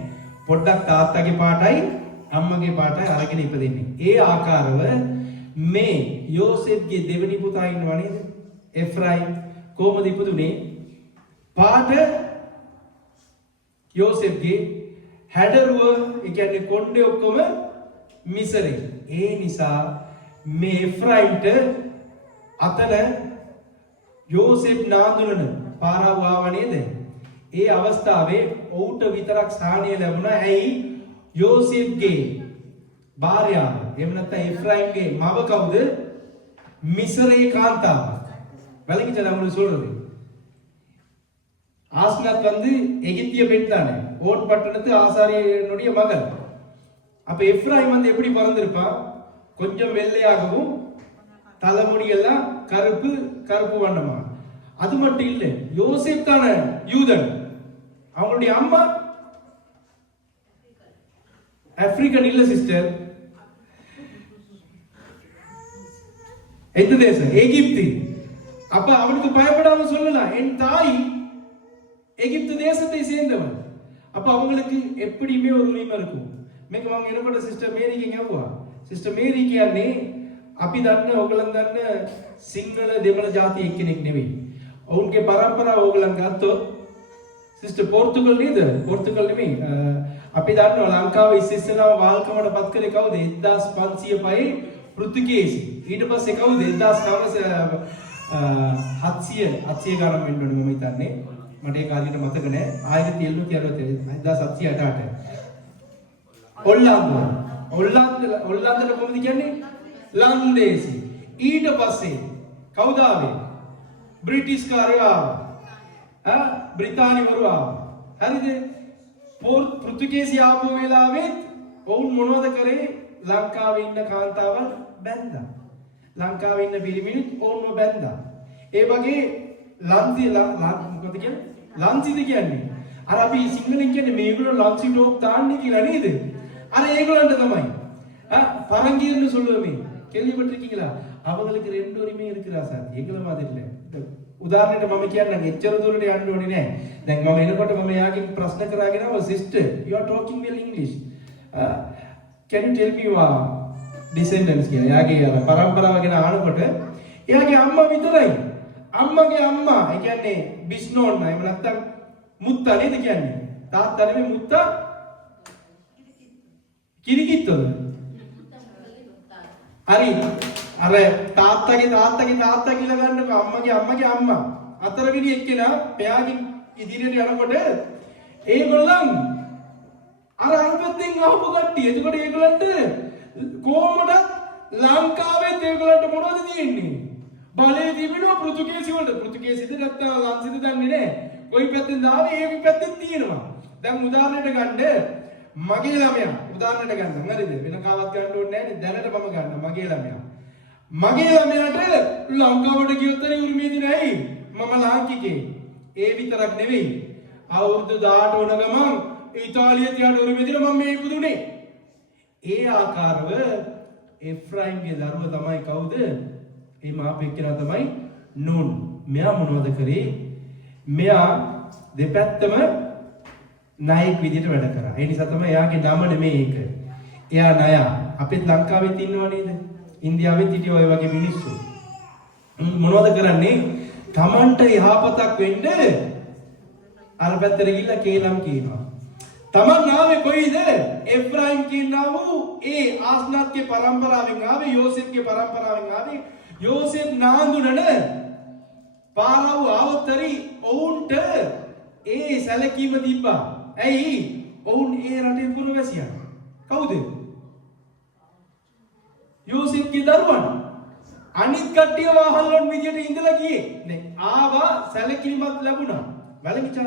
පොඩ්ඩක් තාත්තගේ පාටයි අම්මගේ පාටයි අරගෙන ඉපදෙන්නේ. ඒ ආකාරව මේ යෝසෙෆ්ගේ දෙවෙනි පුතා ඉන්නව නේද? එෆ්‍රායිම් කොහොමද ඉපදුනේ? පාට යෝසෙෆ්ගේ හැඩරුව, ඒ කියන්නේ කොණ්ඩේ ඔක්කොම මිසරේ. ඒ නිසා මේ එෆ්‍රායිම්ට අතන යෝසෙෆ් නාඳුනන පාරාව ආව නේද? ඒ අවස්ථාවේ ඔහුට විතරක් ස්ථානය ලැබුණා. ඇයි? යෝසෙෆ්ගේ භාර්යාව, එහෙම නැත්නම් එෆ්‍රායිම්ගේ මව කවුද? මිසරේ කාන්තාව. விளங்கிச்சா உங்களுக்கு சொல்றது? ஆஸ்னாத் வந்து எகிப்திய பெண் தானே, ஓட் பட்டணத்து ஆசாரியனுடைய மகள். அப்ப எஃப்ராயிம் வந்து எப்படி பிறந்திருப்பான்? கொஞ்சம் வெள்ளையாகவும் தலைமுடி எல்லாம் கருப்பு கருப்பு வண்ணமா. அது மட்டும் இல்ல, யோசேப் தான யூதன், அவங்களுடைய அம்மா ஆப்பிரிக்கன் இல்ல சிஸ்டர். எந்த தேசம்? எகிப்து. அப்ப அவனுக்கு பயப்படாம சொல்லலாம், என் தாய் எகிப்து தேசத்தை சேர்ந்தவன். அப்ப அவங்களுக்கு எப்படியுமே ஒரு உரிமை இருக்கும். මේක මම එනකොට සිස්ටර් මේරිගෙන් ඇහුවා. සිස්ටර් මේරි කියන්නේ අපි දන්න ඕගලන් දන්න සිංහල දෙමළ ජාති එක්කෙනෙක් නෙවෙයි. ඔවුන්ගේ පරම්පරාව ඕගලන් ගත්තොත් සිස්ටර් පෝර්තුගල් නේද? පෝර්තුගල් නෙමෙයි. අපි දන්නවා ලංකාවේ ඉස්සෙල්ලාම වාල්කමට පත් කරේ කවුද? 1505 පෘතුගීසි. ඊට පස්සේ කවුද? 700 ගානක් වෙන්න ඕනේ මම හිතන්නේ. මට ඒ කාලෙට මතක නෑ. 1768 ඔල්ලාන්දට කොහොමද කියන්නේ? ලන්දේසි. ඊට පස්සේ කවුද ආවේ? බ්‍රිටිෂ් කාරයෝ ආවා. බ්‍රිතාන්‍යවරු ආවා. හරිද? පෘතුගීසි ආපු වෙලාවෙත් ඔවුන් මොනවද කරේ? ලංකාවේ ඉන්න කාන්තාවන් බැන්දා. ලංකාවේ ඉන්න පිරිමිනුත් ඔවුන්ව බැන්දා. ඒ වගේ මොකද කියන්නේ? ලන්සිද කියන්නේ. අර අපි සිංහලෙන් කියන්නේ මේගොල්ලෝ ලන්සි ටෝක් දාන්නේ කියලා නේද? අර ඒගොල්ලන්ට තමයි. பரங்கீர்னு சொல்லுவோமே, கேள்விப்பட்டிருக்கீங்களா? அவங்களுக்கு ரெண்டு உரிமை இருக்குதா சார்? ඒගොල්ල மாதிரி இல்ல. උදාහරණයට මම කියන්නේ එච්චර දුරට යන්න ඕනේ නෑ. දැන් මම එනකොට මම යාගෙන් ප්‍රශ්න කරාගෙන ආවා, sister you are talking well English, can you tell me your descendants කියලා. යාගේ අර පරම්පරාව ගැන අහනකොට එයාගේ අම්මා විතරයි, අම්මගේ අම්මා, ඒ කියන්නේ බිස්නෝන්, එහෙම නැත්නම් මුත්තා නේද කියන්නේ? තාත්තා නෙමෙයි, මුත්තා කිරිකිත්තද? හරි. අර තාත්තගේ කියලා ගන්නකො, අම්මගේ අම්මා හතරවෙනි එක්කෙනා මෙයාගේ ඉදිරියට යනකොට ඒගොල්ලන් අර අරපැත්තෙන් ආපු කට්ටිය. එතකොට ඒගොල්ලන්ට කොහොමද ලංකාවේ ඒගොල්ලන්ට මොනවද තියෙන්නේ? බලේ තිබෙනවා පෘතුගීසි වලට. පෘතුගීසිද නැත්නම් ලන්සිද දන්නේ නැහැ. කොයි පැත්තෙන්ද ආවේ? ඒ පැත්තෙන් තියෙනවා. දැන් උදාහරණයක් ගන්න, මගේ ළමයා උදාහරණයක් ගන්න. හරිද? වෙන කාවත් ගන්න ඕනේ නැහැ නේ. දැනට මම ගන්න මගේ ළමයා. මගේ ළමයාට ලංකාවට ගියොත් උරුමය දිනයි මම ලාංකිකේ. ඒ විතරක් නෙවෙයි. අවුරුදු 18 වුණ ගමන් ඉතාලියට යන්න උරුමය දින මම මේ ඉපදුනේ. ඒ ආකාරව එෆ්‍රයිම්ගේ දරුවා තමයි කවුද? ඒ මාපෙක්කලා තමයි නූන්. මෙයා මොනවද කරේ? මෙයා දෙපැත්තම නායක විදියට වැඩ කරා. ඒ නිසා තමයි එයාගේ නම නෙමෙයි ඒක. එයා ණයා. අපිත් ලංකාවෙත් ඉන්නව නේද? ඉන්දියාවෙත් හිටිය ඔය වගේ මිනිස්සු. මොනවද කරන්නේ? Tamanට යහපතක් වෙන්න අර පැත්තට ගිහිල්ලා කේලම් කියනවා. Taman ආවේ කොයිද? එෆ්‍රායිම් කියනවා වූ ඒ ආස්නාත්ගේ පරම්පරාවෙන් ආවේ, යෝසෙෆ්ගේ පරම්පරාවෙන් ආවේ. යෝසෙෆ් නාඳුනන පාරව ආවතරි ඔවුන්ට ඒ සැලකීම තිබ්බා. ඇයි? ඔවුන් ඒ රටේ පුරවැසියන්. කවුද? යෝසෙෆ්ගේ දරුවන්. අනිත් කට්ටිය වහල්ලොන් විදියට ඉඳලා ගියේ. නේ ආවා සැලකීමක් ලැබුණා. வழங்கிச்சா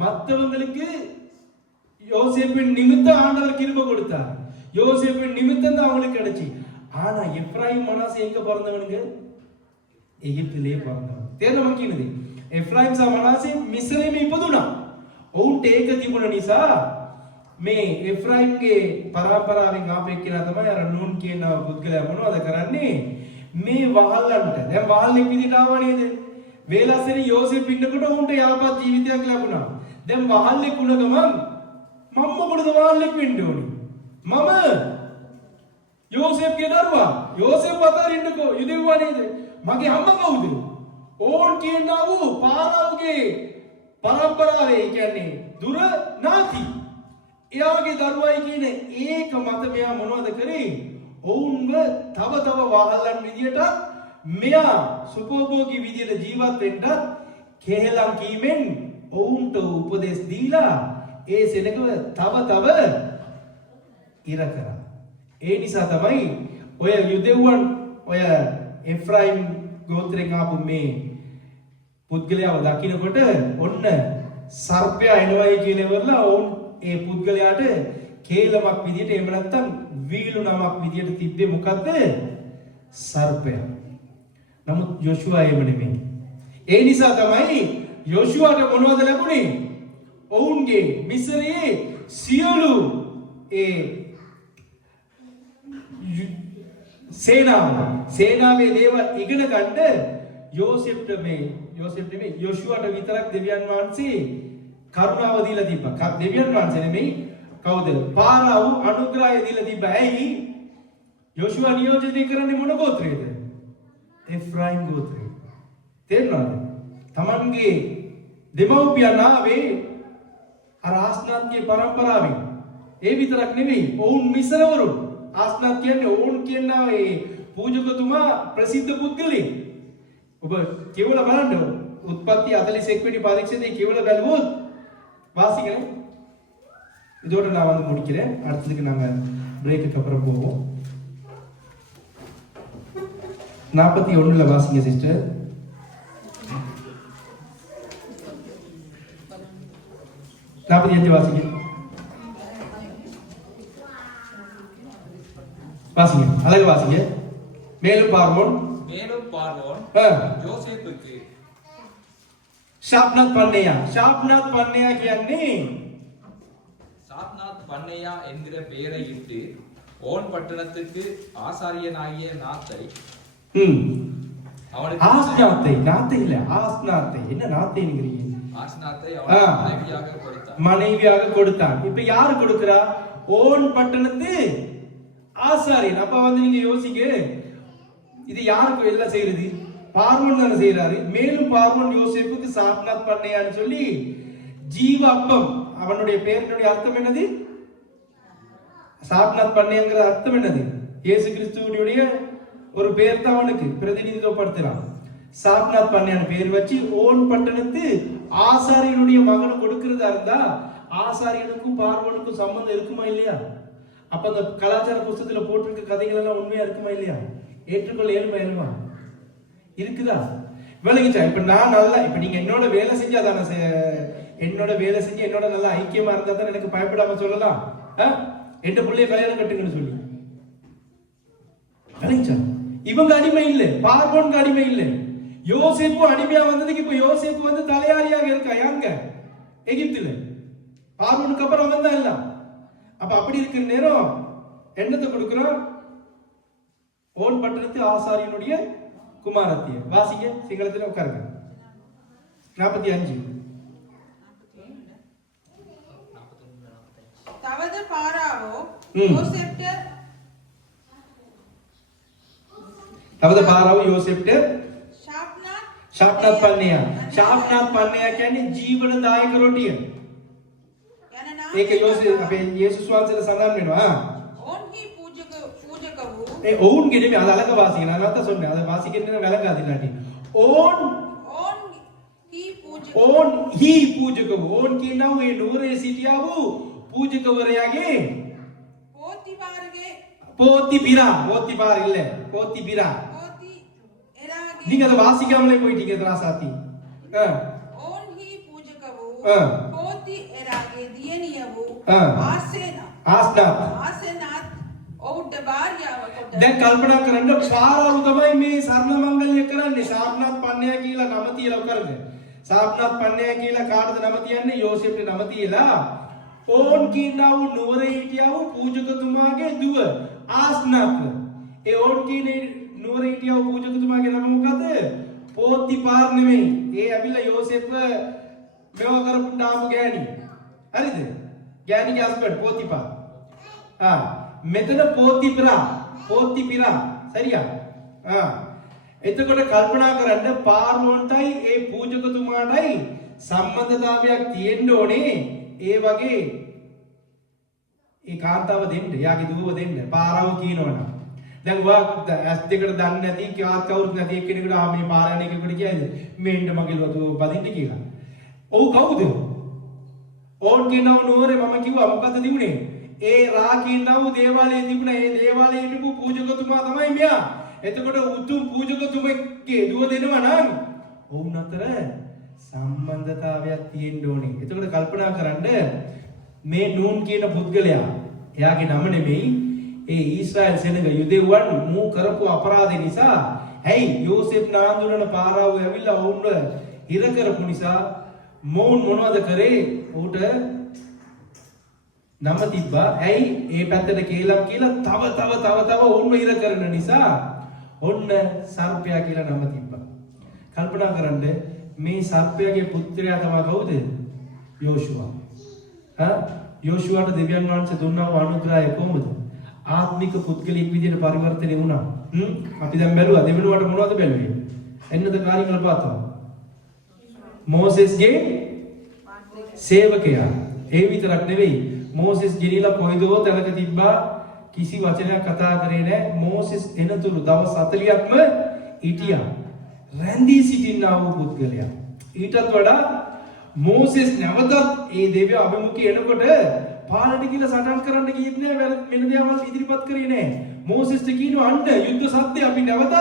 மற்றவங்களுக்கு யோசேப்பின் நிமித்தம் ஆண்டவர் கிருபை கொடுத்தார். யோசேப்பின் நிமித்தம் தான் அவங்களுக்கு கிடைச்சி. ஆனா எப்ராயிம் மனாசே எங்க பிறந்தவனுங்க? எகிப்திலே பிறந்தவன். தேர்ந்த மக்கினது එෆ්‍රයිම් සහ මනාසේ මිස්රයිම ඉපදුණා. ඔවුන්ට ඒක තිබුණ නිසා මේ එෆ්‍රයිම්ගේ පරම්පරාවෙන් ආපු එක්කෙනා තමයි අර නූන් කියන පුද්ගලයා මොනවද කරන්නේ? මේ වහල්ලන්ට දැන් වහල්ලෙක් විදිහට ආවා නේද? වේලාසෙනි යෝසෙෆ් ඉන්නකොට ඔවුන්ට යාපත් ජීවිතයක් ලැබුණා. දැන් වහල්ලෙක් වුණ ගමන් මම මොකටද වහල්ලෙක් වෙන්න ඕනේ? මම යෝසෙෆ්ගේ දරුවා. යෝසෙෆ් අතරින්නකෝ යුදෙව්වා නේද? මගේ අම්මා කවුද? ඕන් කියනවා වූ පාරාවගේ පරම්පරාවේ කියන්නේ දුර නාති. එයාගේ දරුවයි කියන ඒක මත මෙයා මොනවද කරේ? ඔවුන්ව තව තව වහල්ලන් විදියට මෙයා සුඛෝභෝගී විදියට ජීවත් වෙන්නත් කෙහෙලම් කීමෙන් ඔවුන්ට උපදෙස් දීලා ඒ සෙනගව තව තව ඉර කරා. ඒ නිසා තමයි ඔය යුදෙව්වන් ඔය එෆ්‍රයිම් ගෝත්‍රයෙන් ආපු මේ පුද්ගලයාව දකින්නකොට ඔන්න සර්පයා එනවයි කියන ඉවරලා ඔවුන් ඒ පුද්ගලයාට කේලමක් විදියට එහෙම නැත්නම් වීලු නමක් විදියට තිබ්බේ මොකද්ද? සර්පයා. නමුත් යෝෂුවා එහෙම නෙමෙයි. ඒ නිසා තමයි යෝෂුවාට මොනවද ලැබුණේ? ඔවුන්ගේ මිස්රයේ සියලු ඒ සේනාවේ දේවල් ඉගෙන ගන්න යෝසෙෆ්ට මේ යෝෂුවාට විතරක් දෙවියන් වහන්සේ කරුණාව දීලා තිබ්බා. දෙවියන් වහන්සේ නෙමෙයි කවුද? පාරාව අනුග්‍රහය දීලා තිබ්බා. ඇයි? යෝෂුවා නියෝජනය කරන්නේ මොන ගෝත්‍රයේද? එෆ්‍රයිම් ගෝත්‍රය. තේරුණාද? තමන්ගේ දෙමව්පියන් ආවේ අර ආස්නාත්ගේ පරම්පරාවෙන්. ඒ විතරක් නෙමෙයි ඔවුන් මිස්රවරු. ආස්නාත් කියන්නේ ඔවුන් කියනවා ඒ පූජකතුමා ප්‍රසිද්ධ පුද්ගලෙක්. ඔබ කියවලා බලන්න උත්පත්ති 41 වෙනි පරීක්ෂණයේ කියවලා බලුවොත් வாசிக்கிறேன். இதோட நான் வந்து முடிக்கிறேன். அடுத்ததுக்கு நாங்க பிரேக்குக்கு அப்புறம் போவோம். 41ல வாசிங்க சிஸ்டர். வாசிங்க. வாசிங்க. அழகு வாசிங்க. மேலும் பார்வோன் யோசேப்புக்கு ஷாப்நாத் பண்ணையா කියන්නේ சாத்நாத் பண்ணையா என்கிற பெயரை இட்டு ஓன் பட்டணத்துக்கு ஆசாரியனாகிய நாத்தை அவனுக்கு நாத்தை இல்ல ஆஸ்நாத்தை. என்ன நாத்தைங்கிறீங்க? ஆஸ்நாத்தை அவனுக்கு மனைவியாக கொடுத்தான். இப்ப யாரு கொடுக்கிறா? ஓன் பட்டணத்து ஆசாரியன். அப்ப வந்து நீங்க யோசிக்க இது யாருக்கு எல்லாம் செய்யறது? பார்வோன் தானே செய்யறாரு. மேலும் பார்வோன் யோசேப்புக்கு சாப்நாத் பண்ணையான்னு சொல்லி ஜீவ அப்பம். அவனுடைய பேரினுடைய அர்த்தம் என்னது? சாப்நாத் பண்ணைங்கிற அர்த்தம் என்னது? இயேசு கிறிஸ்துவுடைய ஒரு பேர் தான் அவனுக்கு பிரதிநிதித்துவப்படுத்துறான். சாப்நாத் பண்ணையான் பேர் வச்சு ஓன் பட்டணத்து ஆசாரியனுடைய மகனை கொடுக்கிறதா இருந்தா ஆசாரியனுக்கும் பார்வோனுக்கும் சம்பந்தம் இருக்குமா இல்லையா? அப்ப அந்த கலாச்சார புஸ்தகத்துல போட்டிருக்க கதைகள் எல்லாம் உண்மையா இருக்குமா இல்லையா? ஏற்றுக்கொள்ள இயலுமா இருக்குதா? விளங்கிச்சா? இப்ப நான் நல்லா இப்ப நீங்க என்னோட வேலை செஞ்சா தானே என்னோட நல்லா ஐக்கியமா இருந்தா தான் எனக்கு பயப்படாம சொல்லலாம் என் பிள்ளைய கல்யாணம் கட்டுங்கன்னு சொல்லி. விளங்கிச்சா? இவங்க அடிமை இல்லை, பார்வோனுக்கு அடிமை இல்லை. யோசேப்பு அடிமையா வந்ததுக்கு இப்ப யோசேப்பு வந்து தலையாரியாக இருக்கா யாங்க எகிப்துல. பார்வோனுக்கு அப்புறம் அவன் தான் எல்லாம். அப்ப அப்படி இருக்கிற நேரம் என்னத்தை கொடுக்கிறான்? ஓன் பட்டணத்து ஆசாரியனுடைய குமாரத்திய. வாசிங்க, சிங்களத்துல உட்காருங்க. 45. තවද පාරාවෝ යෝසෙෆ්ට තවද පාරාව යෝසෙෆ්ට ශාප්නාත් පන්නයා. ශාප්නාත් පන්නයා කියන්නේ ජීවනදායක රොටිය. ඒක යෝසෙෆ් අපේ යේසුස් වහන්සේට සඳහන් වෙනවා. ඕන්හි පූජක වූ ඒ ඔවුන්ගේ නෙමෙයි අද අලක වාසික නනත්ත සොන්නේ. අද වාසිකෙන් වැලකා දිනාටි. ඕන් හි පූජක වූ. ඕන් කියනවා මේ නුවරේ සිටියා වූ පූජකවරයාගේ போத்திபிரா இல்ல போத்திபிரா நீங்க அத வாசிக்காமலே போயிட்டீங்க தராசாத்தி. ஓன்ஹி பூஜகவு போத்தி எராගේ දියණියවු ආසෙනාත් ඔවුන්ට භාර්යාව කොට. දැන් කල්පනා කරන්න පාරාව තමයි මේ සර්ණ මංගල්‍ය කරන්නේ. ශාප්නාත් පන්නයා කියලා නම තියලා කරන්නේ. ශාප්නාත් පන්නයා කියලා කාටද නම තියන්නේ? යෝසෙෆ්ට නම තියලා ඕන් කියනවා නුවරේ හිටියා වූ පූජකතුමාගේ දුව ආස්නාත්. ඒ ඕන් කියන්නේ නුවරේ හිටියා වූ පූජකතුමාගේ නම මොකද? පෝතිපාර් නෙමෙයි. ඒ ඇවිල්ලා යෝසෙෆ් මෙව කරපු නාම ගෑණි. හරිද? ගෑණිගේ හස්බන්ඩ් පෝතිපාර්. මෙතන පෝතිපිරා සරියා. එතකොට කල්පනා කරන්න පාර්වොන්ටයි ඒ පූජකතුමාටයි සම්බන්ධතාවයක් තියෙන්න ඕනේ. ඒ වගේ ඒ කාන්තාව දෙන්න, යාගේ දුවව දෙන්න. පාරාව කියනවනම් දැන් වා ඇස් දෙකට දන්නේ නැති කාත් කවුරුත් නැති එක්කෙනෙකුට මේ පාරාණ එකෙකුට කියයිද මෙන්න මගේ ලොතු බදින්න කියලා. ඔව් කවුද? ඕන් කියනව නෝරේ මම කිව්වා මොකද්ද තිබුණේ? ඒ රා කියනව දේවාලයේ තිබුණා. ඒ දේවාලයේ හිටපු පූජකතුමා තමයි මෙයා. එතකොට උතුම් පූජකතුමෙක්ගේ දුව දෙනවා නම් ඔවුන් අතර සම්බන්ධතාවයක් තියෙන්න ඕනේ. එතකොට කල්පනා කරන්න මේ නූන් කියන පුද්ගලයා, එයාගේ නම නෙමෙයි, ඒ ඊශ්‍රායල් සෙනග යුදෙව්වන් මූ කරපු අපරාධ නිසා ඇයි යෝසෙෆ් නාඳුනන පාරාව ඇවිල්ලා වුණ හිර කරපු නිසා මොවුන් මොනවද කරේ? ඌට නම තිබ්බා. ඇයි? ඒ පැත්තට කේලම් කියලා තව වුණ හිර කරන නිසා ඔන්න සර්පයා කියලා නම තිබ්බා. කල්පනා කරන්න මේ සර්පයාගේ පුත්‍රයා තමයි කවුද? යෝෂුවා. යෝෂුවාට දෙවියන් වහන්සේ දුන්නා වූ අනුග්‍රහය කොහොමද? ආත්මික පුද්ගලෙක් විදිහට පරිවර්තනය වුණා. අපි දැන් බැලුවා දෙවෙනුවට මොනවද බැලුවේ? එන්නද කාර්යවල පාතම. මෝසෙස්ගේ සේවකයා. ඒ විතරක් නෙවෙයි. මෝසෙස් ගෙනිලා කොයිදෝ තැනක තිබ්බා, කිසි වචනයක් කතා කරේ නැහැ. මෝසෙස් එනතුරු දවස් 40ක්ම හිටියා. රැඳී සිටිනා වූ පුද්ගලයා. ඊටත් වඩා මෝසෙස් නැවතත් ඒ දෙවිය අභිමුඛී එනකොට පාලට කියලා සටන් කරන්න ගියෙත් නෑ. වෙන දේවල් ඉදිරිපත් කරේ නෑ. මෝසෙස්ට කියනවා අන්න යුද්ධ සත්‍ය අපි නැවතත්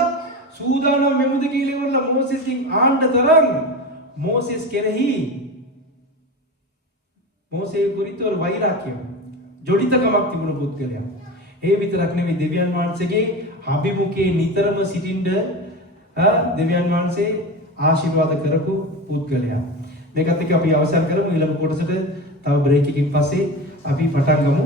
සූදානම් වෙමුද කියලා ඉවරලා මෝසෙස්ගෙන් ආන්න තරම් මෝසෙස් කෙරෙහි මෝසේ කුරිතවල වෛරාක්‍යය ජොඩිතකමක් තිබුණු පුද්ගලයා. ඒ විතරක් නෙවෙයි දෙවියන් වහන්සේගේ අභිමුඛයේ නිතරම සිටින්න දෙවියන් වහන්සේ ආශිර්වාද කරපු පුද්ගලයා. මේකත් එක්ක අපි අවසන් කරමු. ඊළඟ කොටසට තව බ්‍රේක් එකකින් පස්සේ අපි පටන් ගමු.